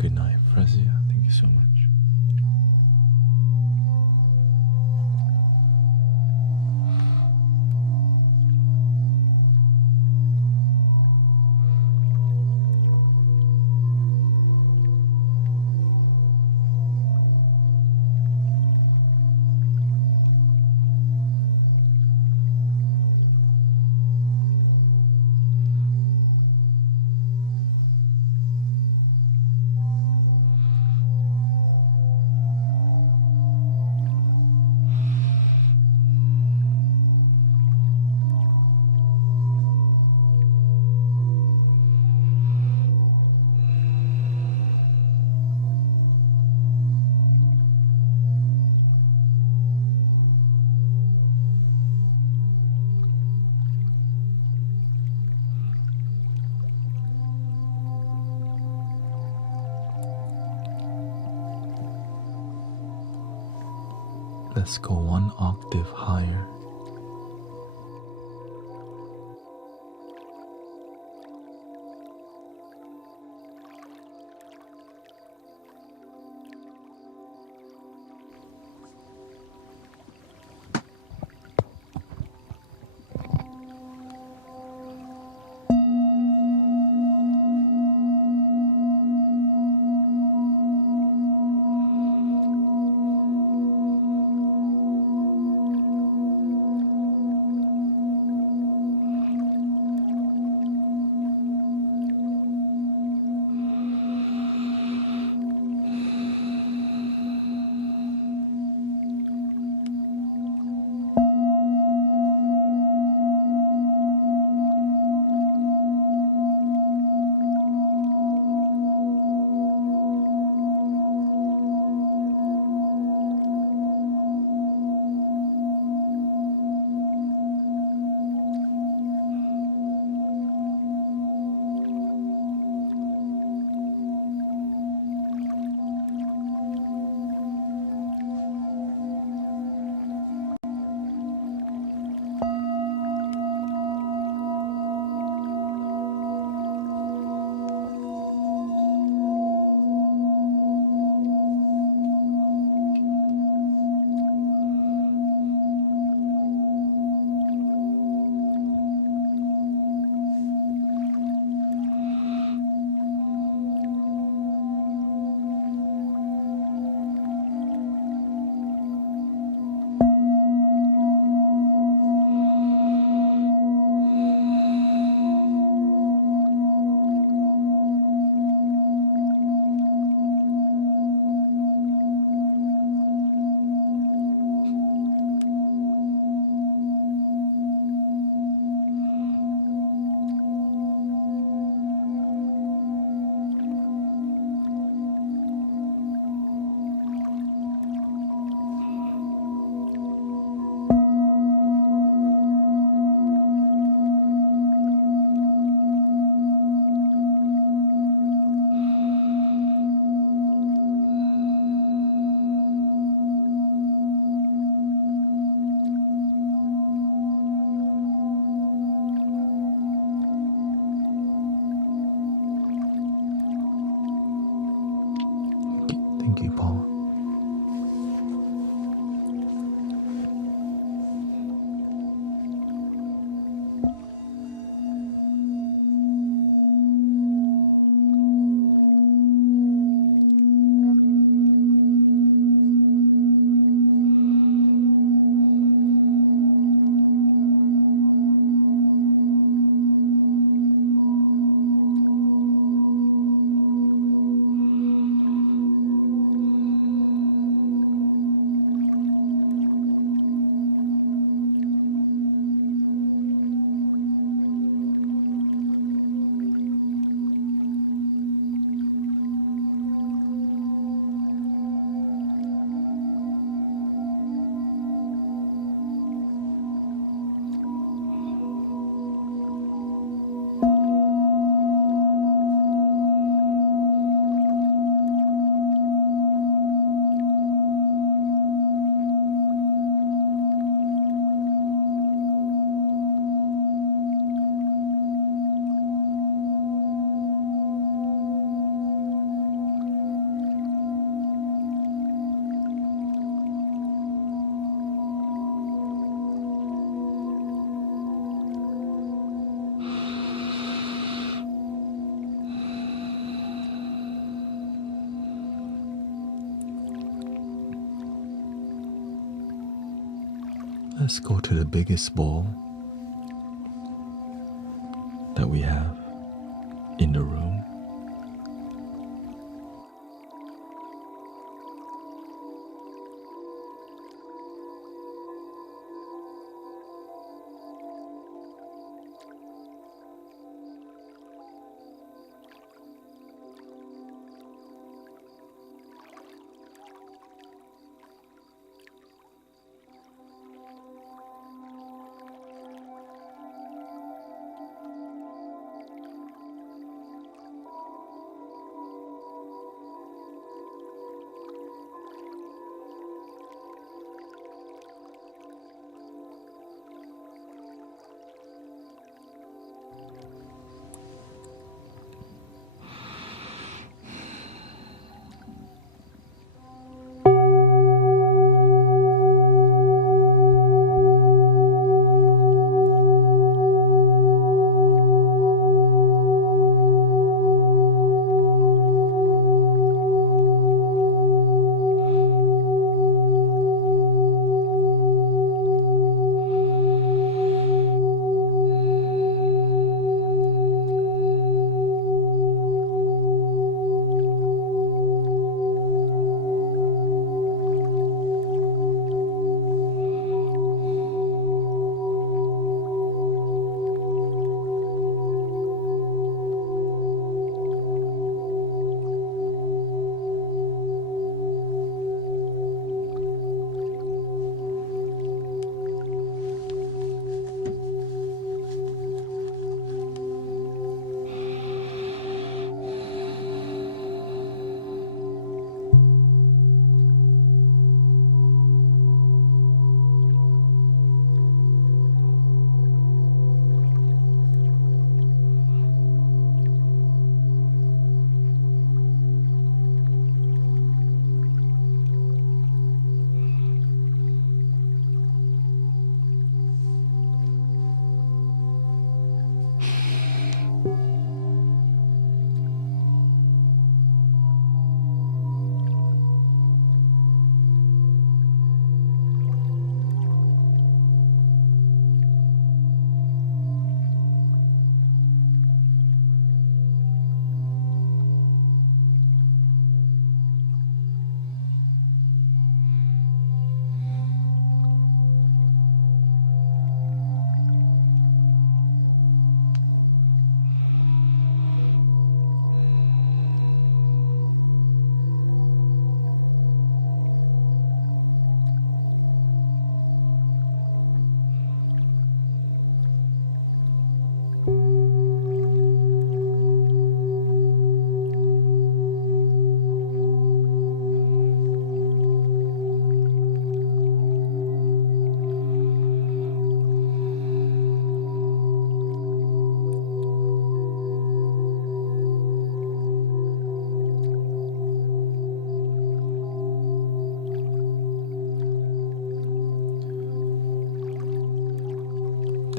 Good night, Frazia. Thank you so much. Let's go one octave higher. let's go to the biggest bowl that we have in the room.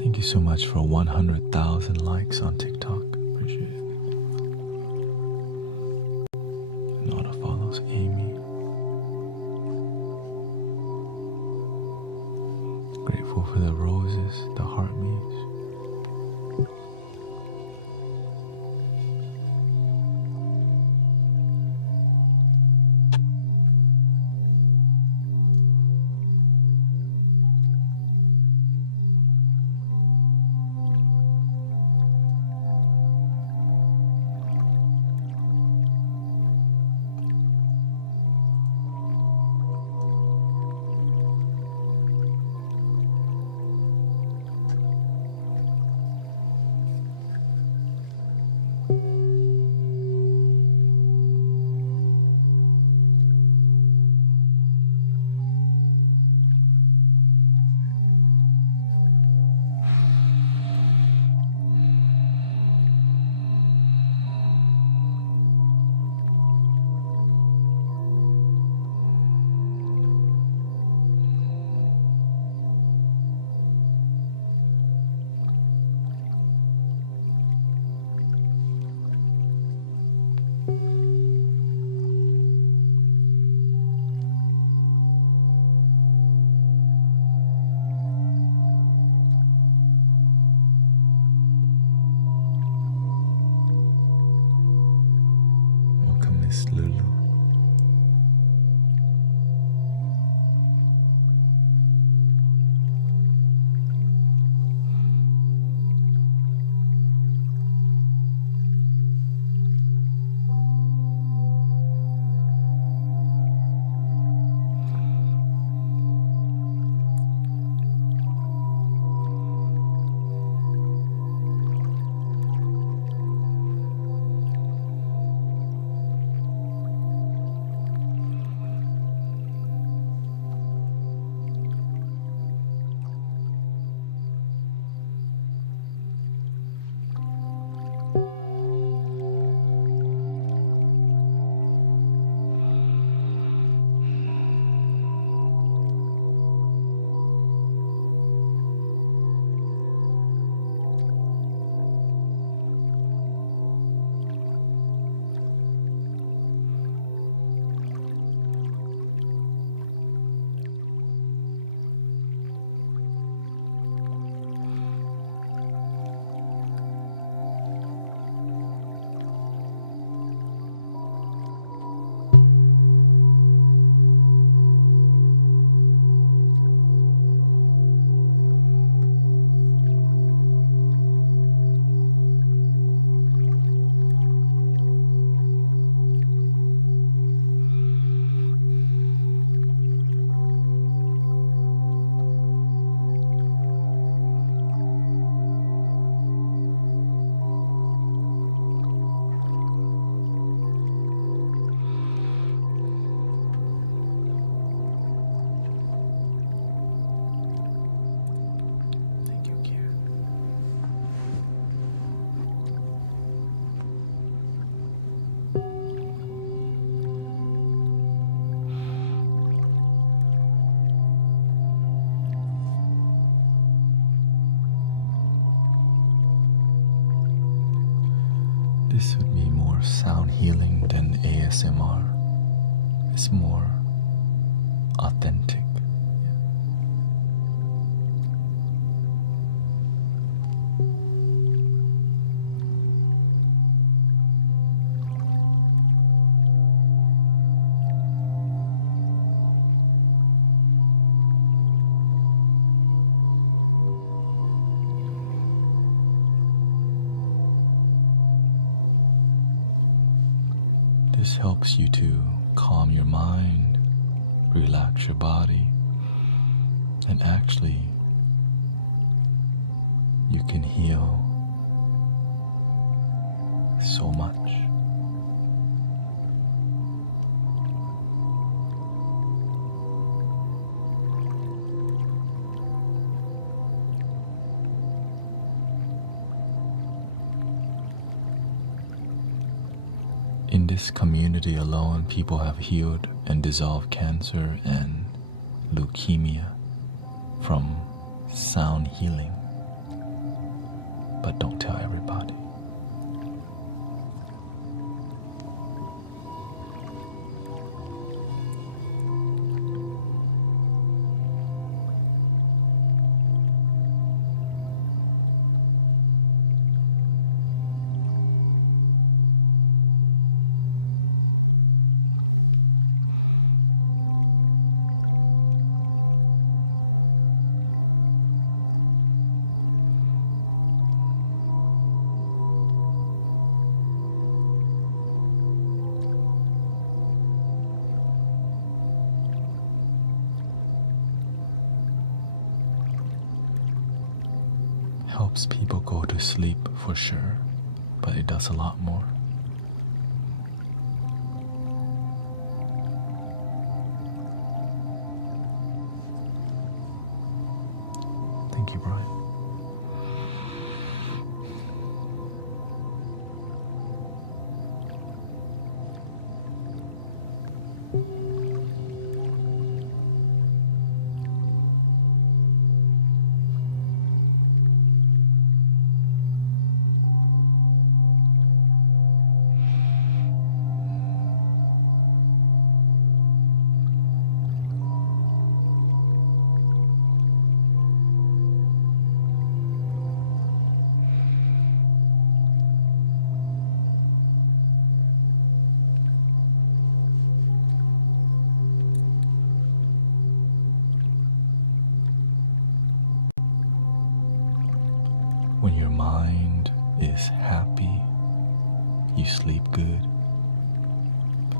Thank you so much for 100,000 likes on TikTok. Appreciate it. And all the follows, Amy. Grateful for the roses, the heart meets. Miss Lulu. This would be more sound healing than ASMR. It's more authentic. This helps you to calm your mind, relax your body, and actually you can heal so much. In this community alone, people have healed and dissolved cancer and leukemia from sound healing. But don't tell everybody. Helps people go to sleep for sure, but it does a lot more. Thank you, Brian. When your mind is happy, you sleep good,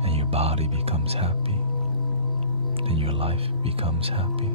and your body becomes happy, then your life becomes happy.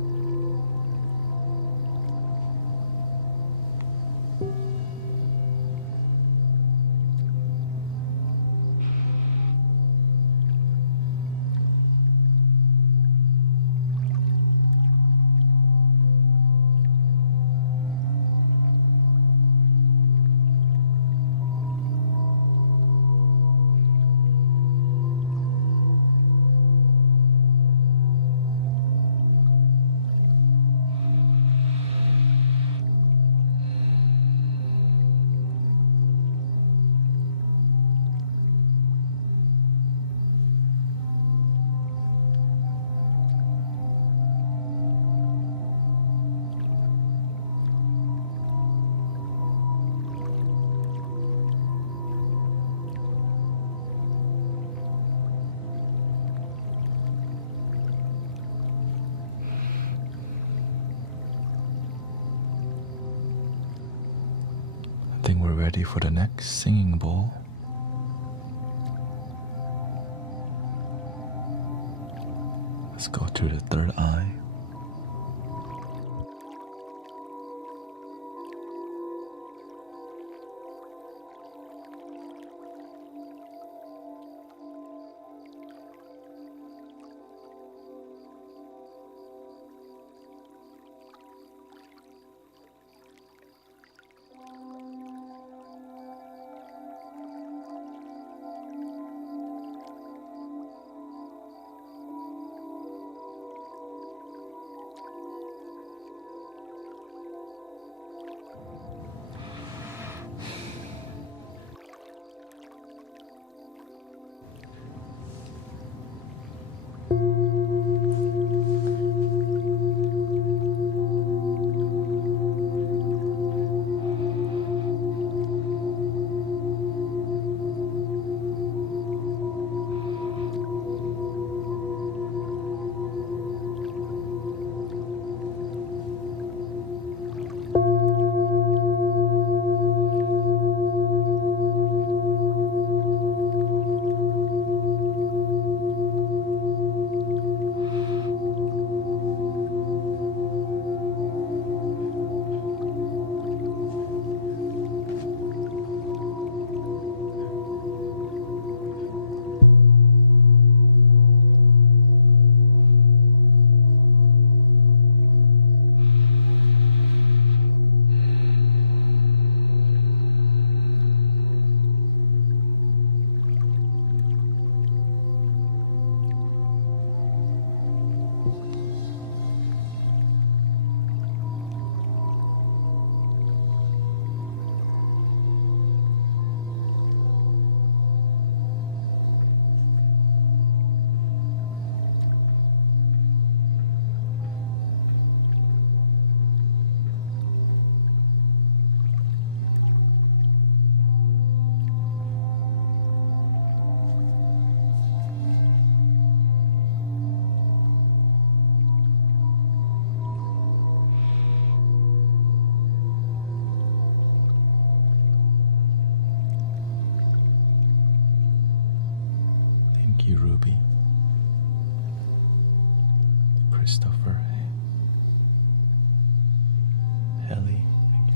I think we're ready for the next singing bowl. Let's go to the third eye. Thank you, Ruby. Christopher. Helly. Thank you.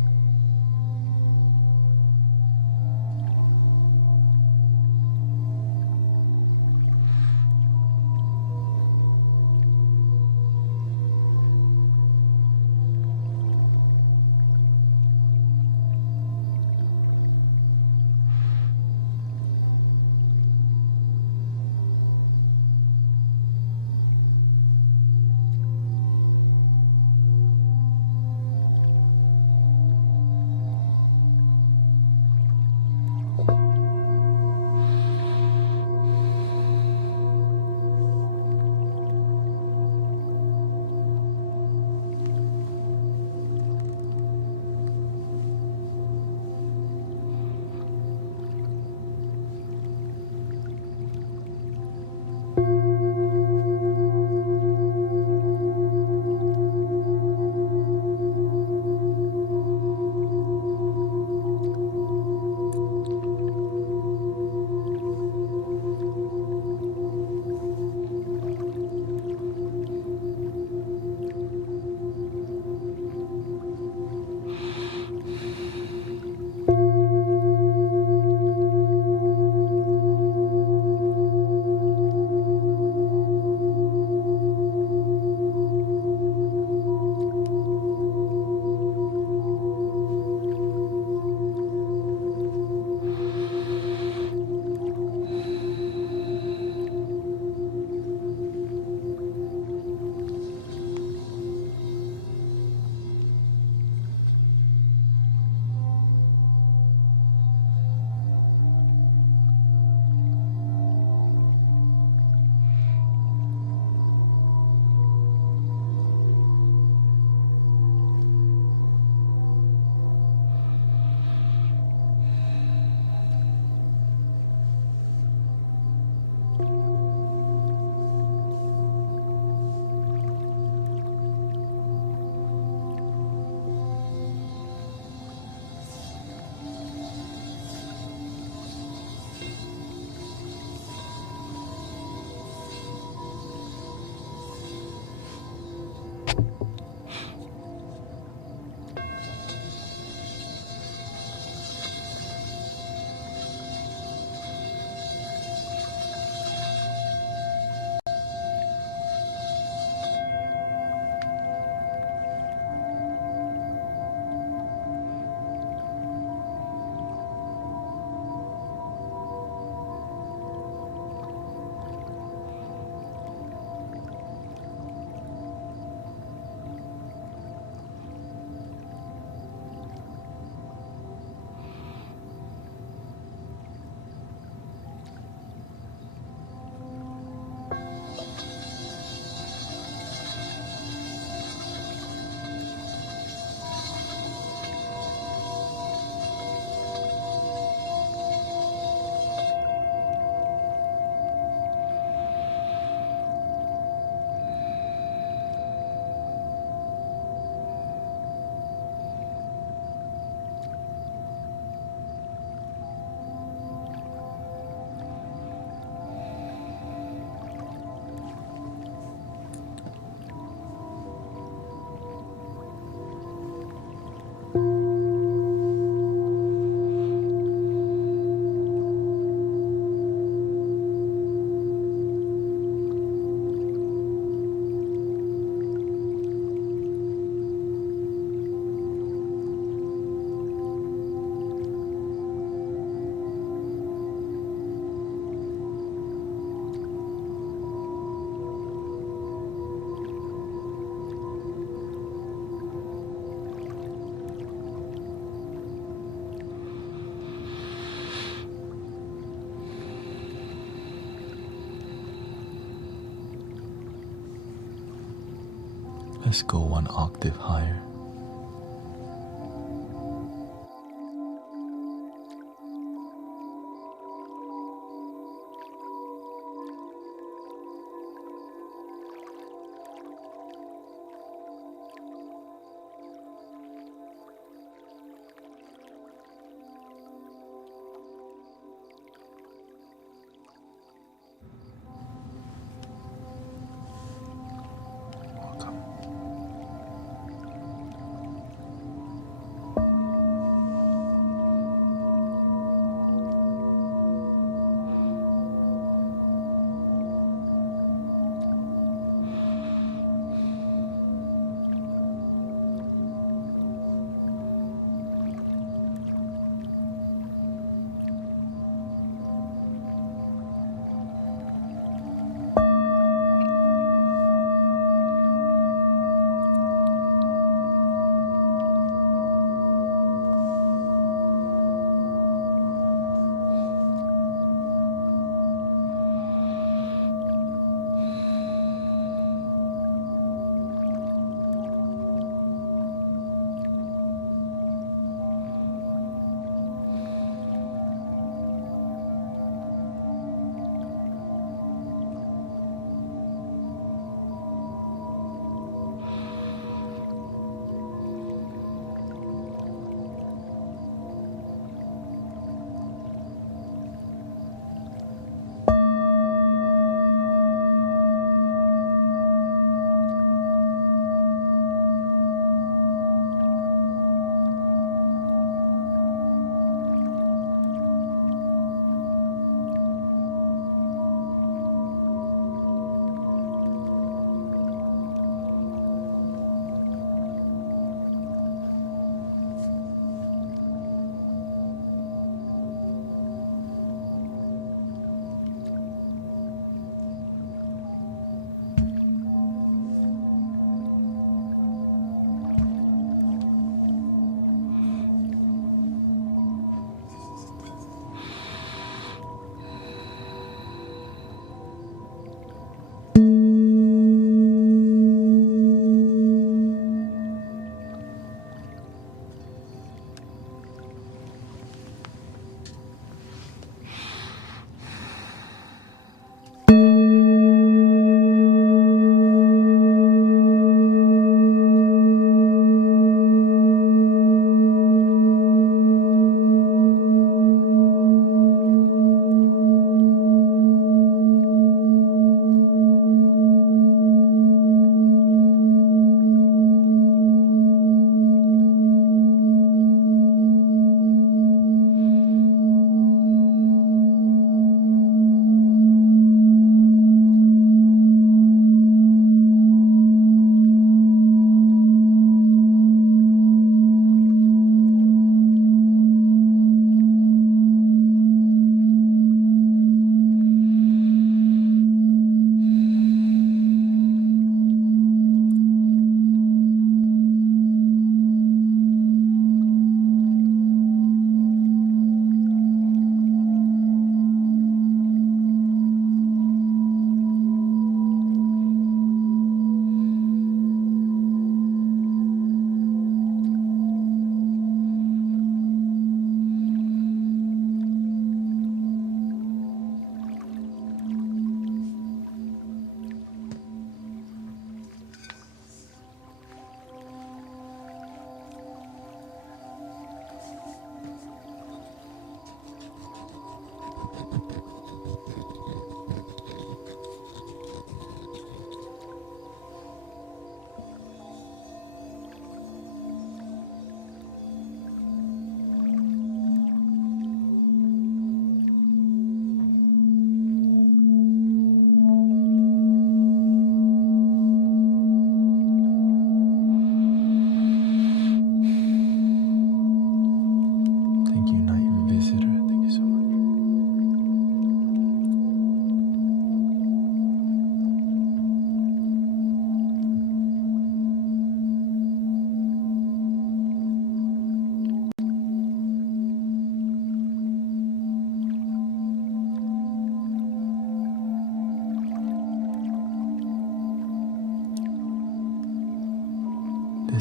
Let's go one octave higher.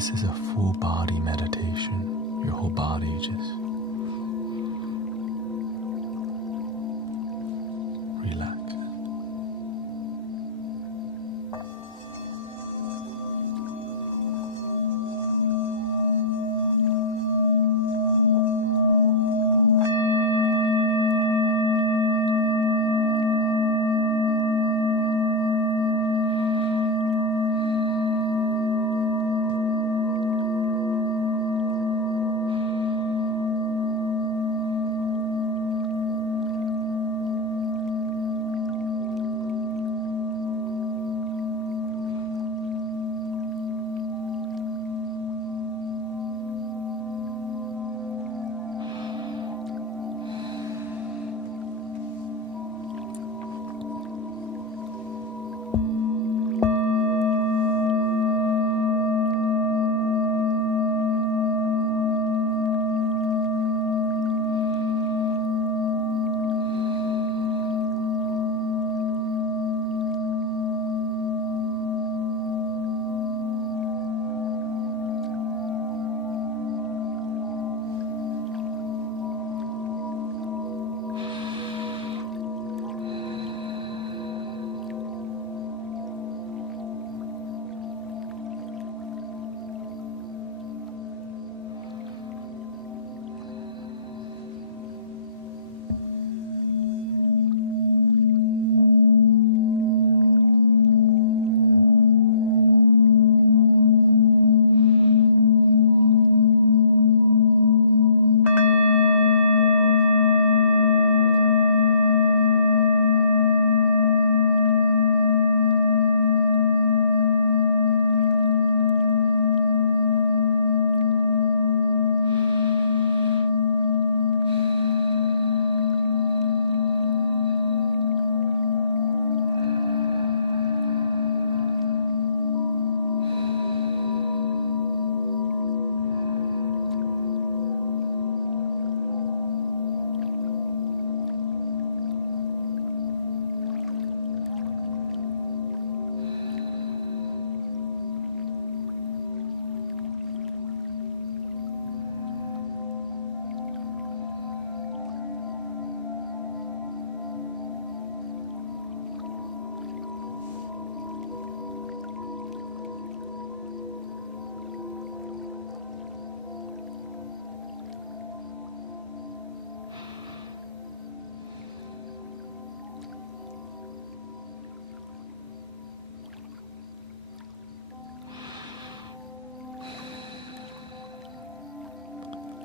This is a full body meditation. Your whole body just relax.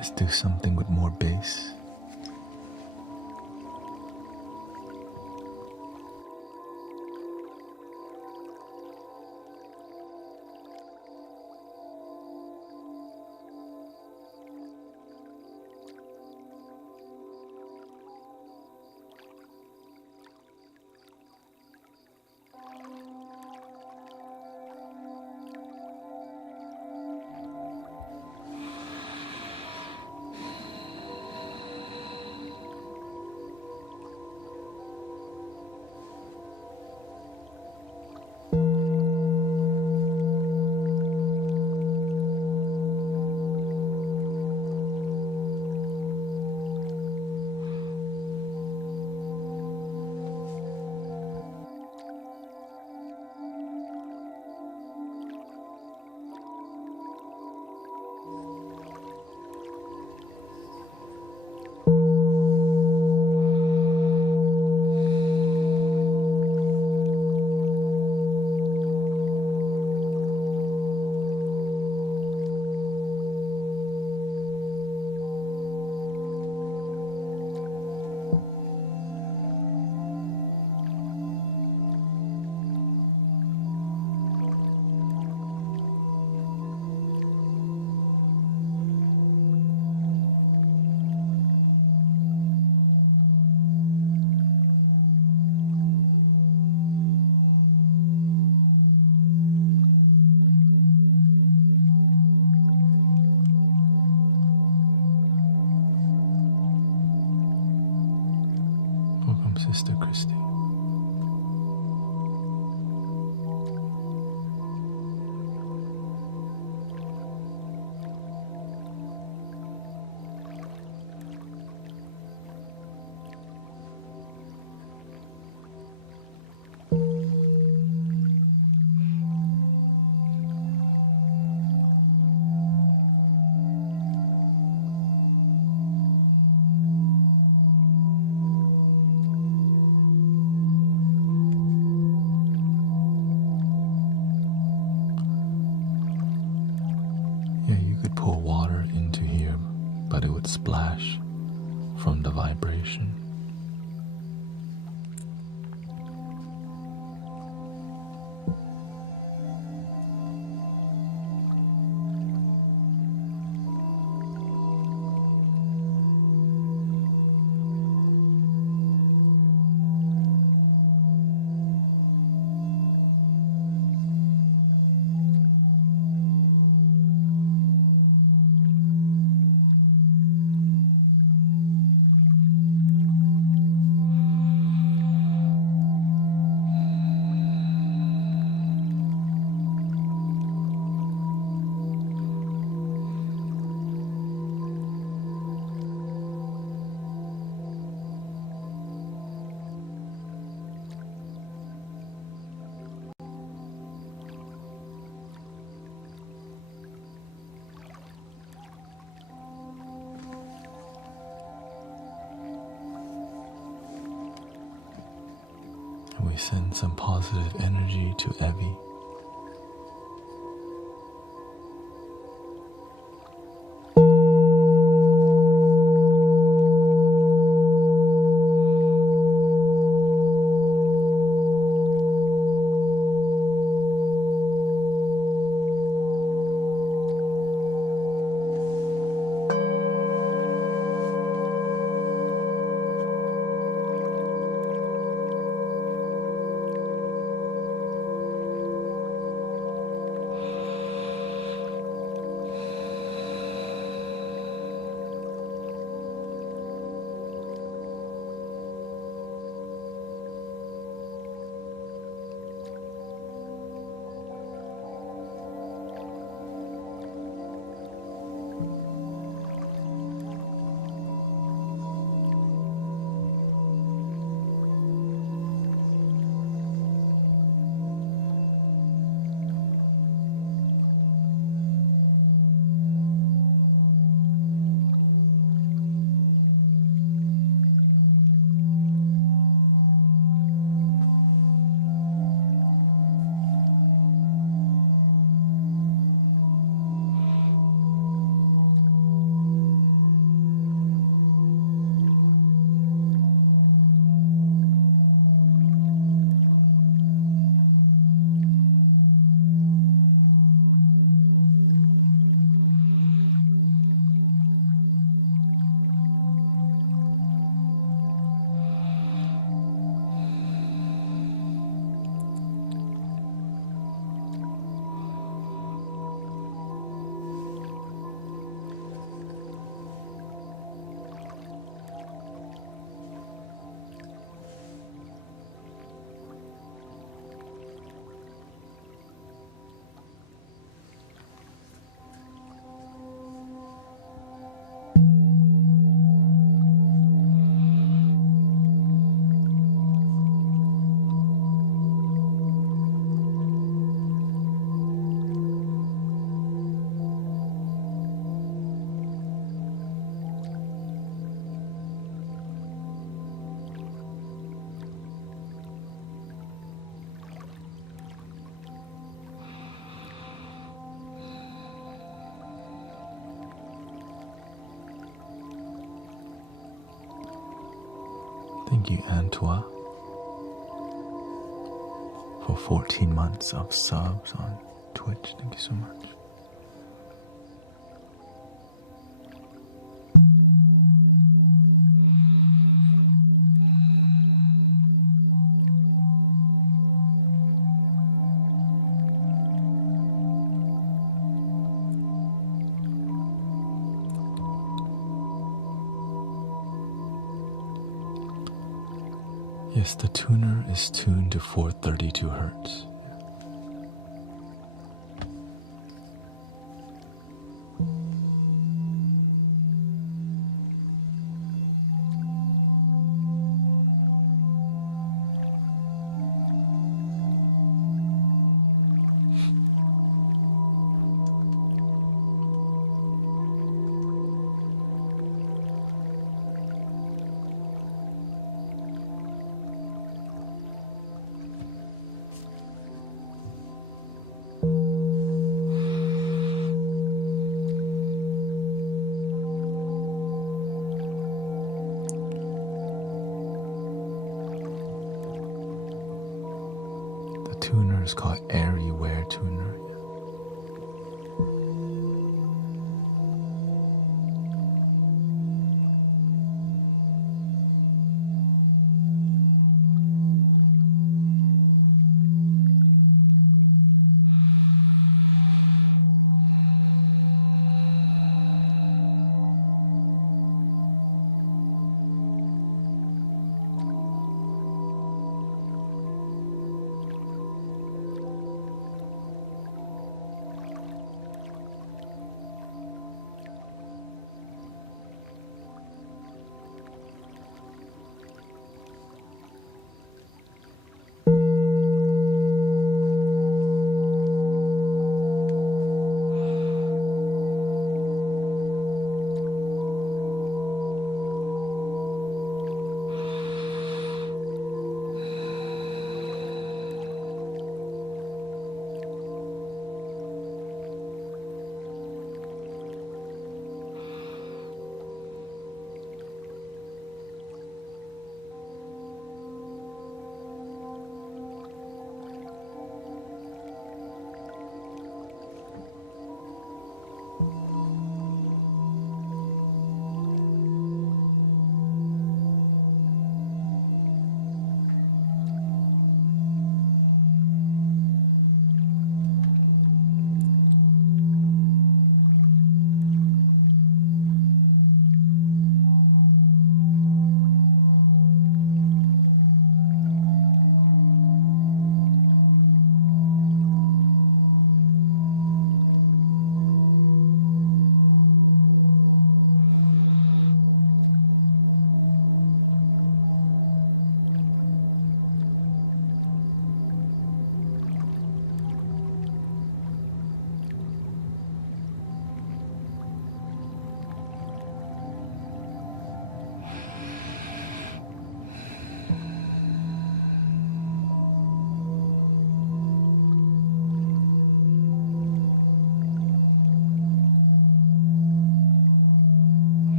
Let's do something with more bass. Sister Christy. but it would splash from the vibration. We send some positive energy to Evie. Thank you, Antoine, for 14 months of subs on Twitch. Thank you so much. Yes, the tuner is tuned to 432 hertz. tuner is called Everywhere tuner.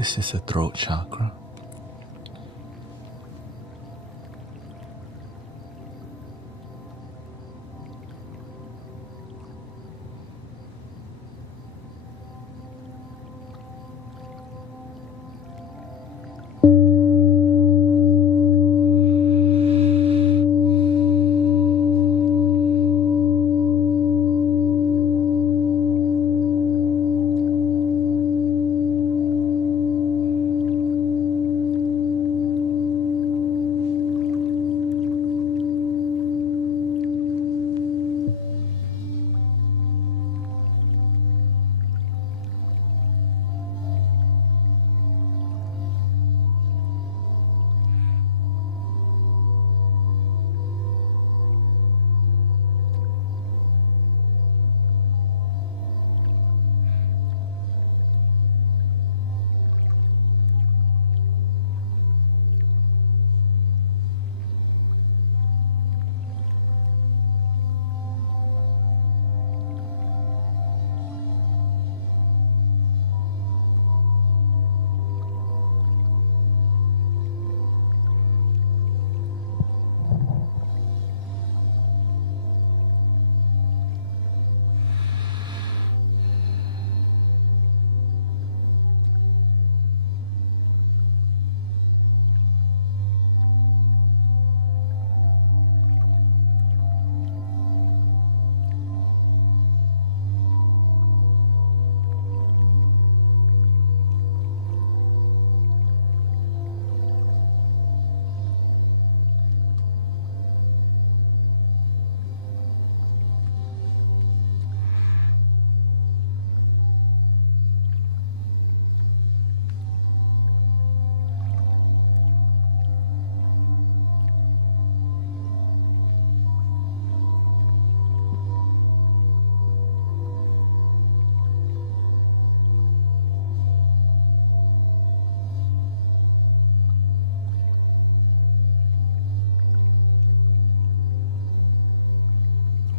This is the throat chakra.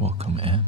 welcome end.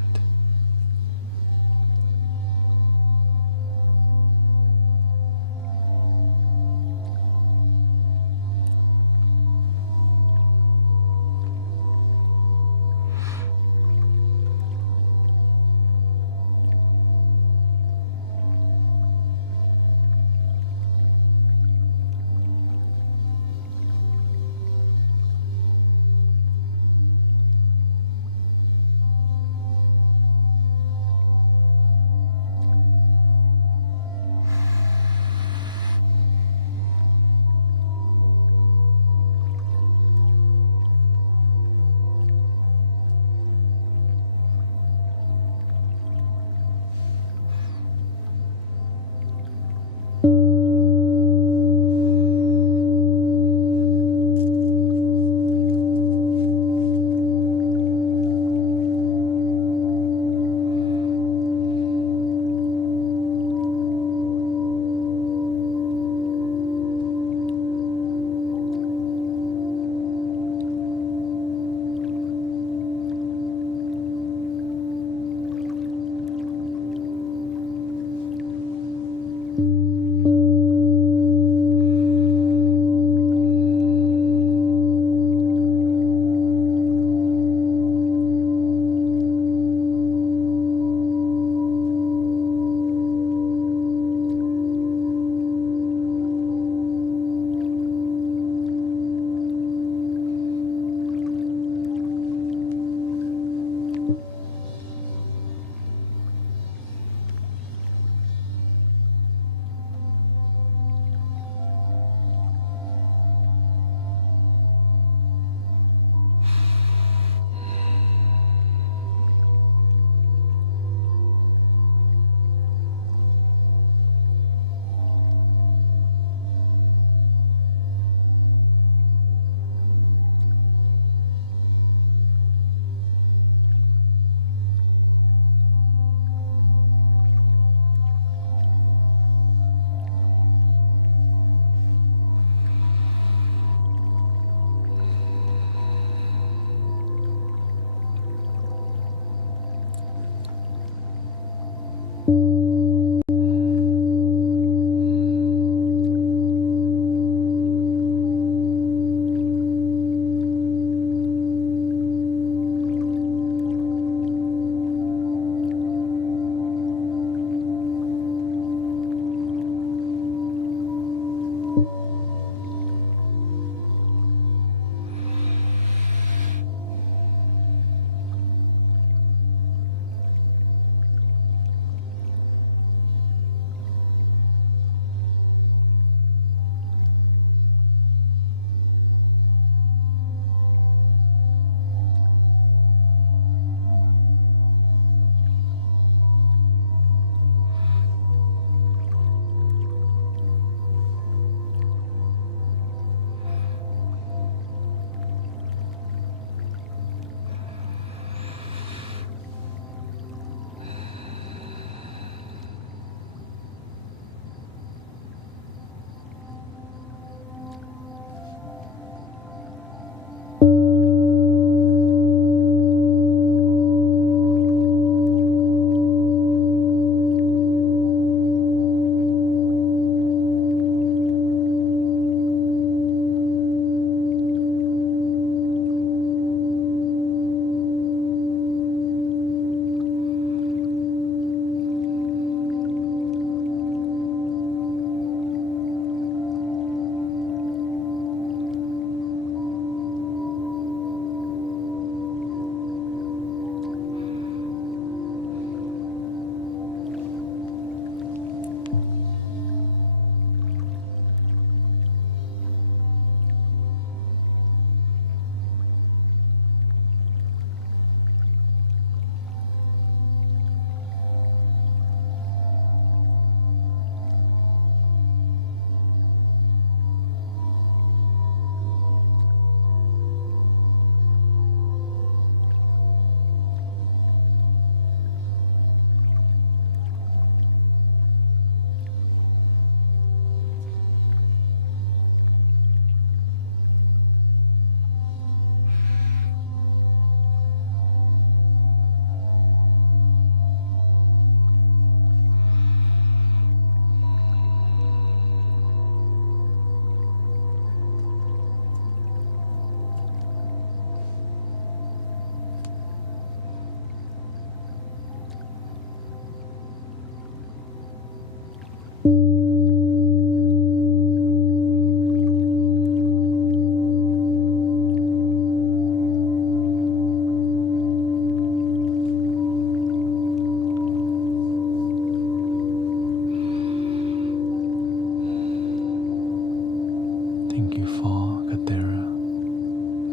Thank you for Katera,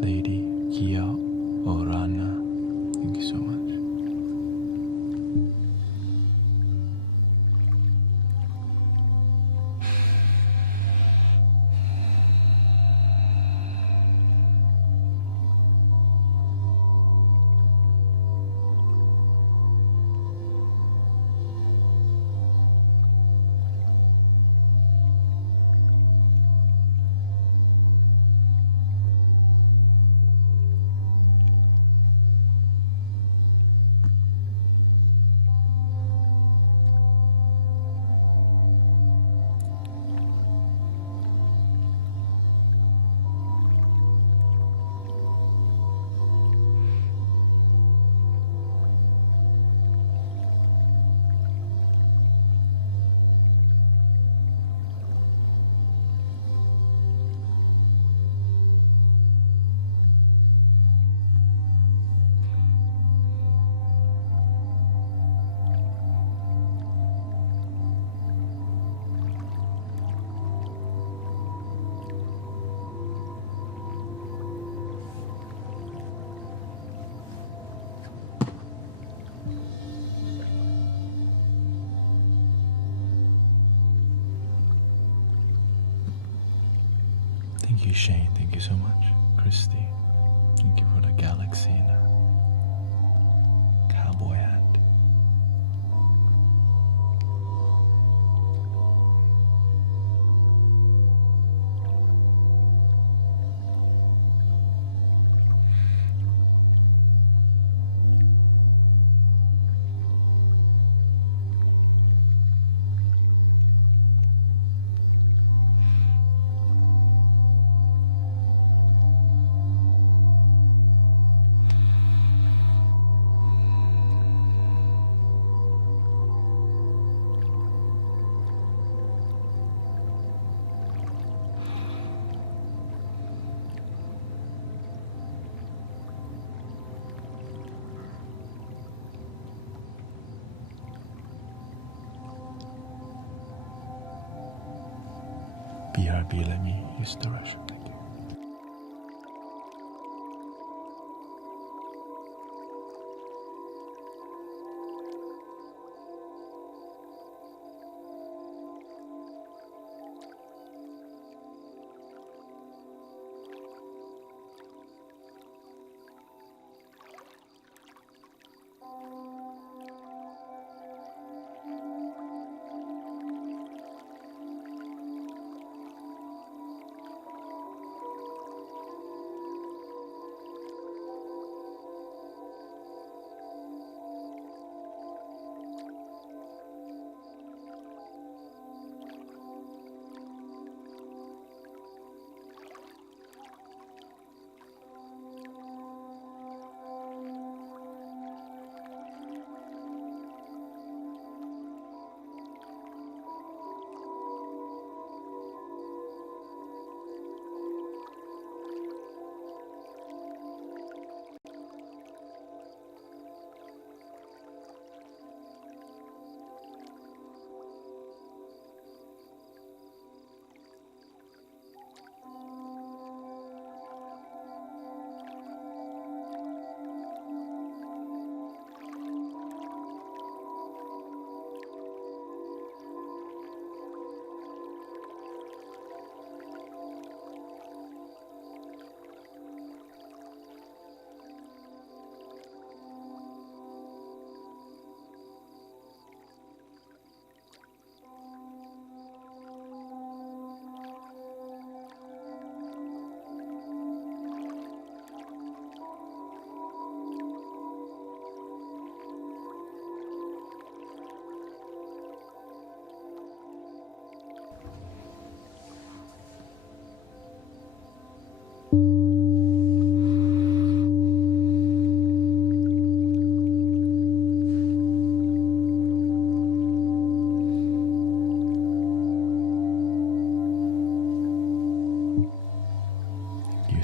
Lady, Kia, Orana. Thank you so much. Thank you, Shane. Thank you so much. Christy. Thank you for the galaxy and the cowboy hat. BRB, let me use the restroom. Thank you.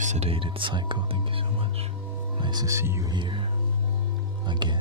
Sedated Psycho, thank you so much. Nice to see you here again.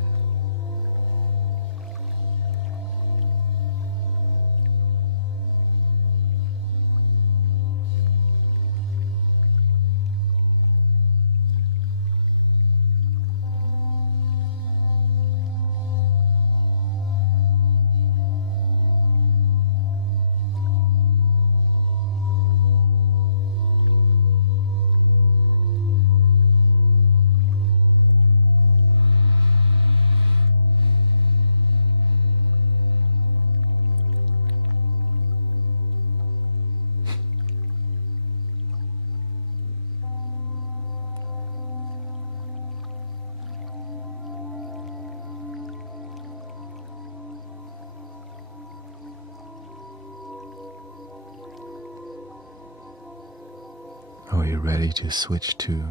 Are we ready to switch to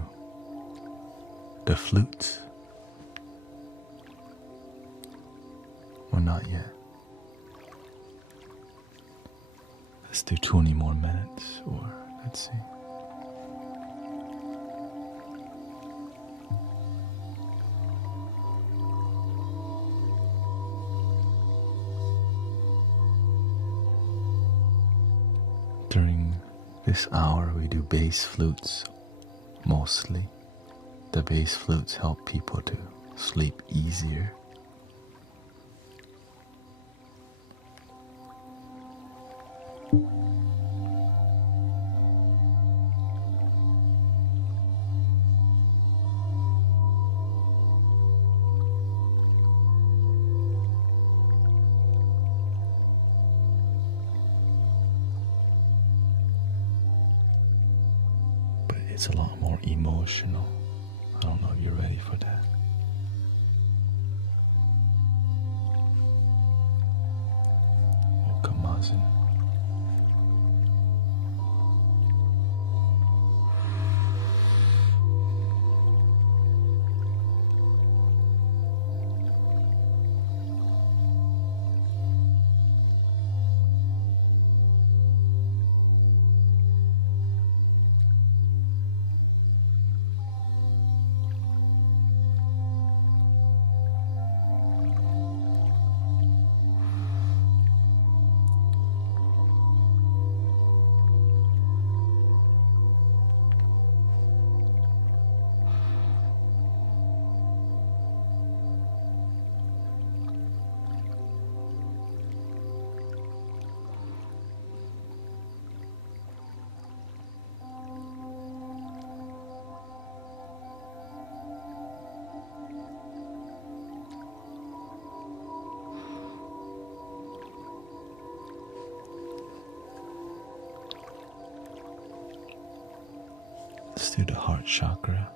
the flutes? Or not yet? Let's do 20 more minutes, or let's see. During this hour, we do bass flutes mostly. The bass flutes help people to sleep easier. But it's a lot more emotional. I don't know if you're ready for that. Welcome, Mazin. Let's do the heart chakra.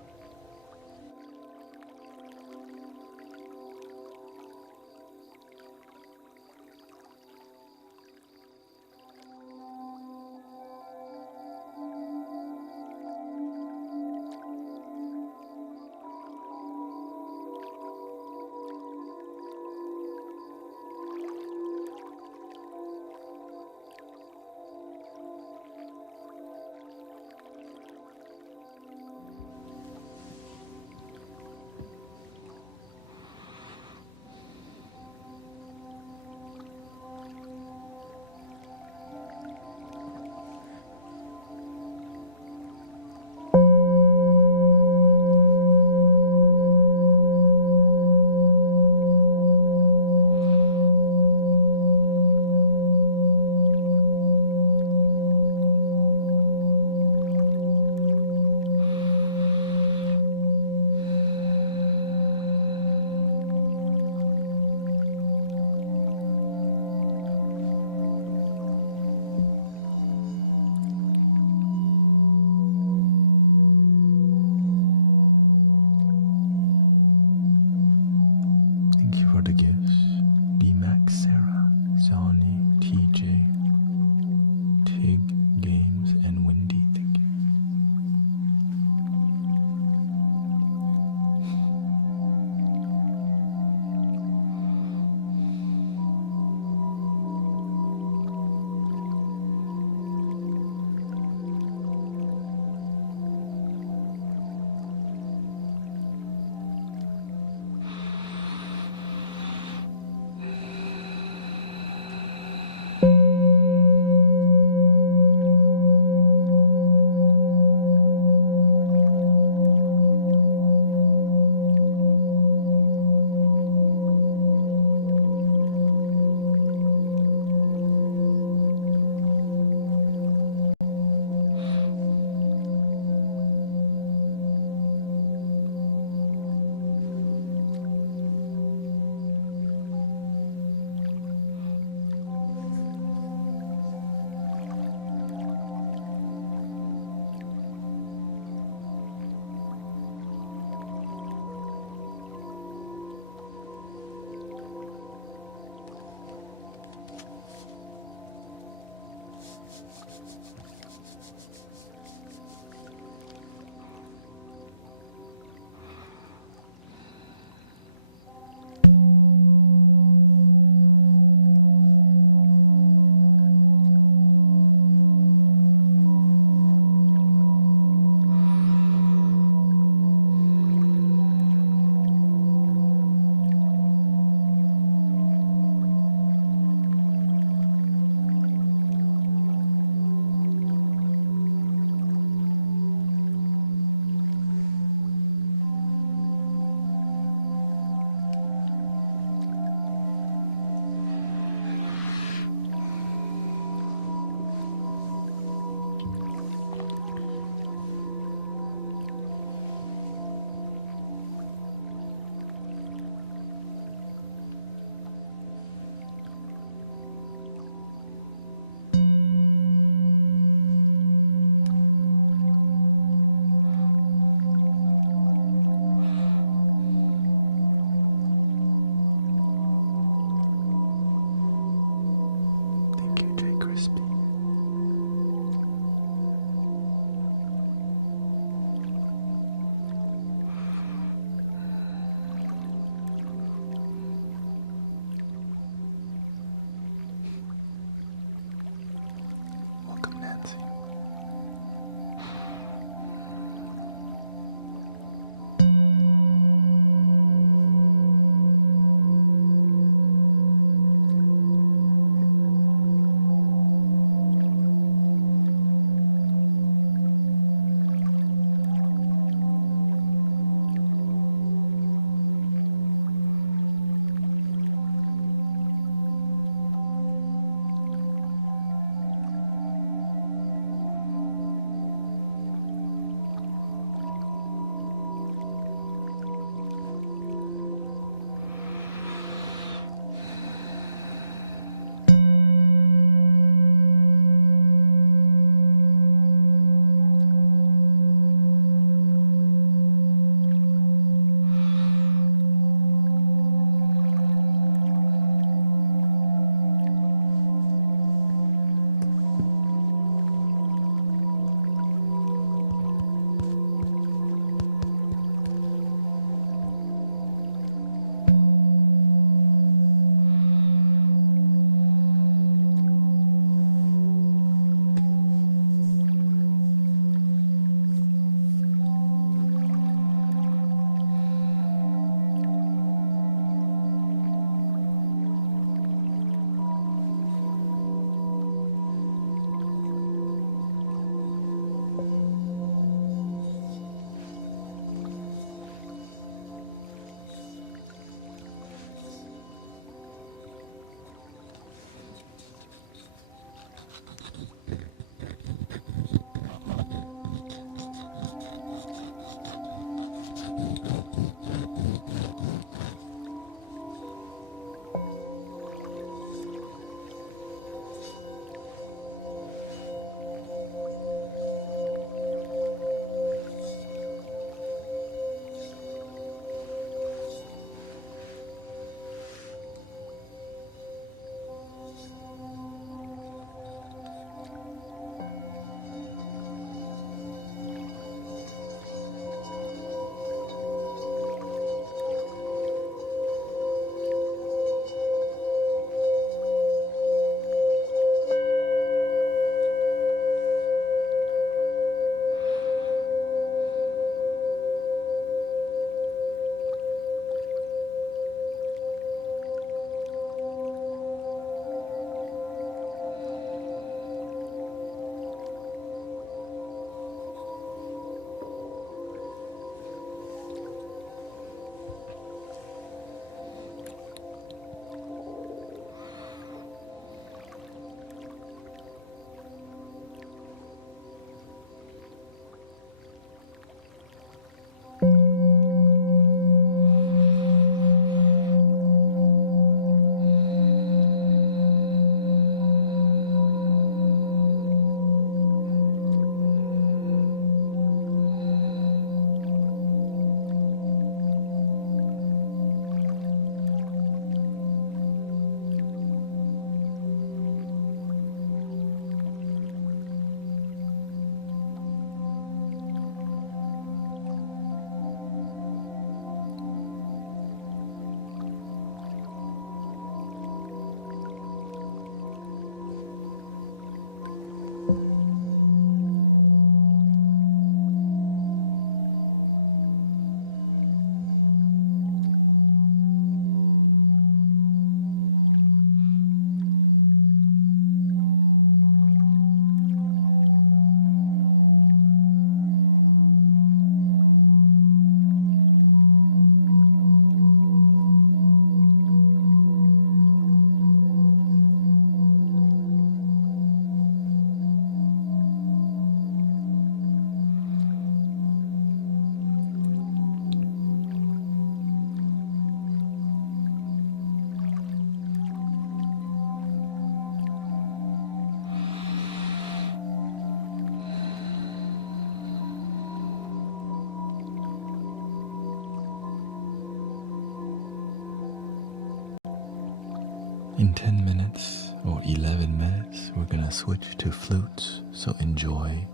In 10 minutes or 11 minutes, we're gonna switch to flutes, so enjoy.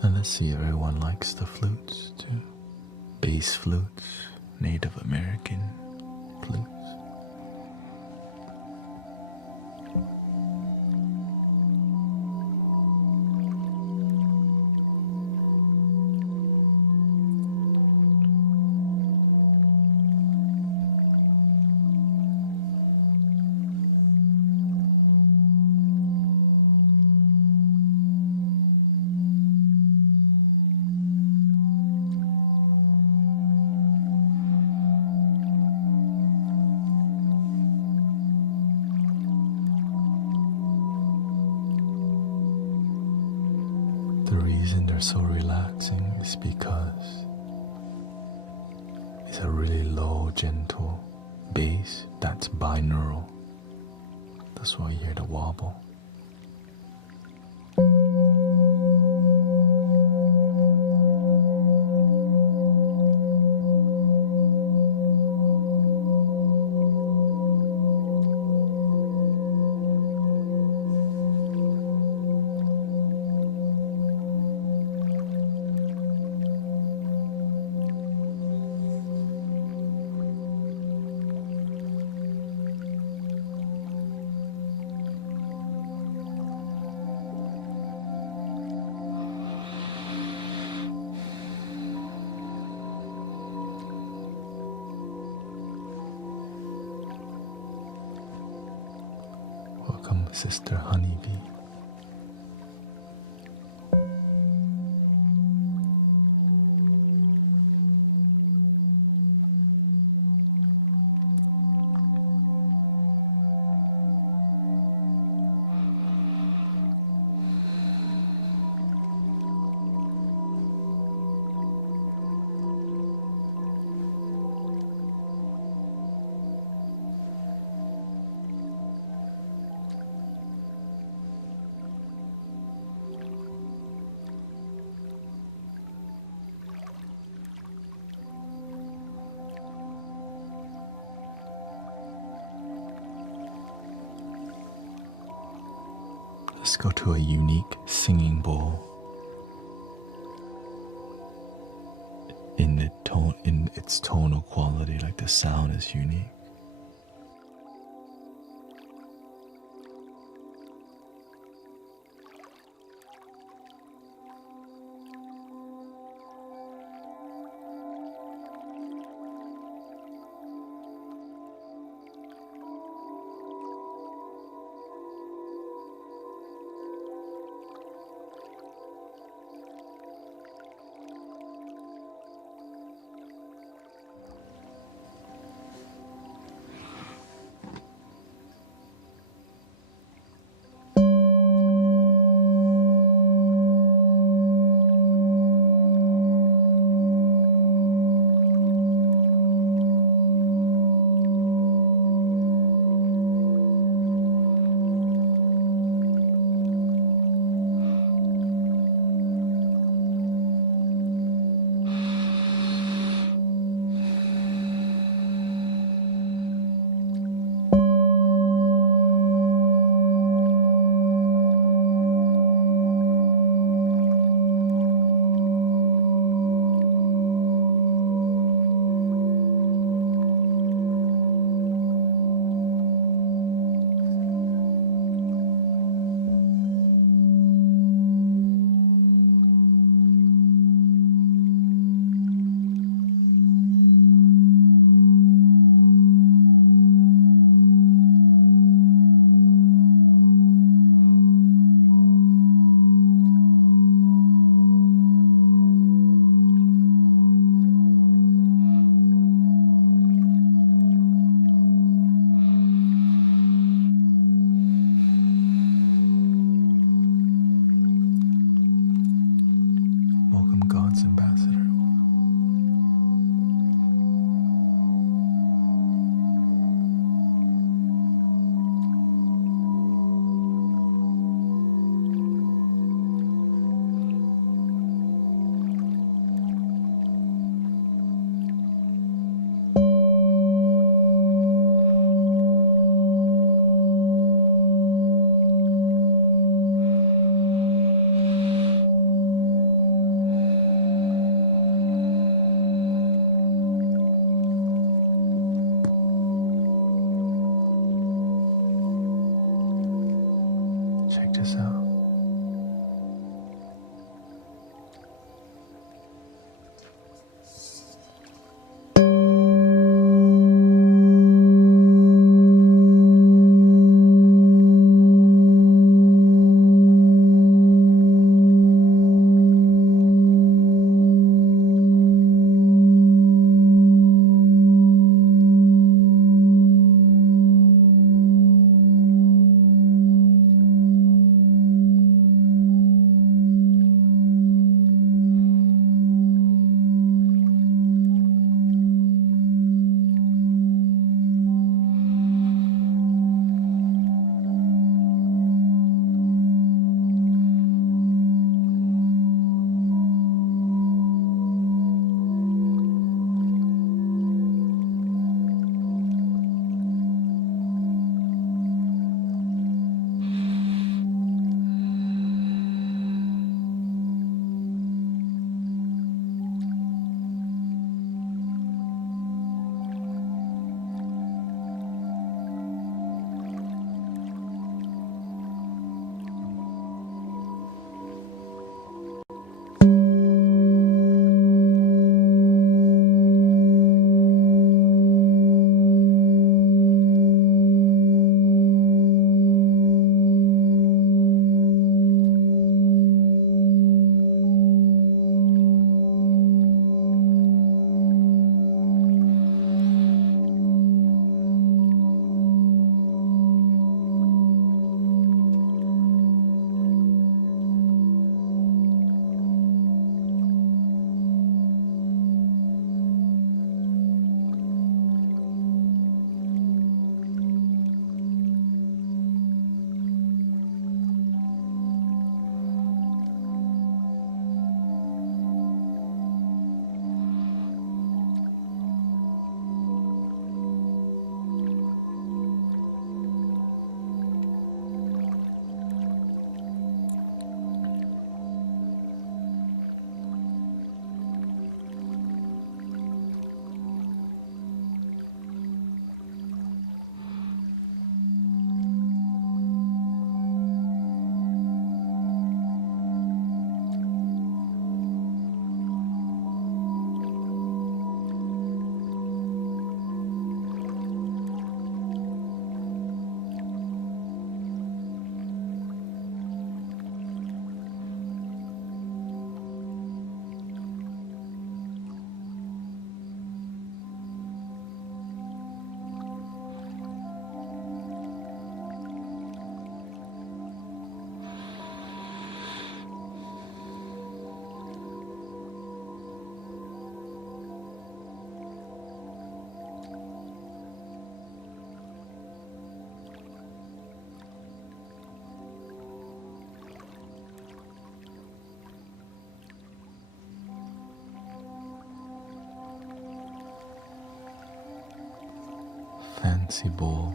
And let's see if everyone likes the flutes too. Bass flutes, Native American flutes. The reason they're so relaxing is because it's a really low, gentle bass that's binaural. That's why you hear the wobble. Welcome, Sister Honeybee. Let's go to a unique singing bowl. In its tonal quality, like the sound is unique. fancy bowl.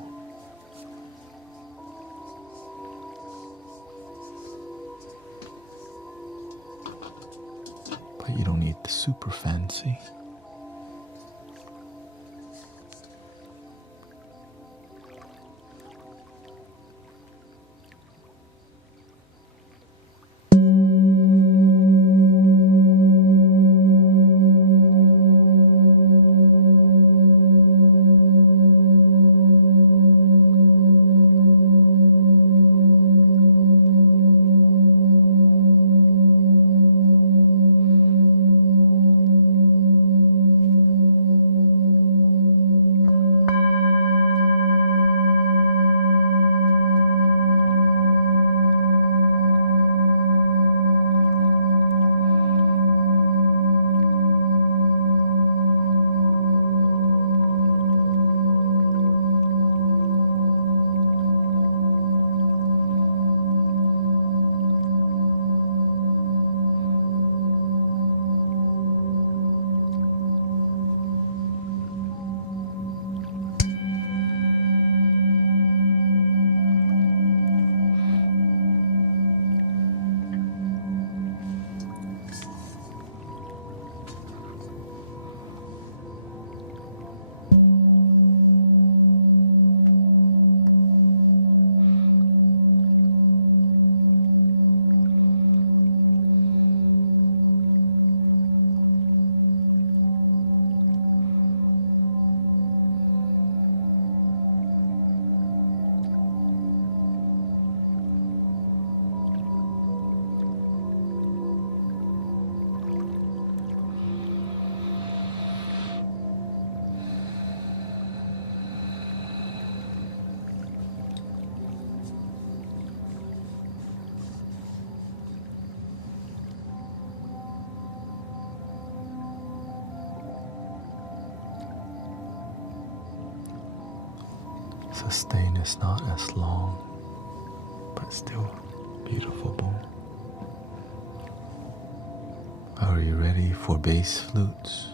But you don't need the super fancy. Sustain is not as long, but still beautiful boom. Are you ready for bass flutes?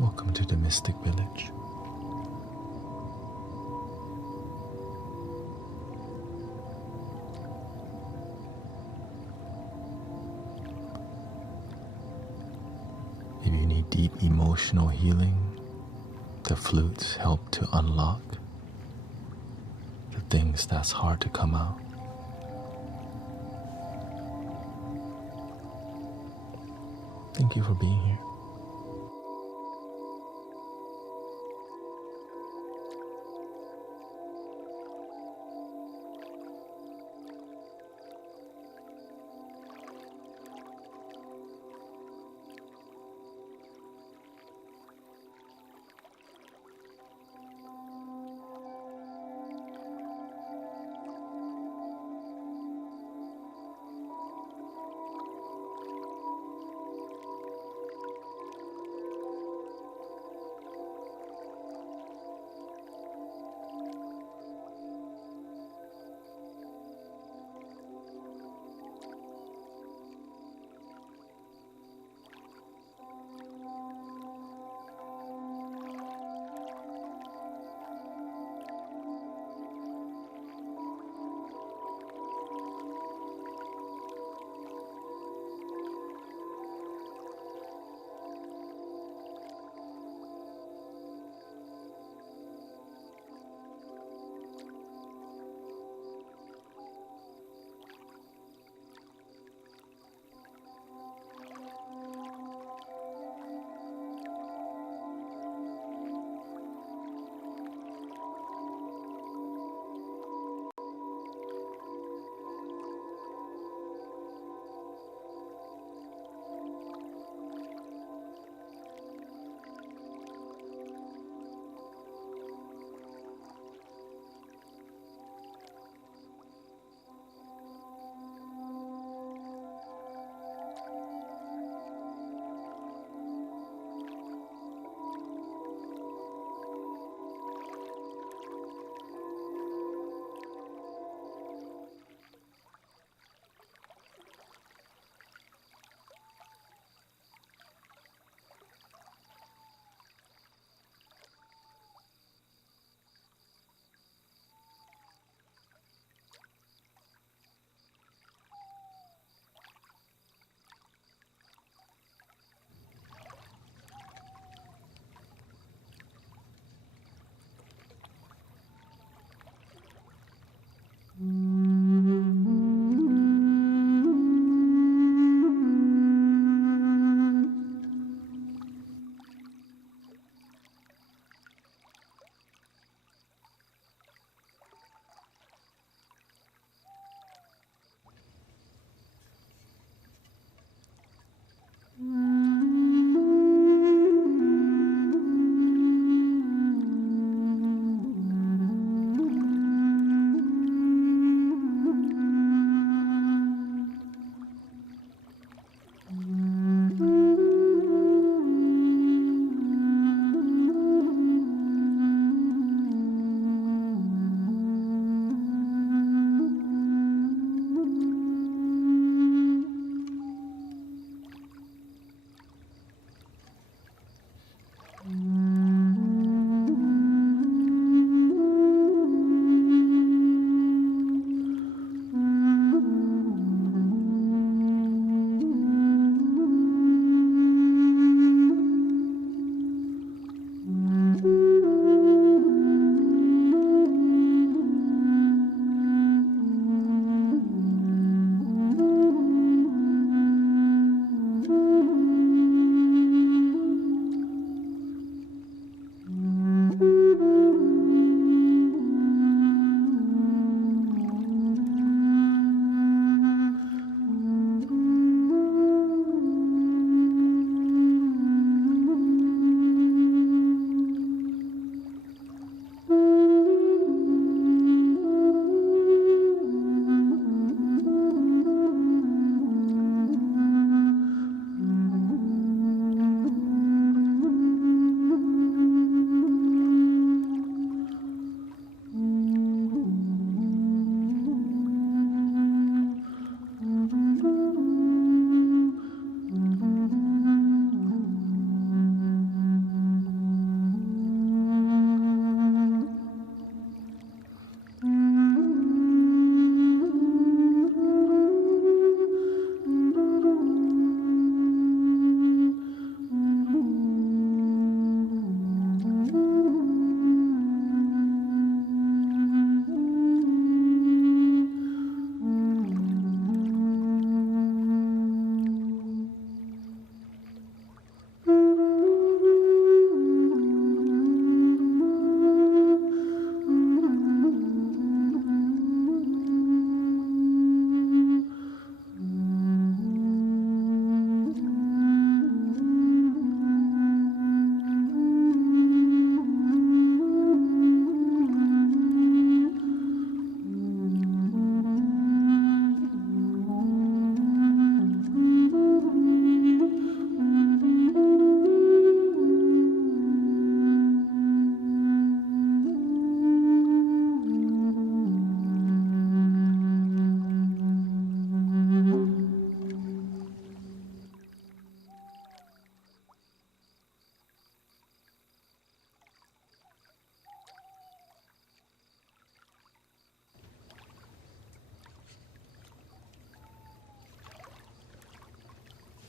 Welcome to the Mystic Village. If you need deep emotional healing, the flutes help to unlock the things that's hard to come out. Thank you for being here.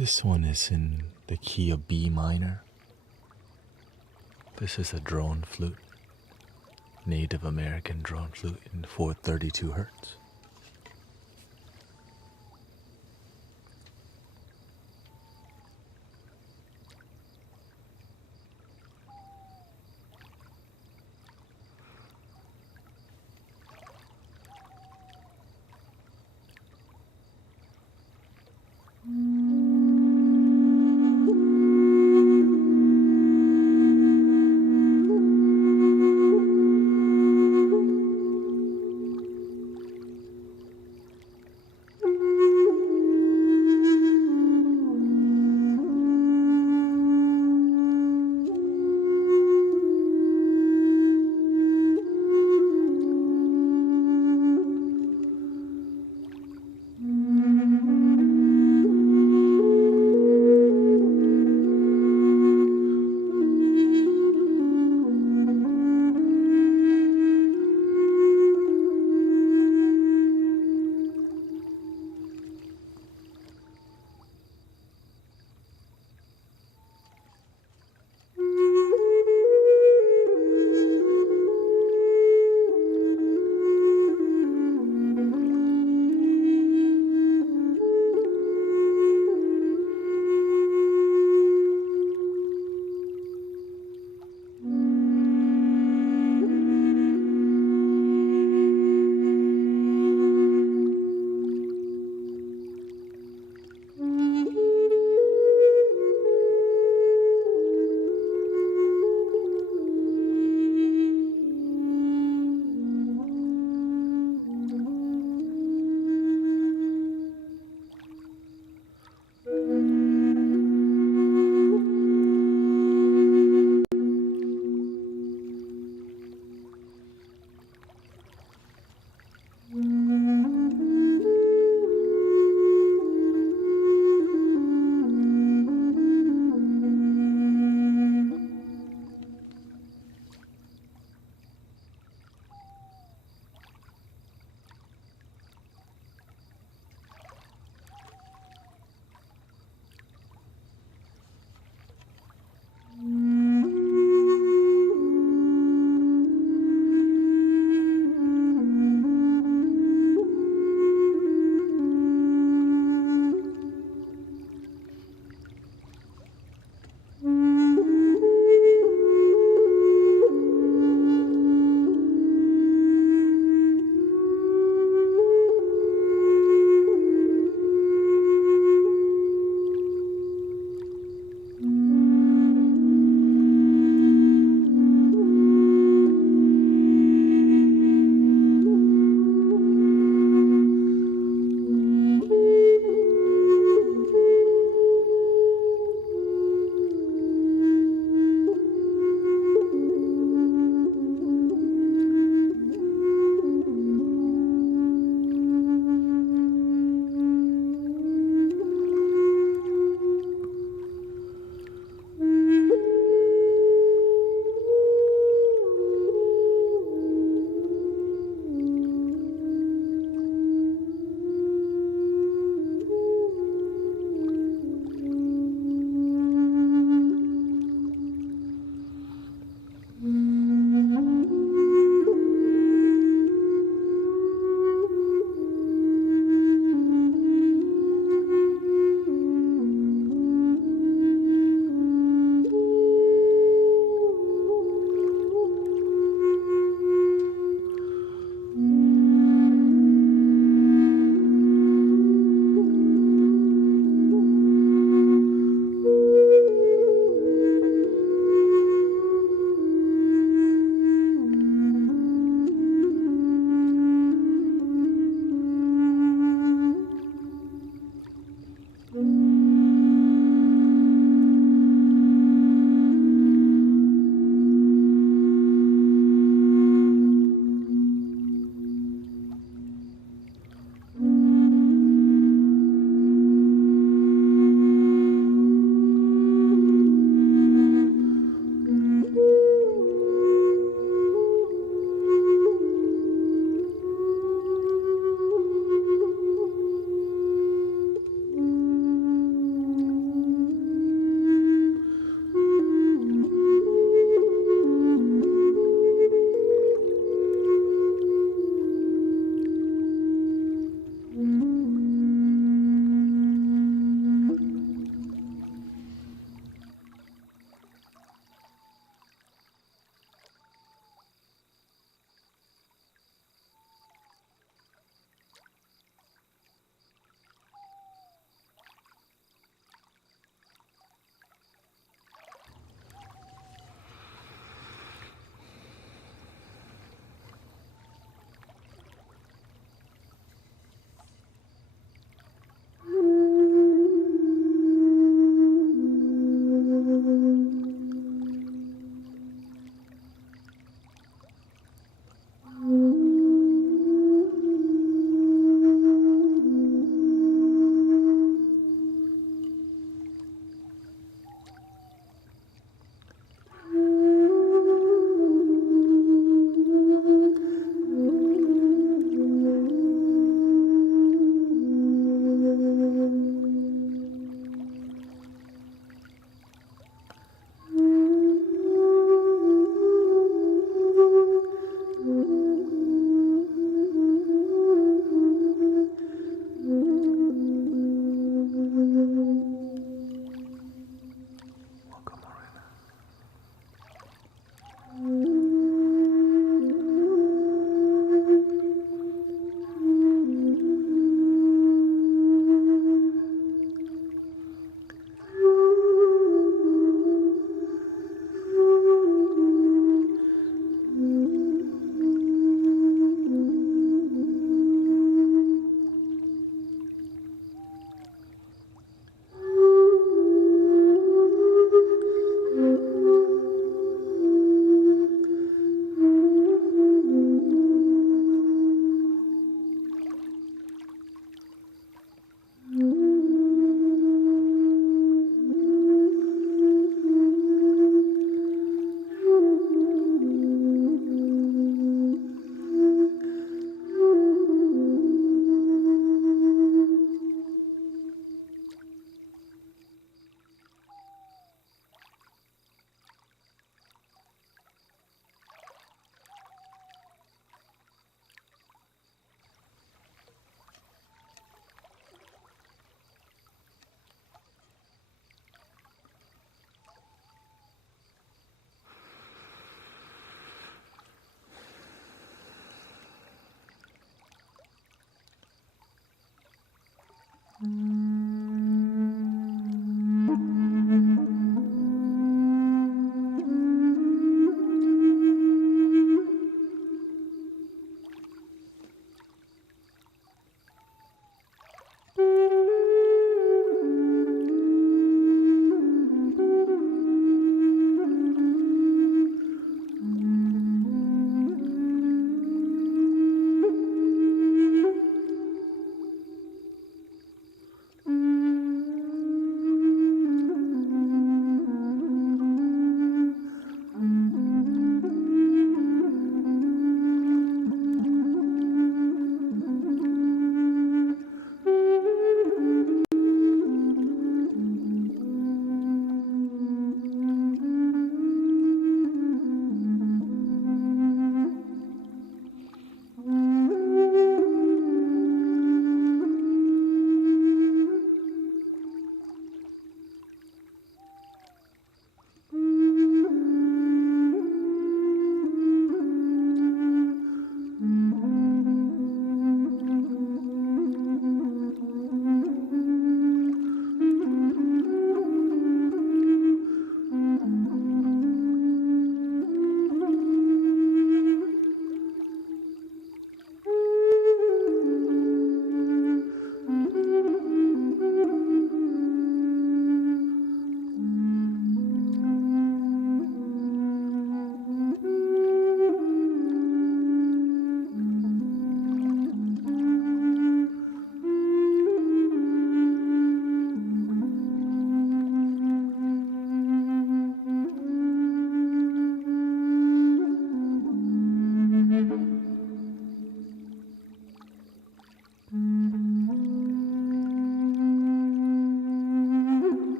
This one is in the key of B minor. This is a drone flute, Native American drone flute in 432 hertz.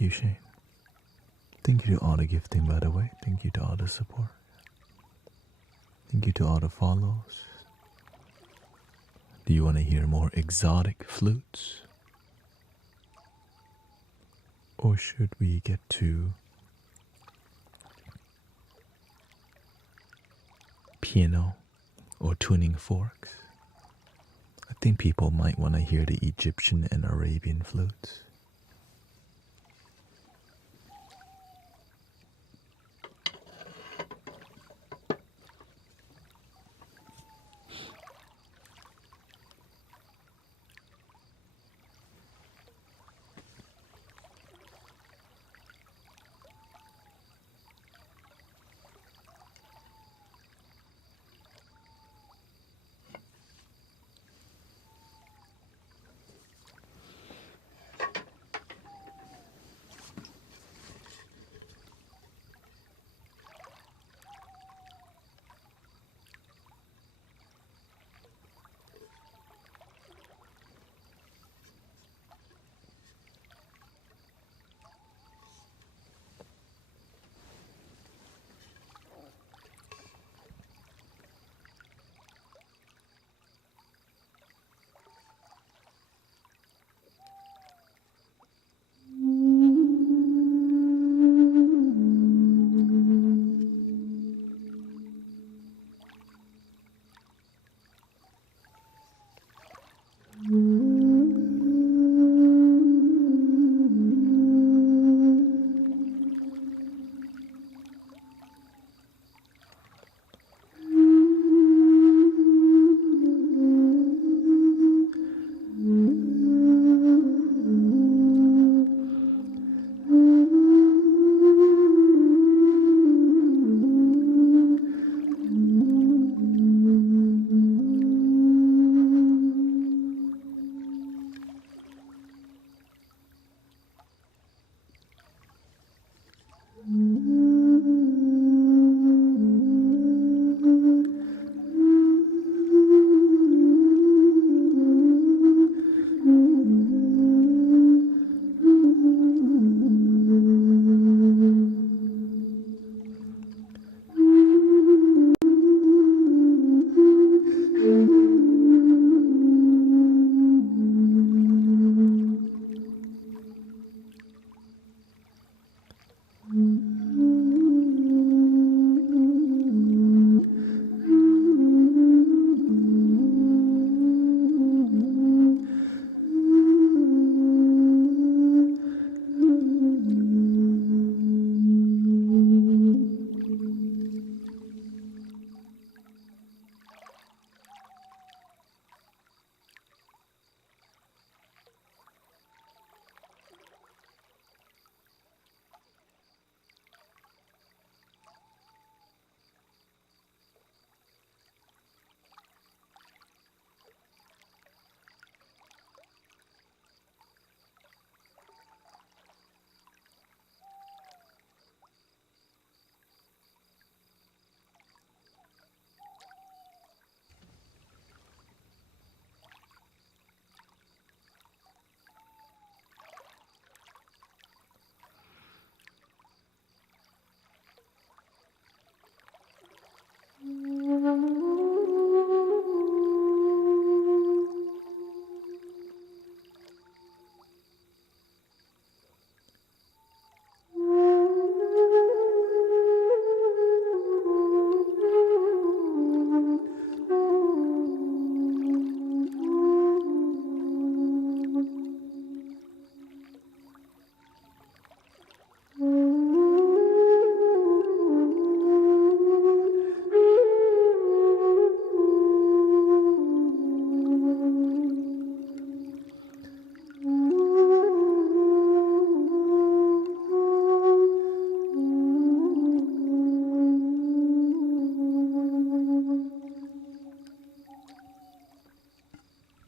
Thank you, Shane. Thank you to all the gifting, by the way. Thank you to all the support. Thank you to all the follows. Do you want to hear more exotic flutes? Or should we get to piano or tuning forks? I think people might want to hear the Egyptian and Arabian flutes.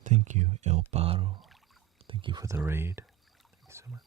Thank you, El Paro. Thank you for the raid. Thank you so much.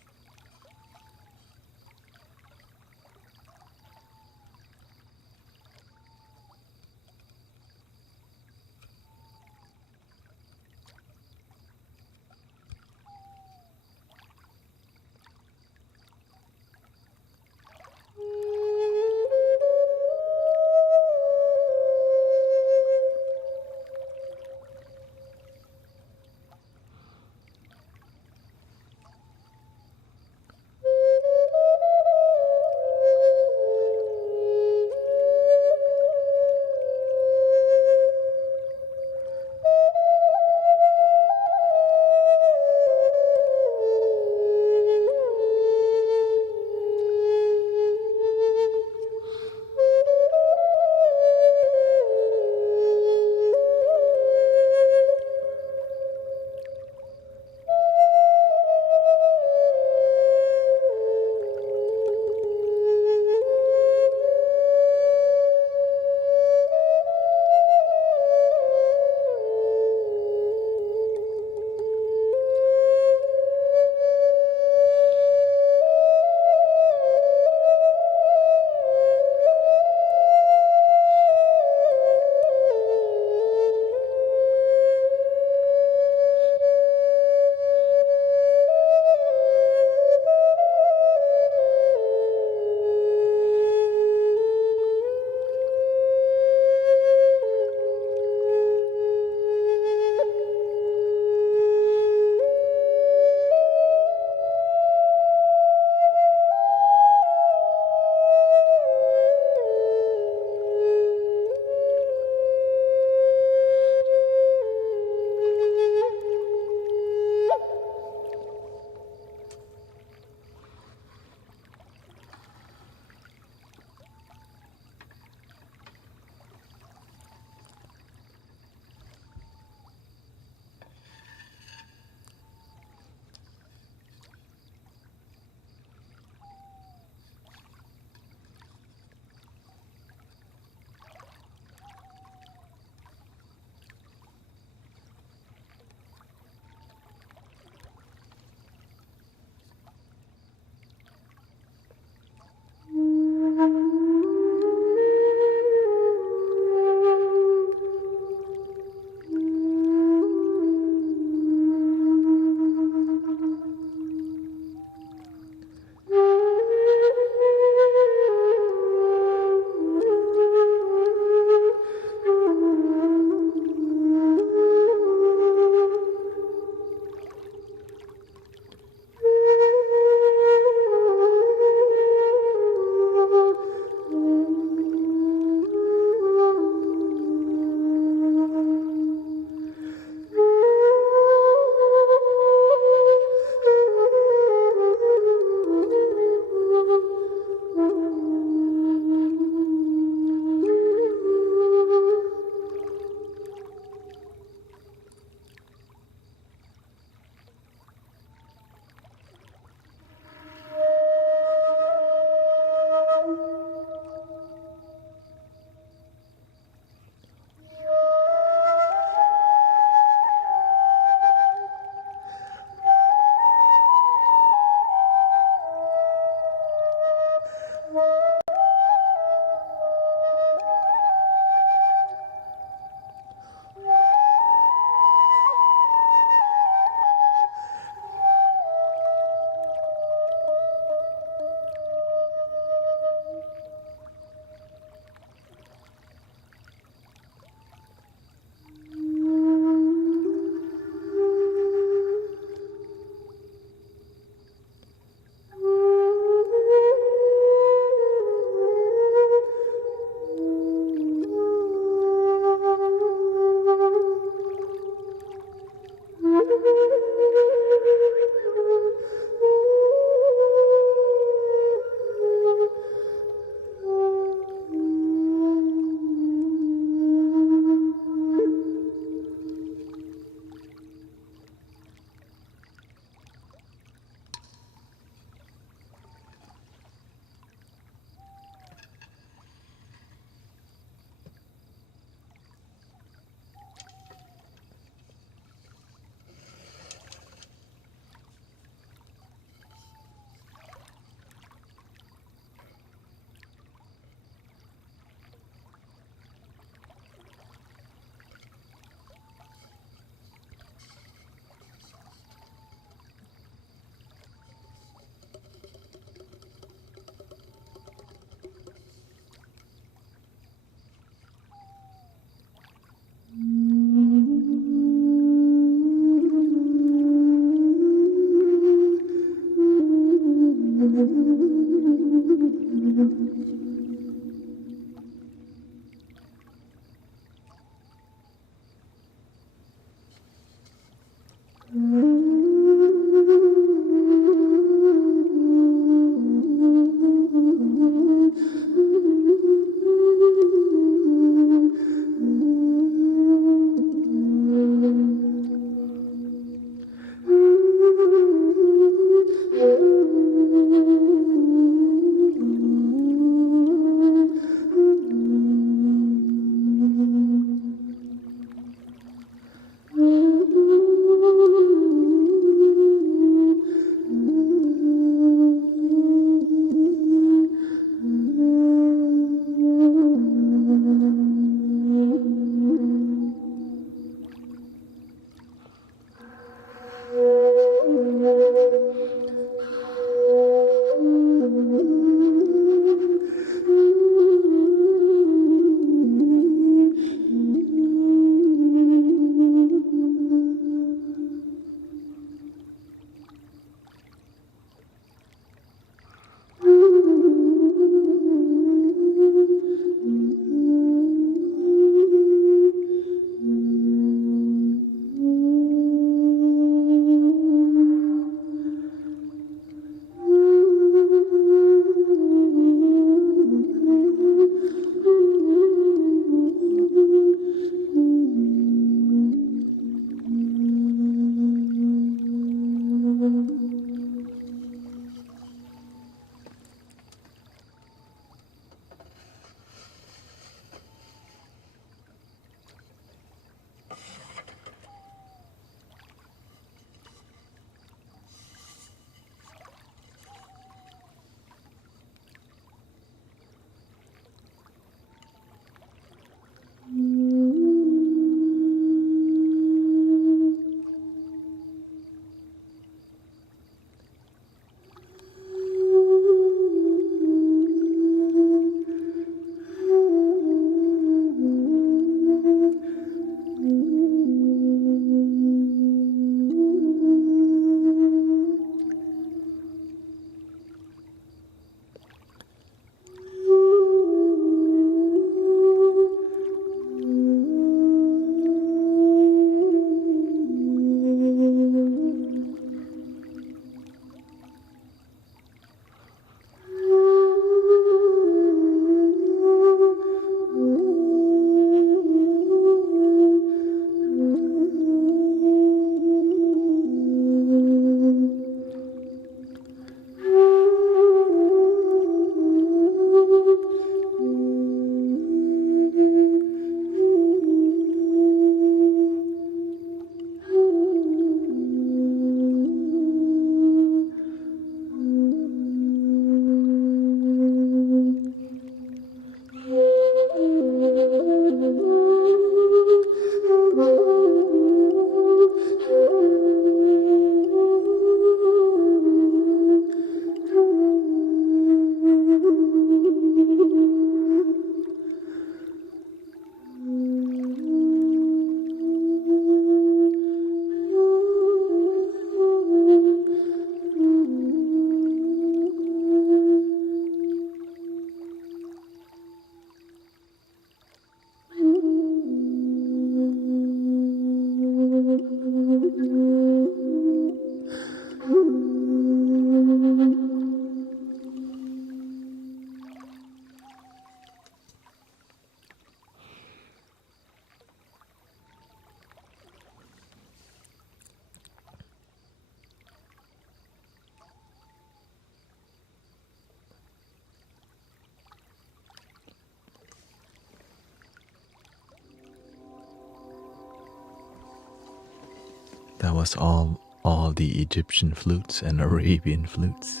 That was all the Egyptian flutes and Arabian flutes.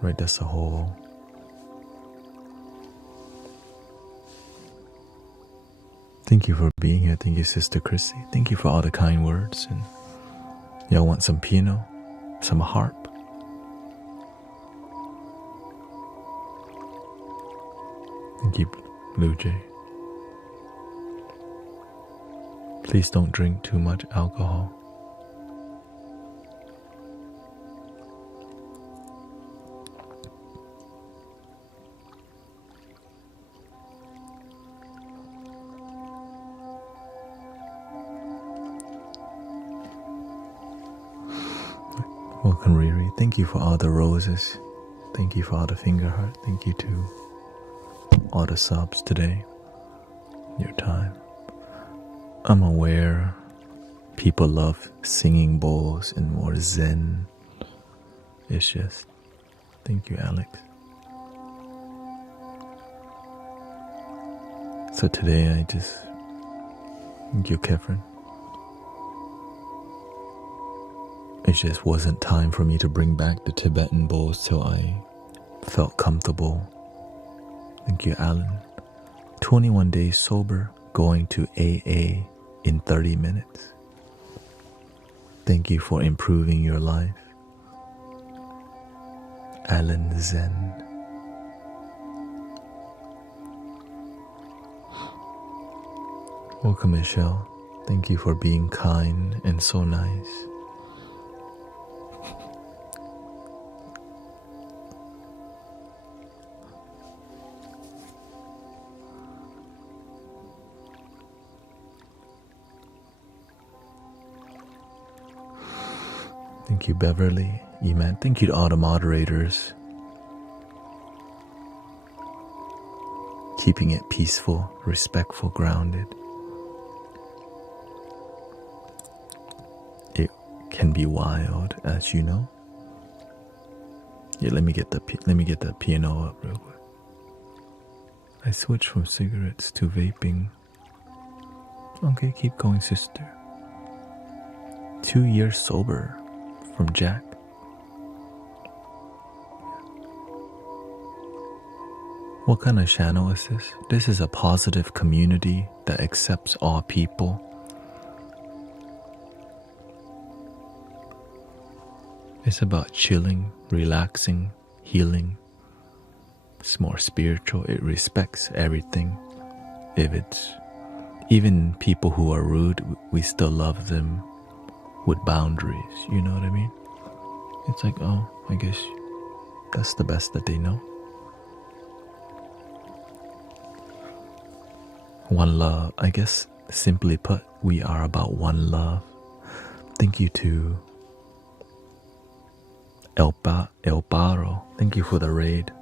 Right, that's a whole. Thank you for being here. Thank you, Sister Chrissy. Thank you for all the kind words. And y'all want some piano, some harp? Thank you, Blue Jay. Please don't drink too much alcohol. Welcome, Riri. Thank you for all the roses. Thank you for all the finger heart. Thank you to all the subs today. Your time. I'm aware people love singing bowls and more zen. It's just, thank you, Alex. So today thank you, Kefren. It just wasn't time for me to bring back the Tibetan bowls till I felt comfortable. Thank you, Alan. 21 days sober, going to AA in 30 minutes. Thank you for improving your life. Alan Zen. Welcome, Michelle. Thank you for being kind and so nice. Thank you, Beverly, Eman. Thank you to all the moderators. Keeping it peaceful, respectful, grounded. It can be wild, as you know. Yeah, let me get the piano up real quick. I switched from cigarettes to vaping. Okay, keep going, sister. 2 years sober. From Jack. What kind of channel is this? This is a positive community that accepts all people. It's about chilling, relaxing, healing. It's more spiritual. It respects everything. If it's even people who are rude, we still love them. With boundaries, you know what I mean? It's like, oh, I guess that's the best that they know. One love, I guess, simply put, we are about one love. Thank you to El Paro. Thank you for the raid.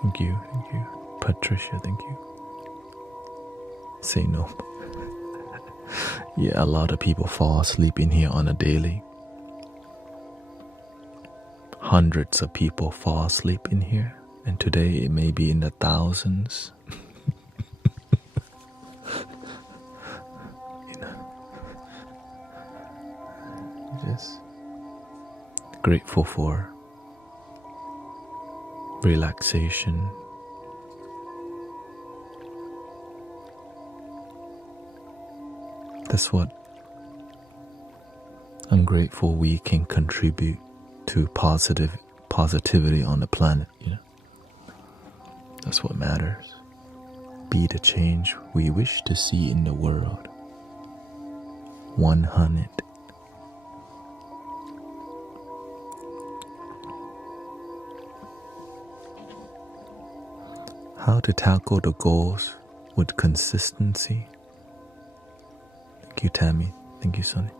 Thank you. Patricia, thank you. Say no. Yeah, a lot of people fall asleep in here on a daily. Hundreds of people fall asleep in here, and today it may be in the thousands. You know, just grateful for relaxation. That's what I'm grateful we can contribute to positivity on the planet, you know. That's what matters. Be the change we wish to see in the world. 100. How to tackle the goals with consistency. Thank you, Tammy. Thank you, Sonny.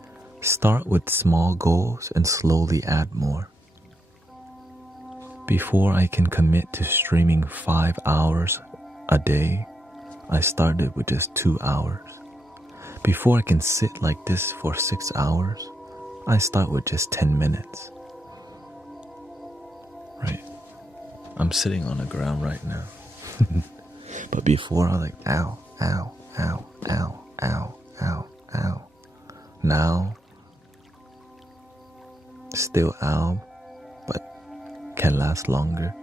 Start with small goals and slowly add more. Before I can commit to streaming 5 hours a day, I started with just 2 hours. Before I can sit like this for 6 hours, I start with just 10 minutes. Right? I'm sitting on the ground right now. But before I was like, ow, ow, ow, ow, ow, ow, ow. Now, still ow, but can last longer.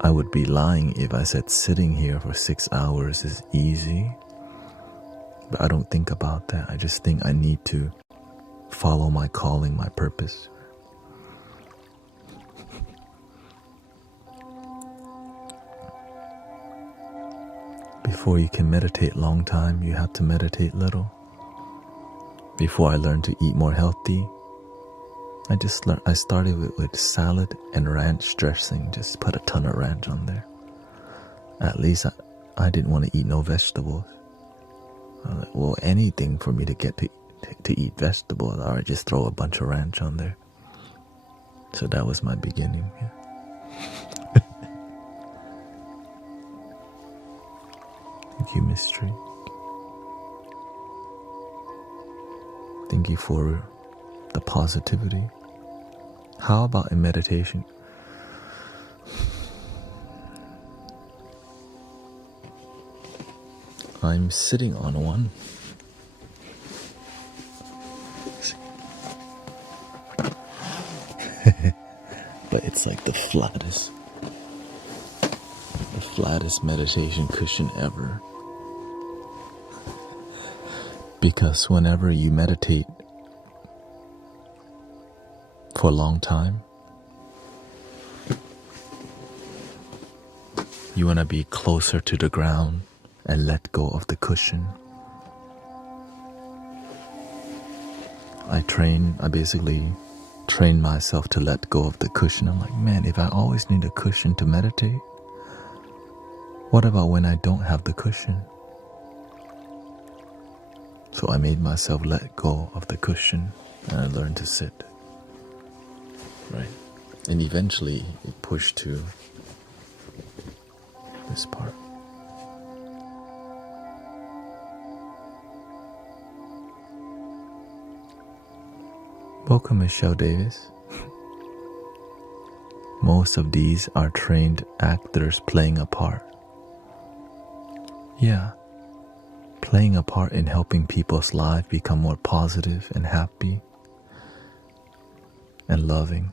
I would be lying if I said sitting here for 6 hours is easy. But I don't think about that. I just think I need to follow my calling, my purpose. Before you can meditate long time, you have to meditate little. Before I learned to eat more healthy, I started with salad and ranch dressing. Just put a ton of ranch on there. At least I didn't want to eat no vegetables. I was like, well, anything for me to get to eat vegetables, or just throw a bunch of ranch on there. So that was my beginning. Yeah. Thank you, Mystery. Thank you for the positivity. How about in meditation? I'm sitting on one. But it's like the flattest meditation cushion ever. Because whenever you meditate for a long time, you want to be closer to the ground and let go of the cushion. I basically train myself to let go of the cushion. I'm like, man, if I always need a cushion to meditate, what about when I don't have the cushion? So I made myself let go of the cushion and I learned to sit. Right? And eventually it pushed to this part. Welcome, Michelle Davis. Most of these are trained actors playing a part. Yeah, playing a part in helping people's lives become more positive and happy and loving.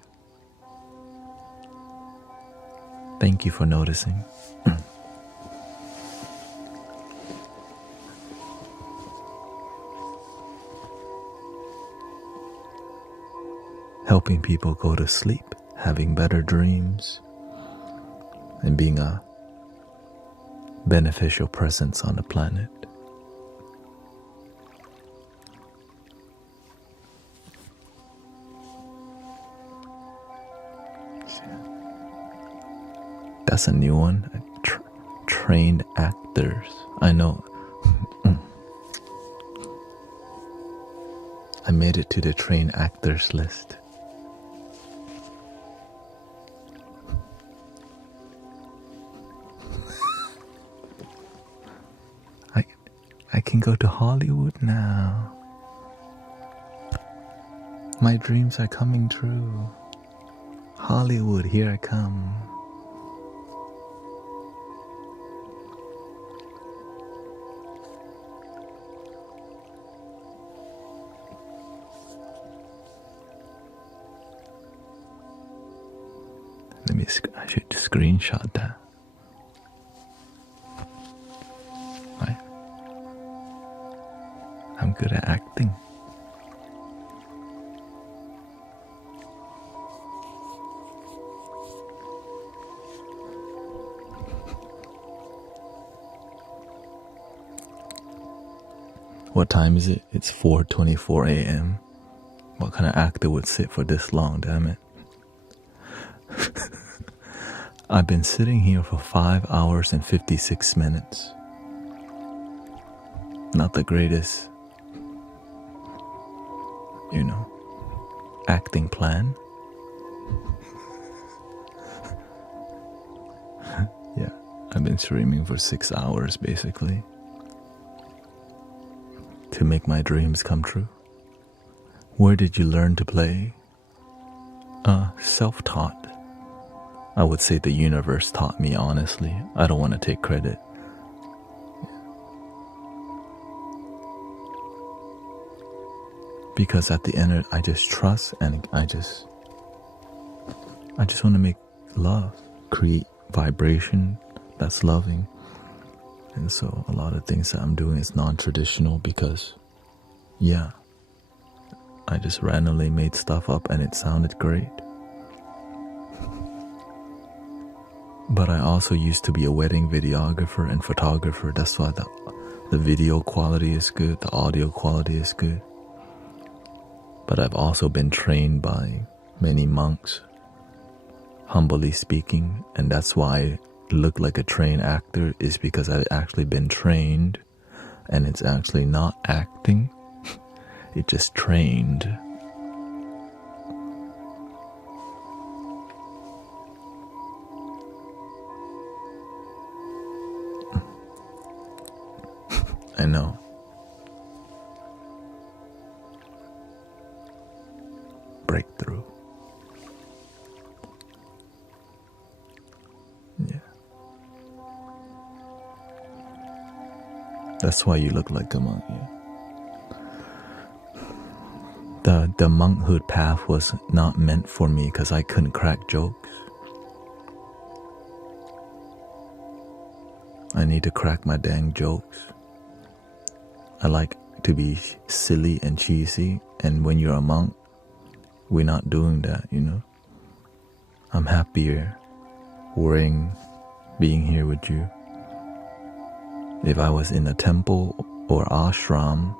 Thank you for noticing. Helping people go to sleep, having better dreams, and being a beneficial presence on the planet. That's a new one. Trained actors. I know. I made it to the trained actors list. I can go to Hollywood now. My dreams are coming true. Hollywood, here I come. I should screenshot that. Right? I'm good at acting. What time is it? It's 4:24 a.m. What kind of actor would sit for this long, damn it? I've been sitting here for 5 hours and 56 minutes. Not the greatest acting plan. Yeah, I've been streaming for 6 hours basically to make my dreams come true. Where did you learn to play? Self-taught. I would say the universe taught me, honestly. I don't want to take credit. Because at the end, I just trust, and I just want to make love, create vibration that's loving. And so a lot of things that I'm doing is non-traditional because, yeah, I just randomly made stuff up and it sounded great. But I also used to be a wedding videographer and photographer. That's why the video quality is good, the audio quality is good. But I've also been trained by many monks, humbly speaking, and that's why I look like a trained actor, is because I've actually been trained, and it's actually not acting, it just trained. I know. Breakthrough. Yeah. That's why you look like a monk, yeah. The monkhood path was not meant for me because I couldn't crack jokes. I need to crack my dang jokes. I like to be silly and cheesy, and when you're a monk, we're not doing that, I'm happier being here with you. If I was in a temple or ashram,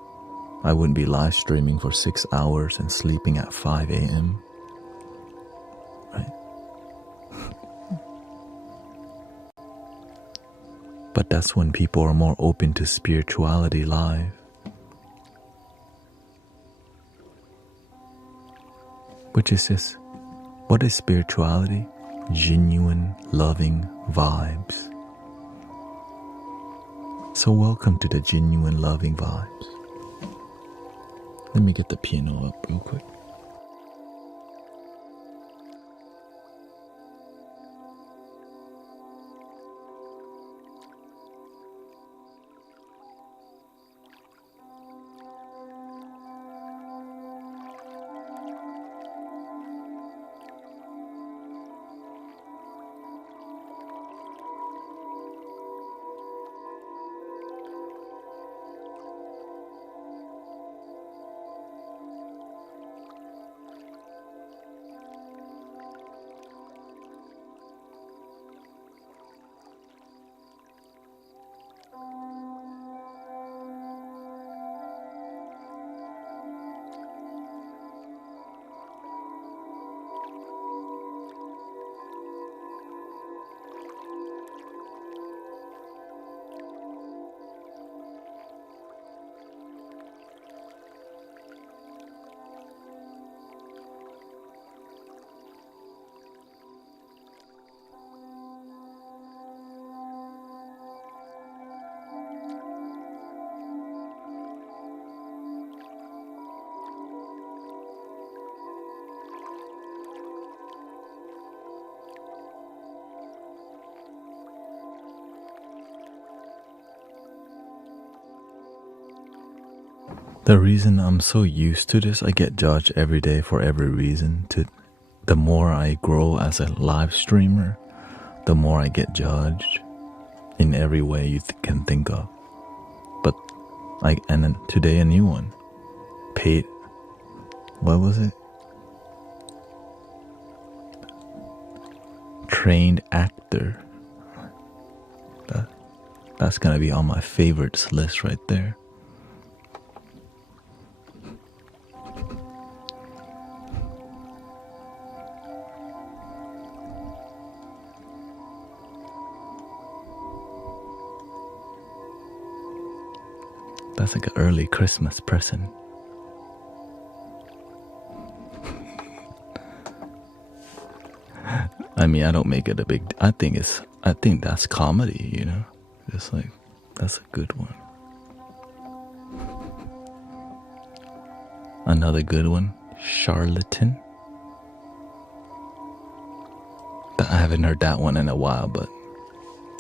I wouldn't be live streaming for 6 hours and sleeping at 5 a.m. Right? But that's when people are more open to spirituality live. Which is this, what is spirituality? Genuine, loving vibes. So welcome to the genuine, loving vibes. Let me get the piano up real quick. The reason I'm so used to this, I get judged every day for every reason. The more I grow as a live streamer, the more I get judged in every way you can think of. But and then today a new one. Paid, what was it? Trained actor. That's gonna be on my favorites list right there. That's like an early Christmas present. I mean, I don't make it a big. I think that's comedy, you know. Just like that's a good one. Another good one, charlatan. I haven't heard that one in a while, but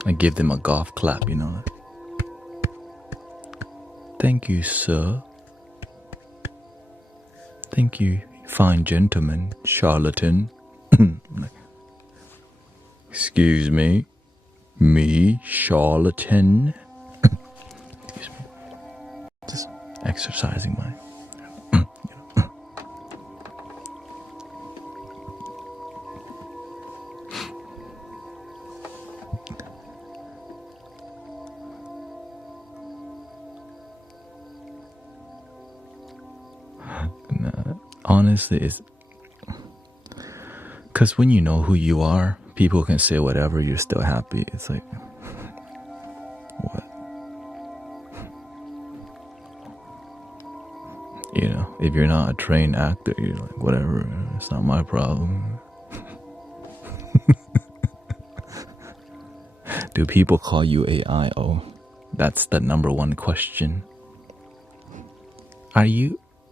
I give them a golf clap, you know. Thank you, sir. Thank you, fine gentleman, charlatan. Excuse me, charlatan. Excuse me. Just exercising my. Honestly, it's because when you know who you are, people can say whatever, you're still happy. It's like, what? You know, if you're not a trained actor, you're like, whatever, it's not my problem. Do people call you AI? Oh, that's the number one question.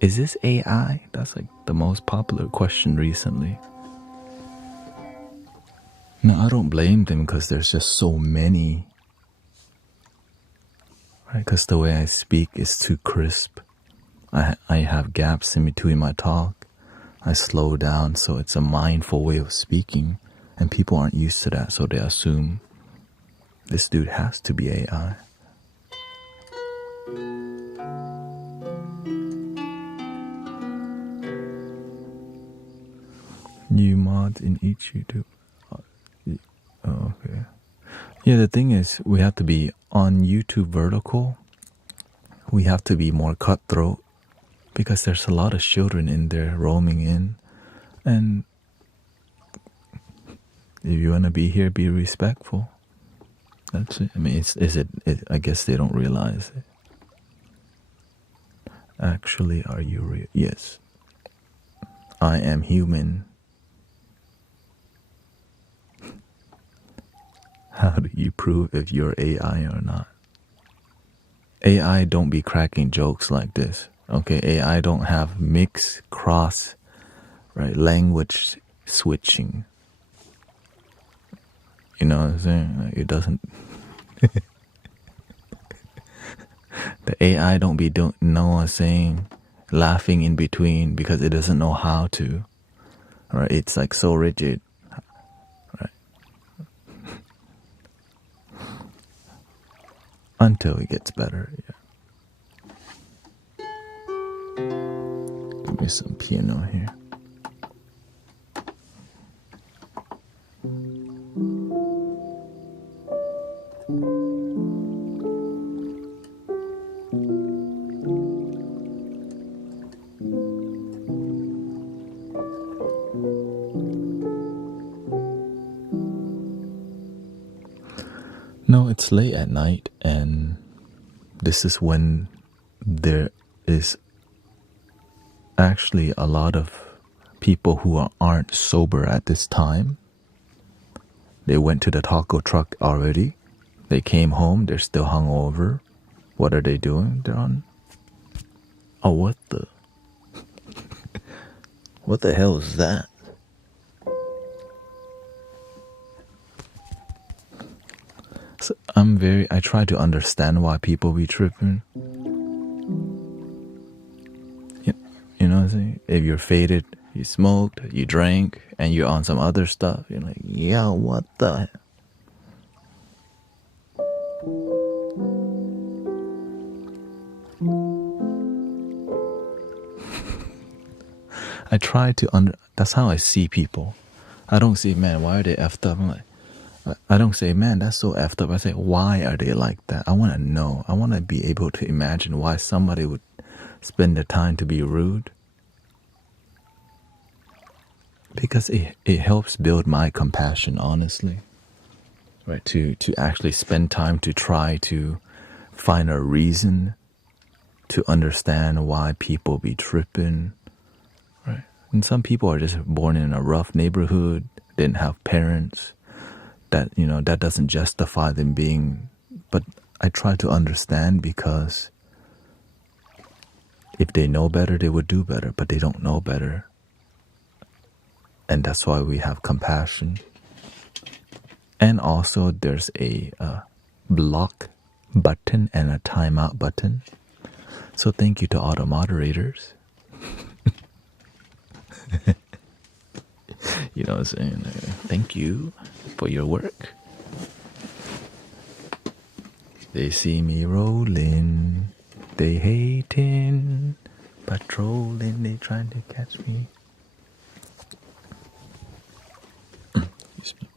Is this AI? That's like the most popular question recently. No, I don't blame them because there's just so many. Right? Because the way I speak is too crisp. I have gaps in between my talk. I slow down, so it's a mindful way of speaking. And people aren't used to that, so they assume this dude has to be AI. New mods in each YouTube. Oh, okay. Yeah, the thing is, we have to be on YouTube vertical. We have to be more cutthroat because there's a lot of children in there roaming in. And if you want to be here, be respectful. That's it. I mean, I guess they don't realize it. Actually, are you real? Yes. I am human. How do you prove if you're AI or not? AI don't be cracking jokes like this. Okay, AI don't have mix, cross, right, language switching. You know what I'm saying? Like, it doesn't. The AI don't know what I'm saying, laughing in between because it doesn't know how to. Right? It's like so rigid. Right? Until it gets better. Yeah. Give me some piano here. No, it's late at night, and this is when there is actually a lot of people who aren't sober at this time. They went to the taco truck already. They came home, they're still hungover. What are they doing? They're on... Oh, what the... What the hell is that? So I try to understand why people be tripping. You know what I'm saying? If you're faded, you smoked, you drank, and you're on some other stuff, you're like, yeah, what the... I try to that's how I see people. I don't say, man, why are they effed up? I'm like, I don't say, man, that's so effed up. I say, why are they like that? I want to know. I want to be able to imagine why somebody would spend the time to be rude. Because it helps build my compassion, honestly. Right? To actually spend time to try to find a reason to understand why people be tripping. Right? And some people are just born in a rough neighborhood. didn't have parents, that, that doesn't justify them being, but I try to understand, because if they know better, they would do better, but they don't know better. And that's why we have compassion. And also there's a block button and a timeout button. So thank you to all the moderators. You know what I'm saying? Thank you for your work. They see me rolling, they hating, patrolling, they trying to catch me. Excuse me.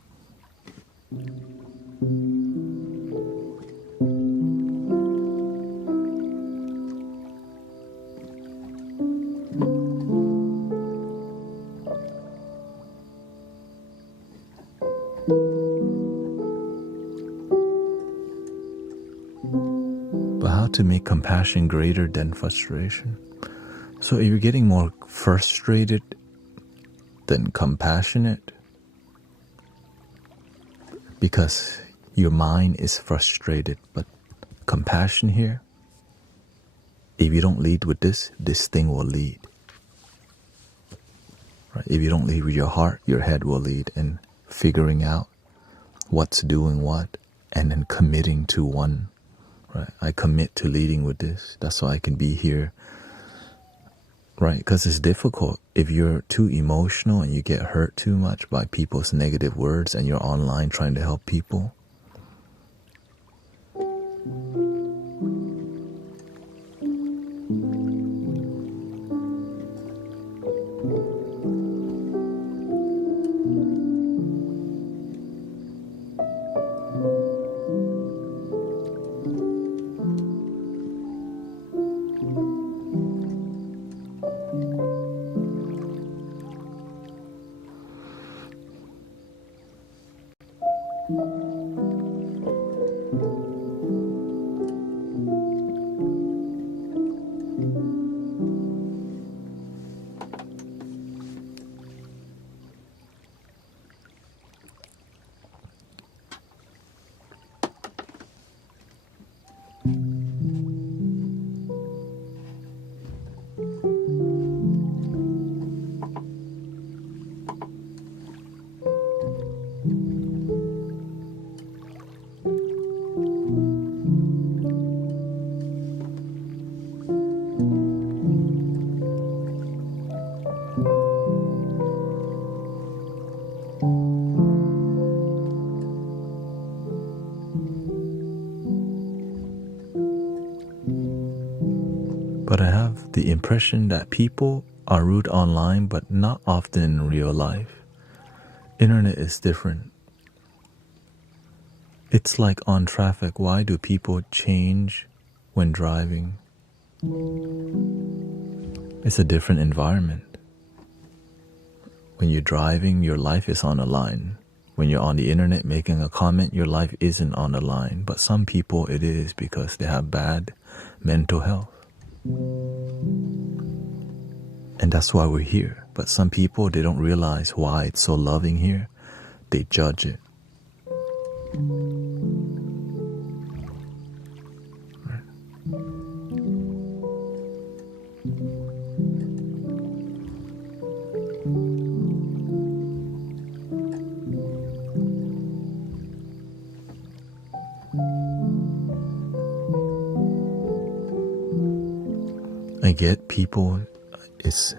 But how to make compassion greater than frustration? So if you're getting more frustrated than compassionate, because your mind is frustrated, but compassion here, if you don't lead with this thing will lead. Right? If you don't lead with your heart, your head will lead, and figuring out what's doing what, and then committing to one. Right? I commit to leading with this. That's why I can be here. Right? Because it's difficult. If you're too emotional and you get hurt too much by people's negative words and you're online trying to help people. But I have the impression that people are rude online, but not often in real life. Internet is different. It's like on traffic. Why do people change when driving? It's a different environment. When you're driving, your life is on the line. When you're on the internet making a comment, your life isn't on the line. But some people it is, because they have bad mental health. And that's why we're here. But some people, they don't realize why it's so loving here. They judge it. I get people, it's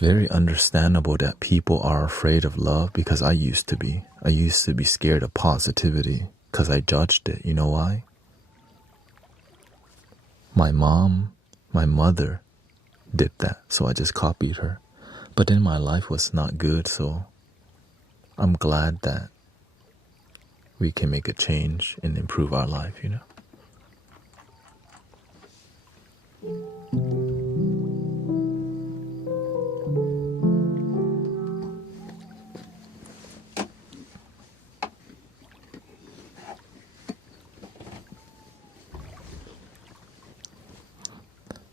very understandable that people are afraid of love, because I used to be. I used to be scared of positivity because I judged it. You know why? My mother did that, so I just copied her. But then my life was not good, so I'm glad that we can make a change and improve our life, you know?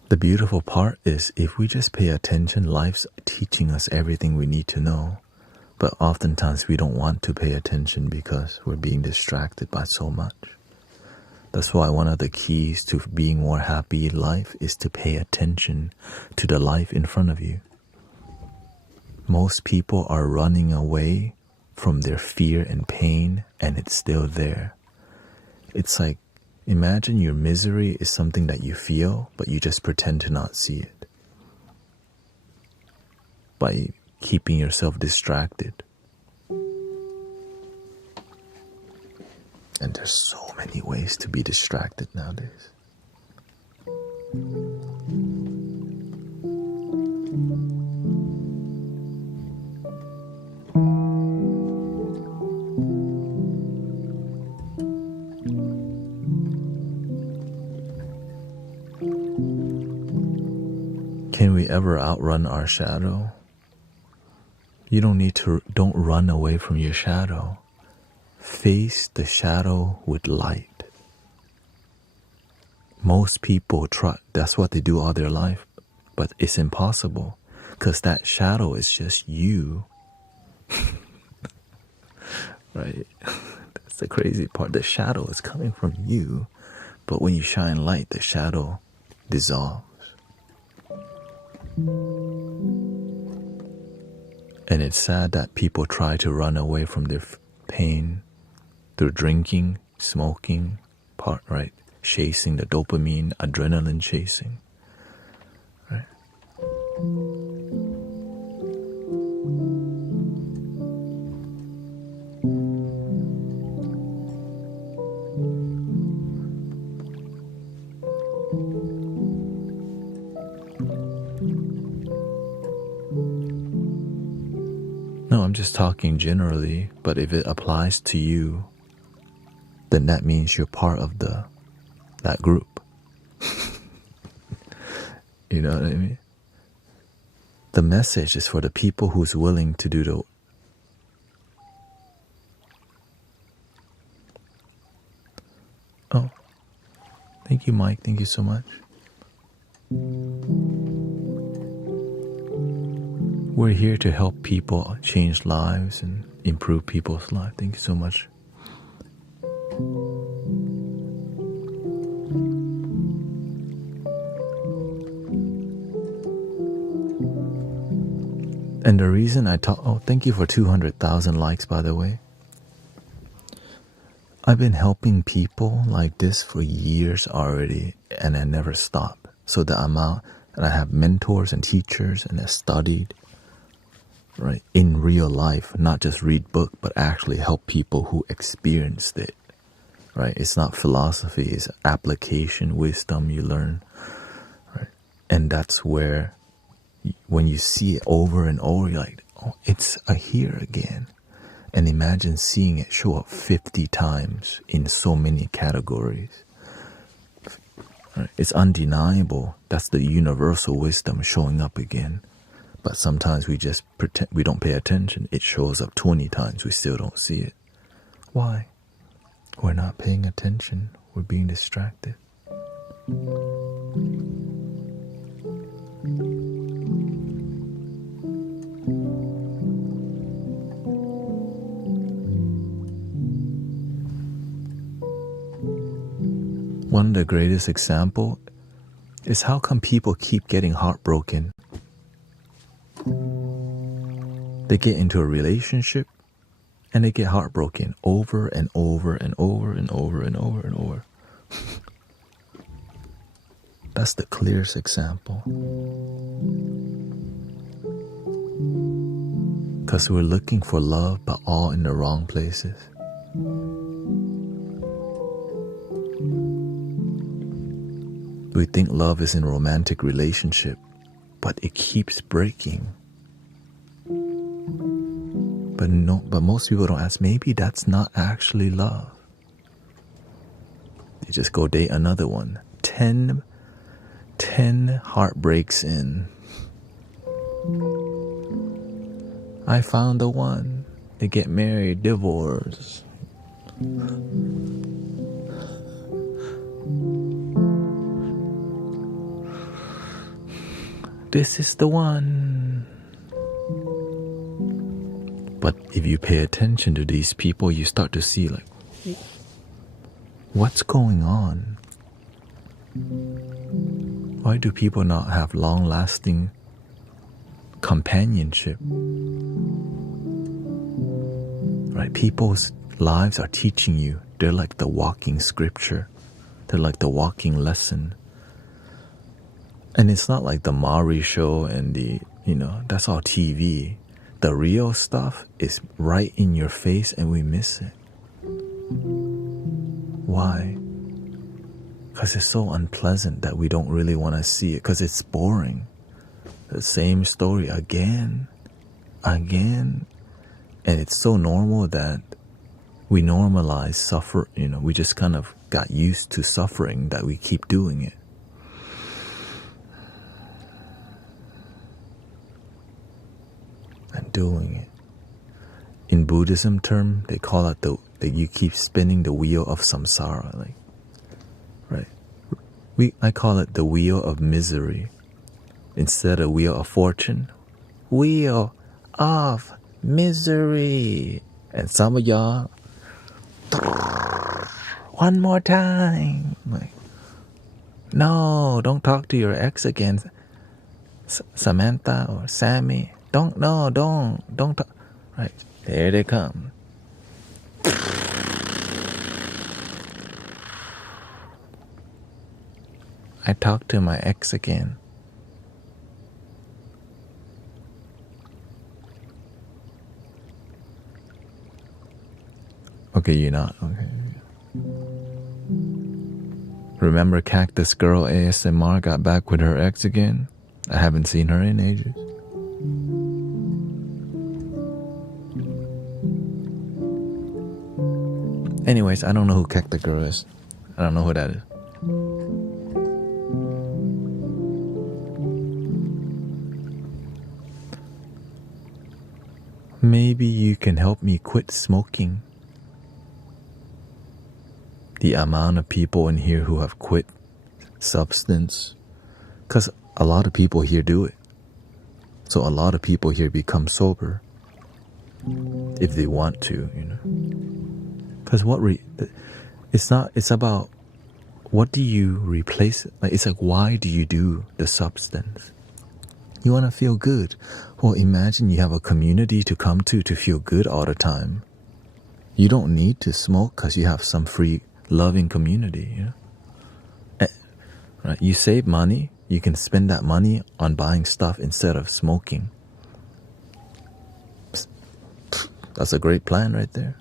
The beautiful part is, if we just pay attention, life's teaching us everything we need to know. But oftentimes we don't want to pay attention because we're being distracted by so much. That's why one of the keys to being more happy in life is to pay attention to the life in front of you. Most people are running away from their fear and pain, and it's still there. It's like, imagine your misery is something that you feel, but you just pretend to not see it. By keeping yourself distracted. And there's so many ways to be distracted nowadays. Can we ever outrun our shadow? Don't run away from your shadow. Face the shadow with light. Most people try, that's what they do all their life, but it's impossible because that shadow is just you. Right? That's the crazy part. The shadow is coming from you, but when you shine light, the shadow dissolves. And it's sad that people try to run away from their pain through drinking, smoking, right? Chasing the dopamine, adrenaline chasing, right? No, I'm just talking generally, but if it applies to you, then that means you're part of that group. You know what I mean? The message is for the people who's willing to do the... Oh, thank you, Mike. Thank you so much. We're here to help people change lives and improve people's lives. Thank you so much. And the reason I talk... Oh, thank you for 200,000 likes, by the way. I've been helping people like this for years already, and I never stop. So the amount... And I have mentors and teachers, and I studied, right, in real life, not just read book, but actually help people who experienced it, right? It's not philosophy, it's application, wisdom you learn, right? And that's where, when you see it over and over, you're like, oh, it's here again. And imagine seeing it show up 50 times in so many categories. Right? It's undeniable. That's the universal wisdom showing up again. But sometimes we just pretend, we don't pay attention. It shows up 20 times, we still don't see it. Why? We're not paying attention. We're being distracted. One of the greatest examples is how come people keep getting heartbroken. They get into a relationship and they get heartbroken over and over and over and over and over and over. That's the clearest example. Because we're looking for love, but all in the wrong places. We think love is in a romantic relationship, but it keeps breaking. But most people don't ask, maybe that's not actually love. They just go date another one. 10 heartbreaks in. I found the one. They get married, divorce. This is the one. But if you pay attention to these people, you start to see like, what's going on? Why do people not have long-lasting companionship? Right? People's lives are teaching you. They're like the walking scripture. They're like the walking lesson. And it's not like the Maury show and that's all TV. The real stuff is right in your face and we miss it. Why? Because it's so unpleasant that we don't really want to see it, because it's boring. The same story again. And it's so normal that we normalize suffer, we just kind of got used to suffering that we keep doing it. And doing it. In Buddhism term, they call it that you keep spinning the wheel of samsara, like, right? I call it the wheel of misery. Instead of wheel of fortune, wheel of misery. And some of y'all, one more time, like, no, don't talk to your ex again, Samantha or Sammy. Don't talk. Right, there they come. I talked to my ex again. Okay, you're not. Okay. Remember Cactus Girl ASMR got back with her ex again? I haven't seen her in ages. Anyways, I don't know who Cactus Girl is. I don't know who that is. Maybe you can help me quit smoking. The amount of people in here who have quit substance, because a lot of people here do it. So a lot of people here become sober if they want to, Because it's about what do you replace it? Like, it's like, why do you do the substance? You want to feel good. Well, imagine you have a community to come to feel good all the time. You don't need to smoke because you have some free, loving community. Right? You save money. You can spend that money on buying stuff instead of smoking. That's a great plan right there.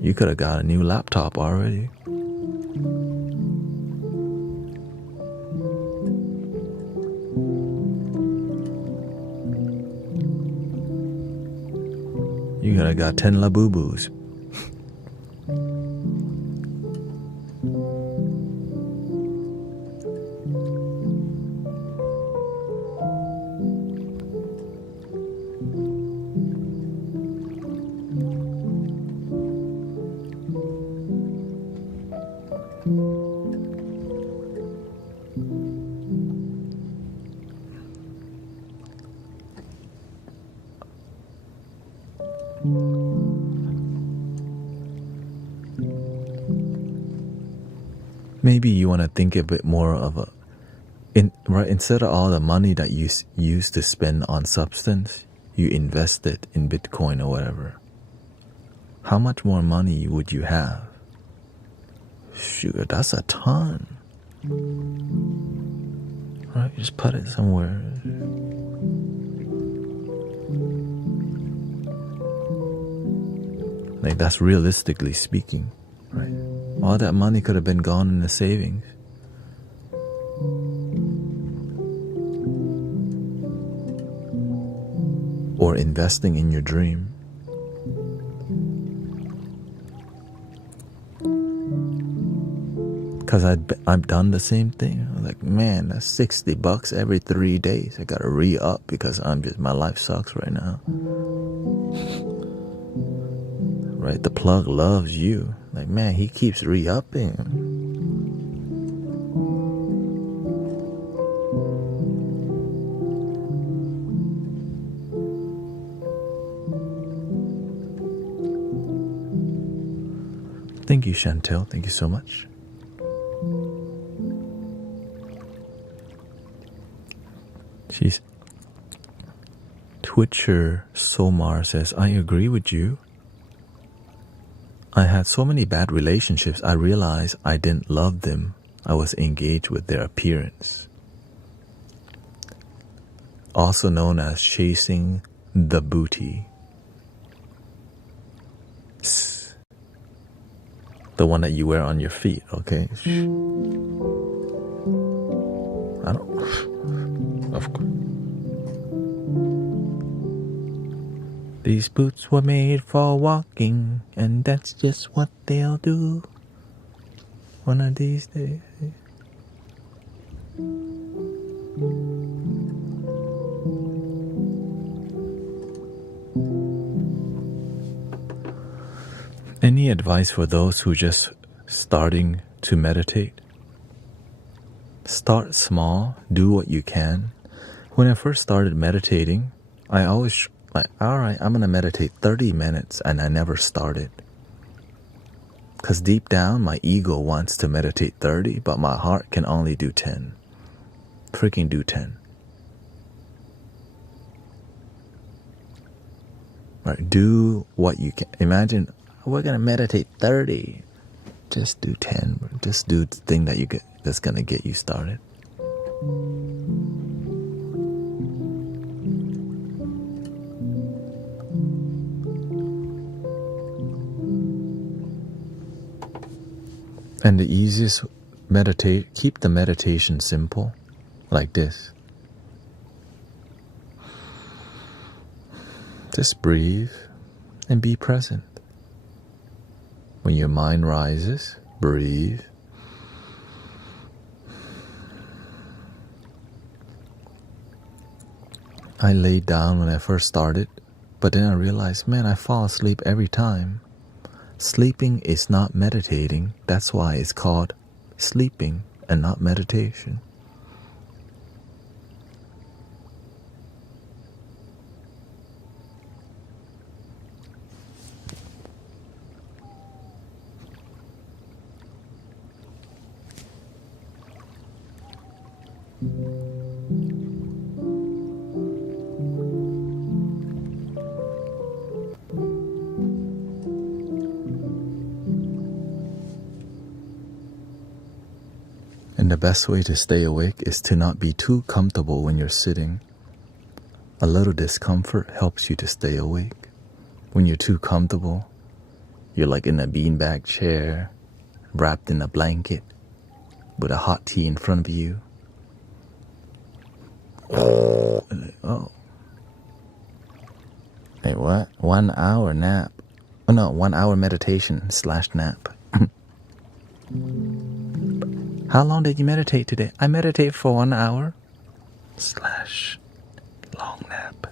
You could have got a new laptop already. You could have got 10 Labubus. Maybe you want to think a bit more of instead of all the money that you use to spend on substance, you invest it in Bitcoin or whatever. How much more money would you have? Shoot, that's a ton. Right, just put it somewhere. Like, that's realistically speaking, right? All that money could have been gone in the savings. Or investing in your dream. Because I've done the same thing. I was like, man, that's $60 every 3 days. I gotta re-up because my life sucks right now. Right, the plug loves you. Like, man, he keeps re-upping. Thank you, Chantel. Thank you so much. She's Twitcher Somar says, I agree with you. I had so many bad relationships, I realized I didn't love them. I was engaged with their appearance. Also known as chasing the booty. The one that you wear on your feet, okay? I don't... Of course. These boots were made for walking, and that's just what they'll do. One of these days. Any advice for those who just starting to meditate? Start small, do what you can. When I first started meditating, I always like, alright, I'm gonna meditate 30 minutes, and I never started. Because deep down, my ego wants to meditate 30, but my heart can only do 10. Freaking do 10. Right, do what you can. Imagine, we're gonna meditate 30. Just do 10. Just do the thing that that's gonna get you started. And the easiest keep the meditation simple, like this. Just breathe and be present. When your mind rises, breathe. I laid down when I first started, but then I realized, man, I fall asleep every time. Sleeping is not meditating. That's why it's called sleeping and not meditation. And the best way to stay awake is to not be too comfortable when you're sitting. A little discomfort helps you to stay awake. When you're too comfortable, you're like in a beanbag chair, wrapped in a blanket, with a hot tea in front of you. Oh. Wait, what? 1 hour nap. Oh no, 1 hour meditation / nap. How long did you meditate today? I meditate for 1 hour / long nap.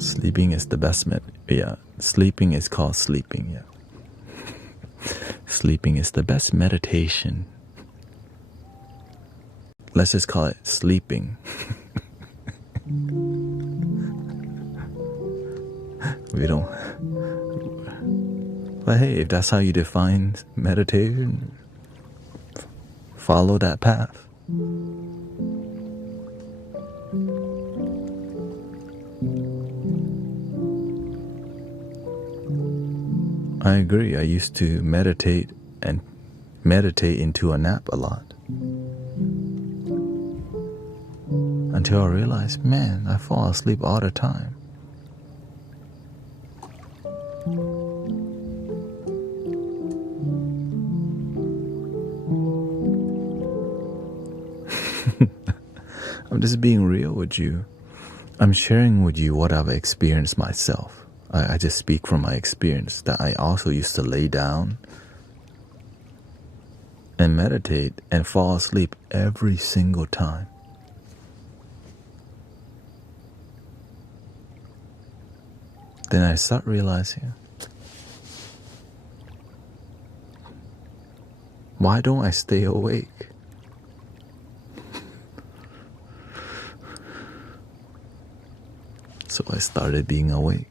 Sleeping is the best sleeping is called sleeping, Sleeping is the best meditation. Let's just call it sleeping. We don't. But hey, if that's how you define meditation, follow that path. I agree. I used to meditate into a nap a lot. Until I realized, man, I fall asleep all the time. I'm just being real with you. I'm sharing with you what I've experienced myself. I just speak from my experience that I also used to lay down and meditate and fall asleep every single time. Then I start realizing, why don't I stay awake? So I started being awake.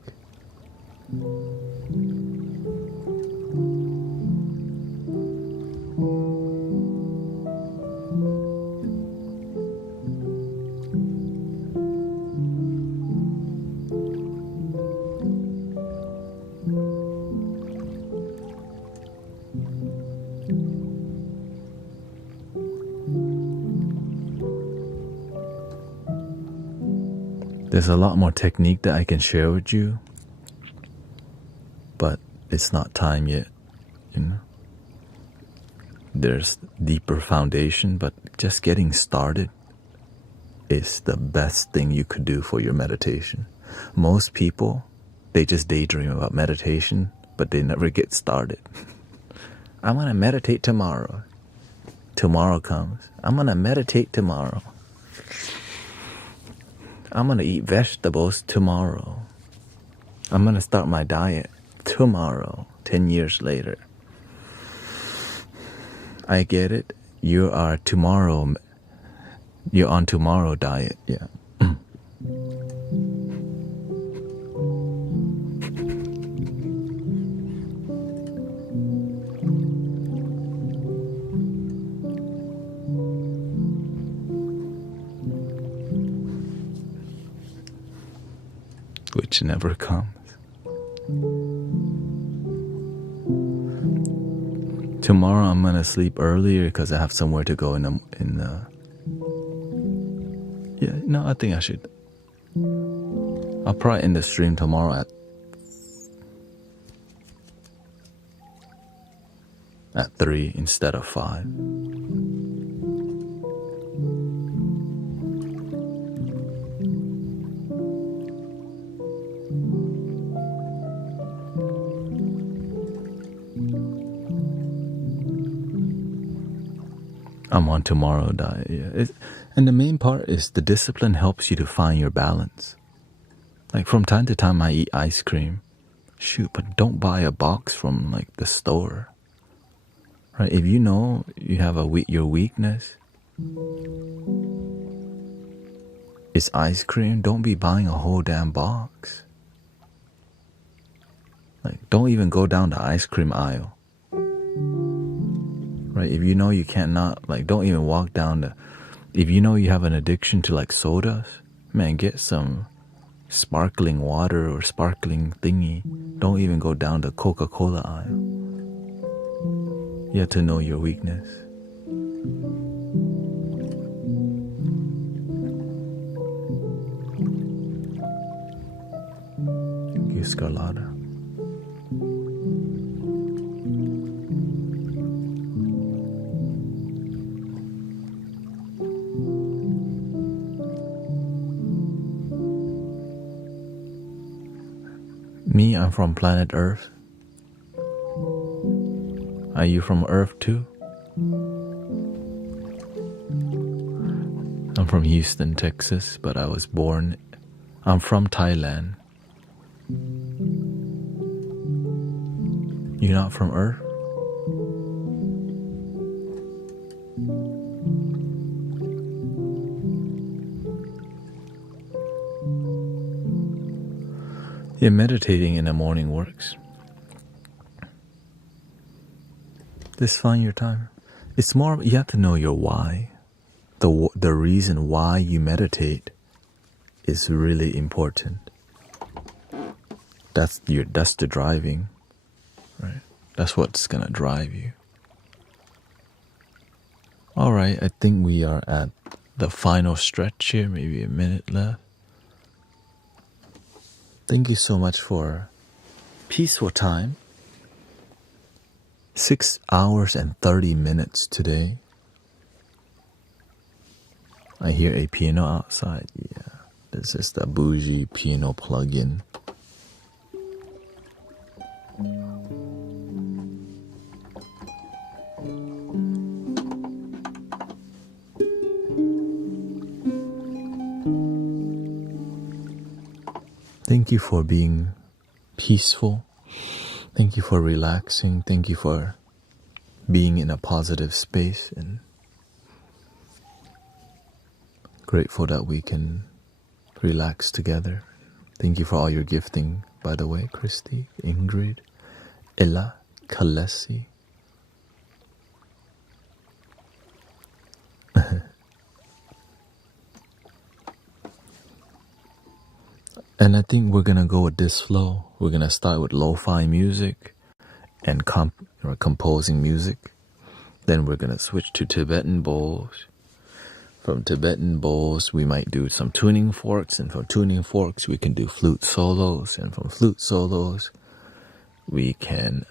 There's a lot more technique that I can share with you, but it's not time yet, you know. There's deeper foundation, but just getting started is the best thing you could do for your meditation. Most people, they just daydream about meditation, but they never get started. I'm gonna meditate tomorrow. Tomorrow comes. I'm gonna meditate tomorrow. I'm gonna eat vegetables tomorrow. I'm gonna start my diet tomorrow, 10 years later. I get it. You're on tomorrow diet, yeah. Which never comes. Tomorrow I'm gonna sleep earlier because I have somewhere to go in the. Yeah, no, I think I should. I'll probably end the stream tomorrow at 3 instead of 5. I'm on tomorrow diet, yeah. And the main part is the discipline helps you to find your balance. Like from time to time I eat ice cream. Shoot, but don't buy a box from like the store. Right? If you know you have your weakness is ice cream, don't be buying a whole damn box. Like don't even go down the ice cream aisle. Right? If you know you cannot, like, don't even walk down if you know you have an addiction to like sodas, man, get some sparkling water or sparkling thingy. Don't even go down the Coca-Cola aisle. You have to know your weakness. Thank you, Scarlata. Me, I'm from planet Earth. Are you from Earth too? I'm from Houston, Texas, but I'm from Thailand. You're not from Earth? Yeah, meditating in the morning works. Just find your time. It's more, you have to know your why. The reason why you meditate is really important. That's the driving, right? That's what's gonna drive you. All right, I think we are at the final stretch here, maybe a minute left. Thank you so much for peaceful time. 6 hours and 30 minutes today. I hear a piano outside. Yeah, this is the bougie piano plug-in. Thank you for being peaceful. Thank you for relaxing. Thank you for being in a positive space, and grateful that we can relax together. Thank you for all your gifting, by the way, Christy, Ingrid, Ella, Kalesi. And I think we're gonna go with this flow. We're gonna start with lo-fi music and composing music. Then we're gonna switch to Tibetan bowls. From Tibetan bowls, we might do some tuning forks, and from tuning forks, we can do flute solos, and from flute solos, we can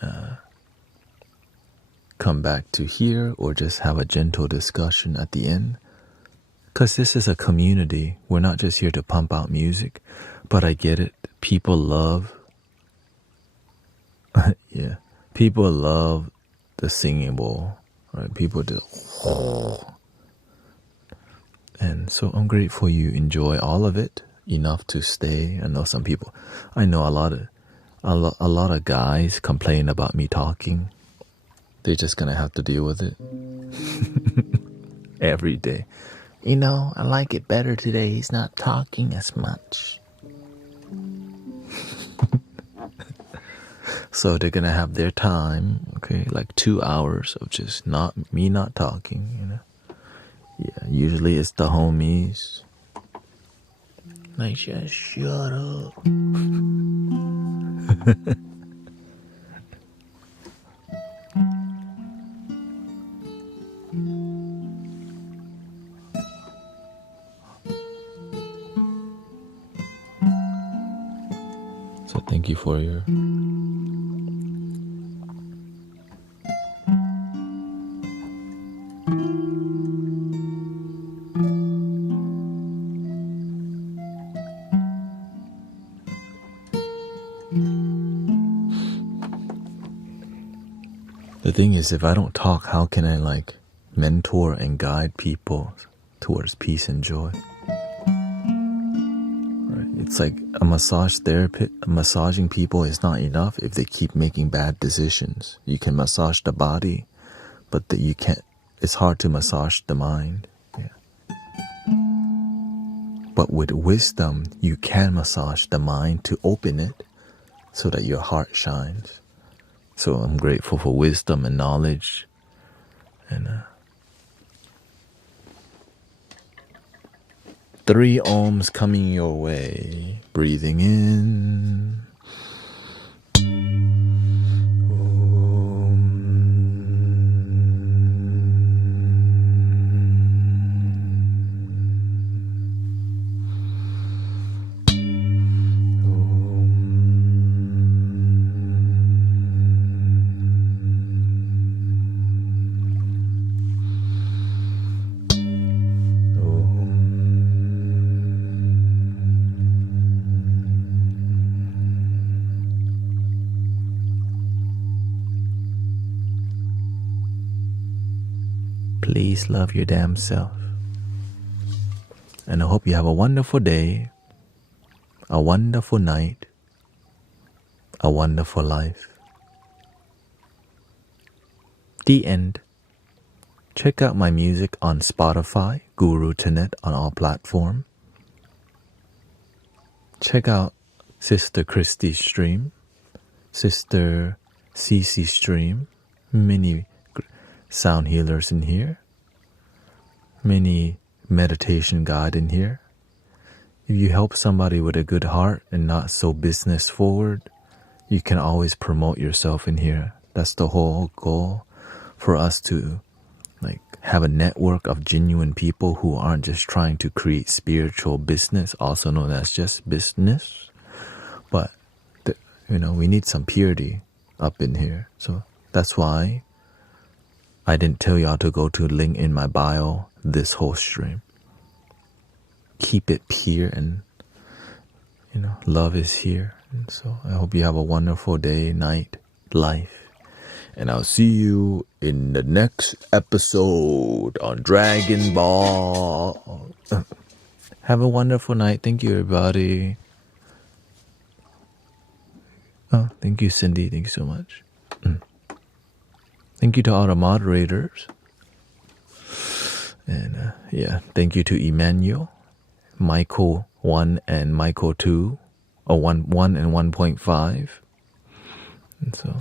come back to here or just have a gentle discussion at the end. Because this is a community. We're not just here to pump out music, but I get it. People love, yeah, people love the singing bowl, right? People do, and so I'm grateful you enjoy all of it enough to stay. I know some people, I know a lot of guys complain about me talking. They're just gonna have to deal with it every day. You know, I like it better today. He's not talking as much. So they're gonna have their time, okay, like 2 hours of just not talking, you know. Yeah, usually it's the homies. Like, just shut up. So thank you for your The thing is, if I don't talk, how can I like mentor and guide people towards peace and joy? Right? It's like a massage therapist, massaging people is not enough if they keep making bad decisions. You can massage the body, but you can't. It's hard to massage the mind. Yeah. But with wisdom, you can massage the mind to open it so that your heart shines. So I'm grateful for wisdom and knowledge, and 3 ohms coming your way. Breathing in. Please love your damn self. And I hope you have a wonderful day, a wonderful night, a wonderful life. The end. Check out my music on Spotify, Guru Thanet on all platforms. Check out Sister Christy's stream, Sister Cece's stream, many sound healers in here, many meditation guide in here. If you help somebody with a good heart and not so business forward, you can always promote yourself in here. That's the whole goal, for us to like have a network of genuine people who aren't just trying to create spiritual business, also known as just business, but we need some purity up in here. So that's why I didn't tell y'all to go to the link in my bio this whole stream. Keep it pure, and love is here. And so I hope you have a wonderful day, night, life. And I'll see you in the next episode on Dragon Ball. Have a wonderful night. Thank you, everybody. Oh, thank you, Cindy. Thank you so much. Thank you to all the moderators. And thank you to Emmanuel, Michael 1 and Michael 2, or 1 and 1.5. And so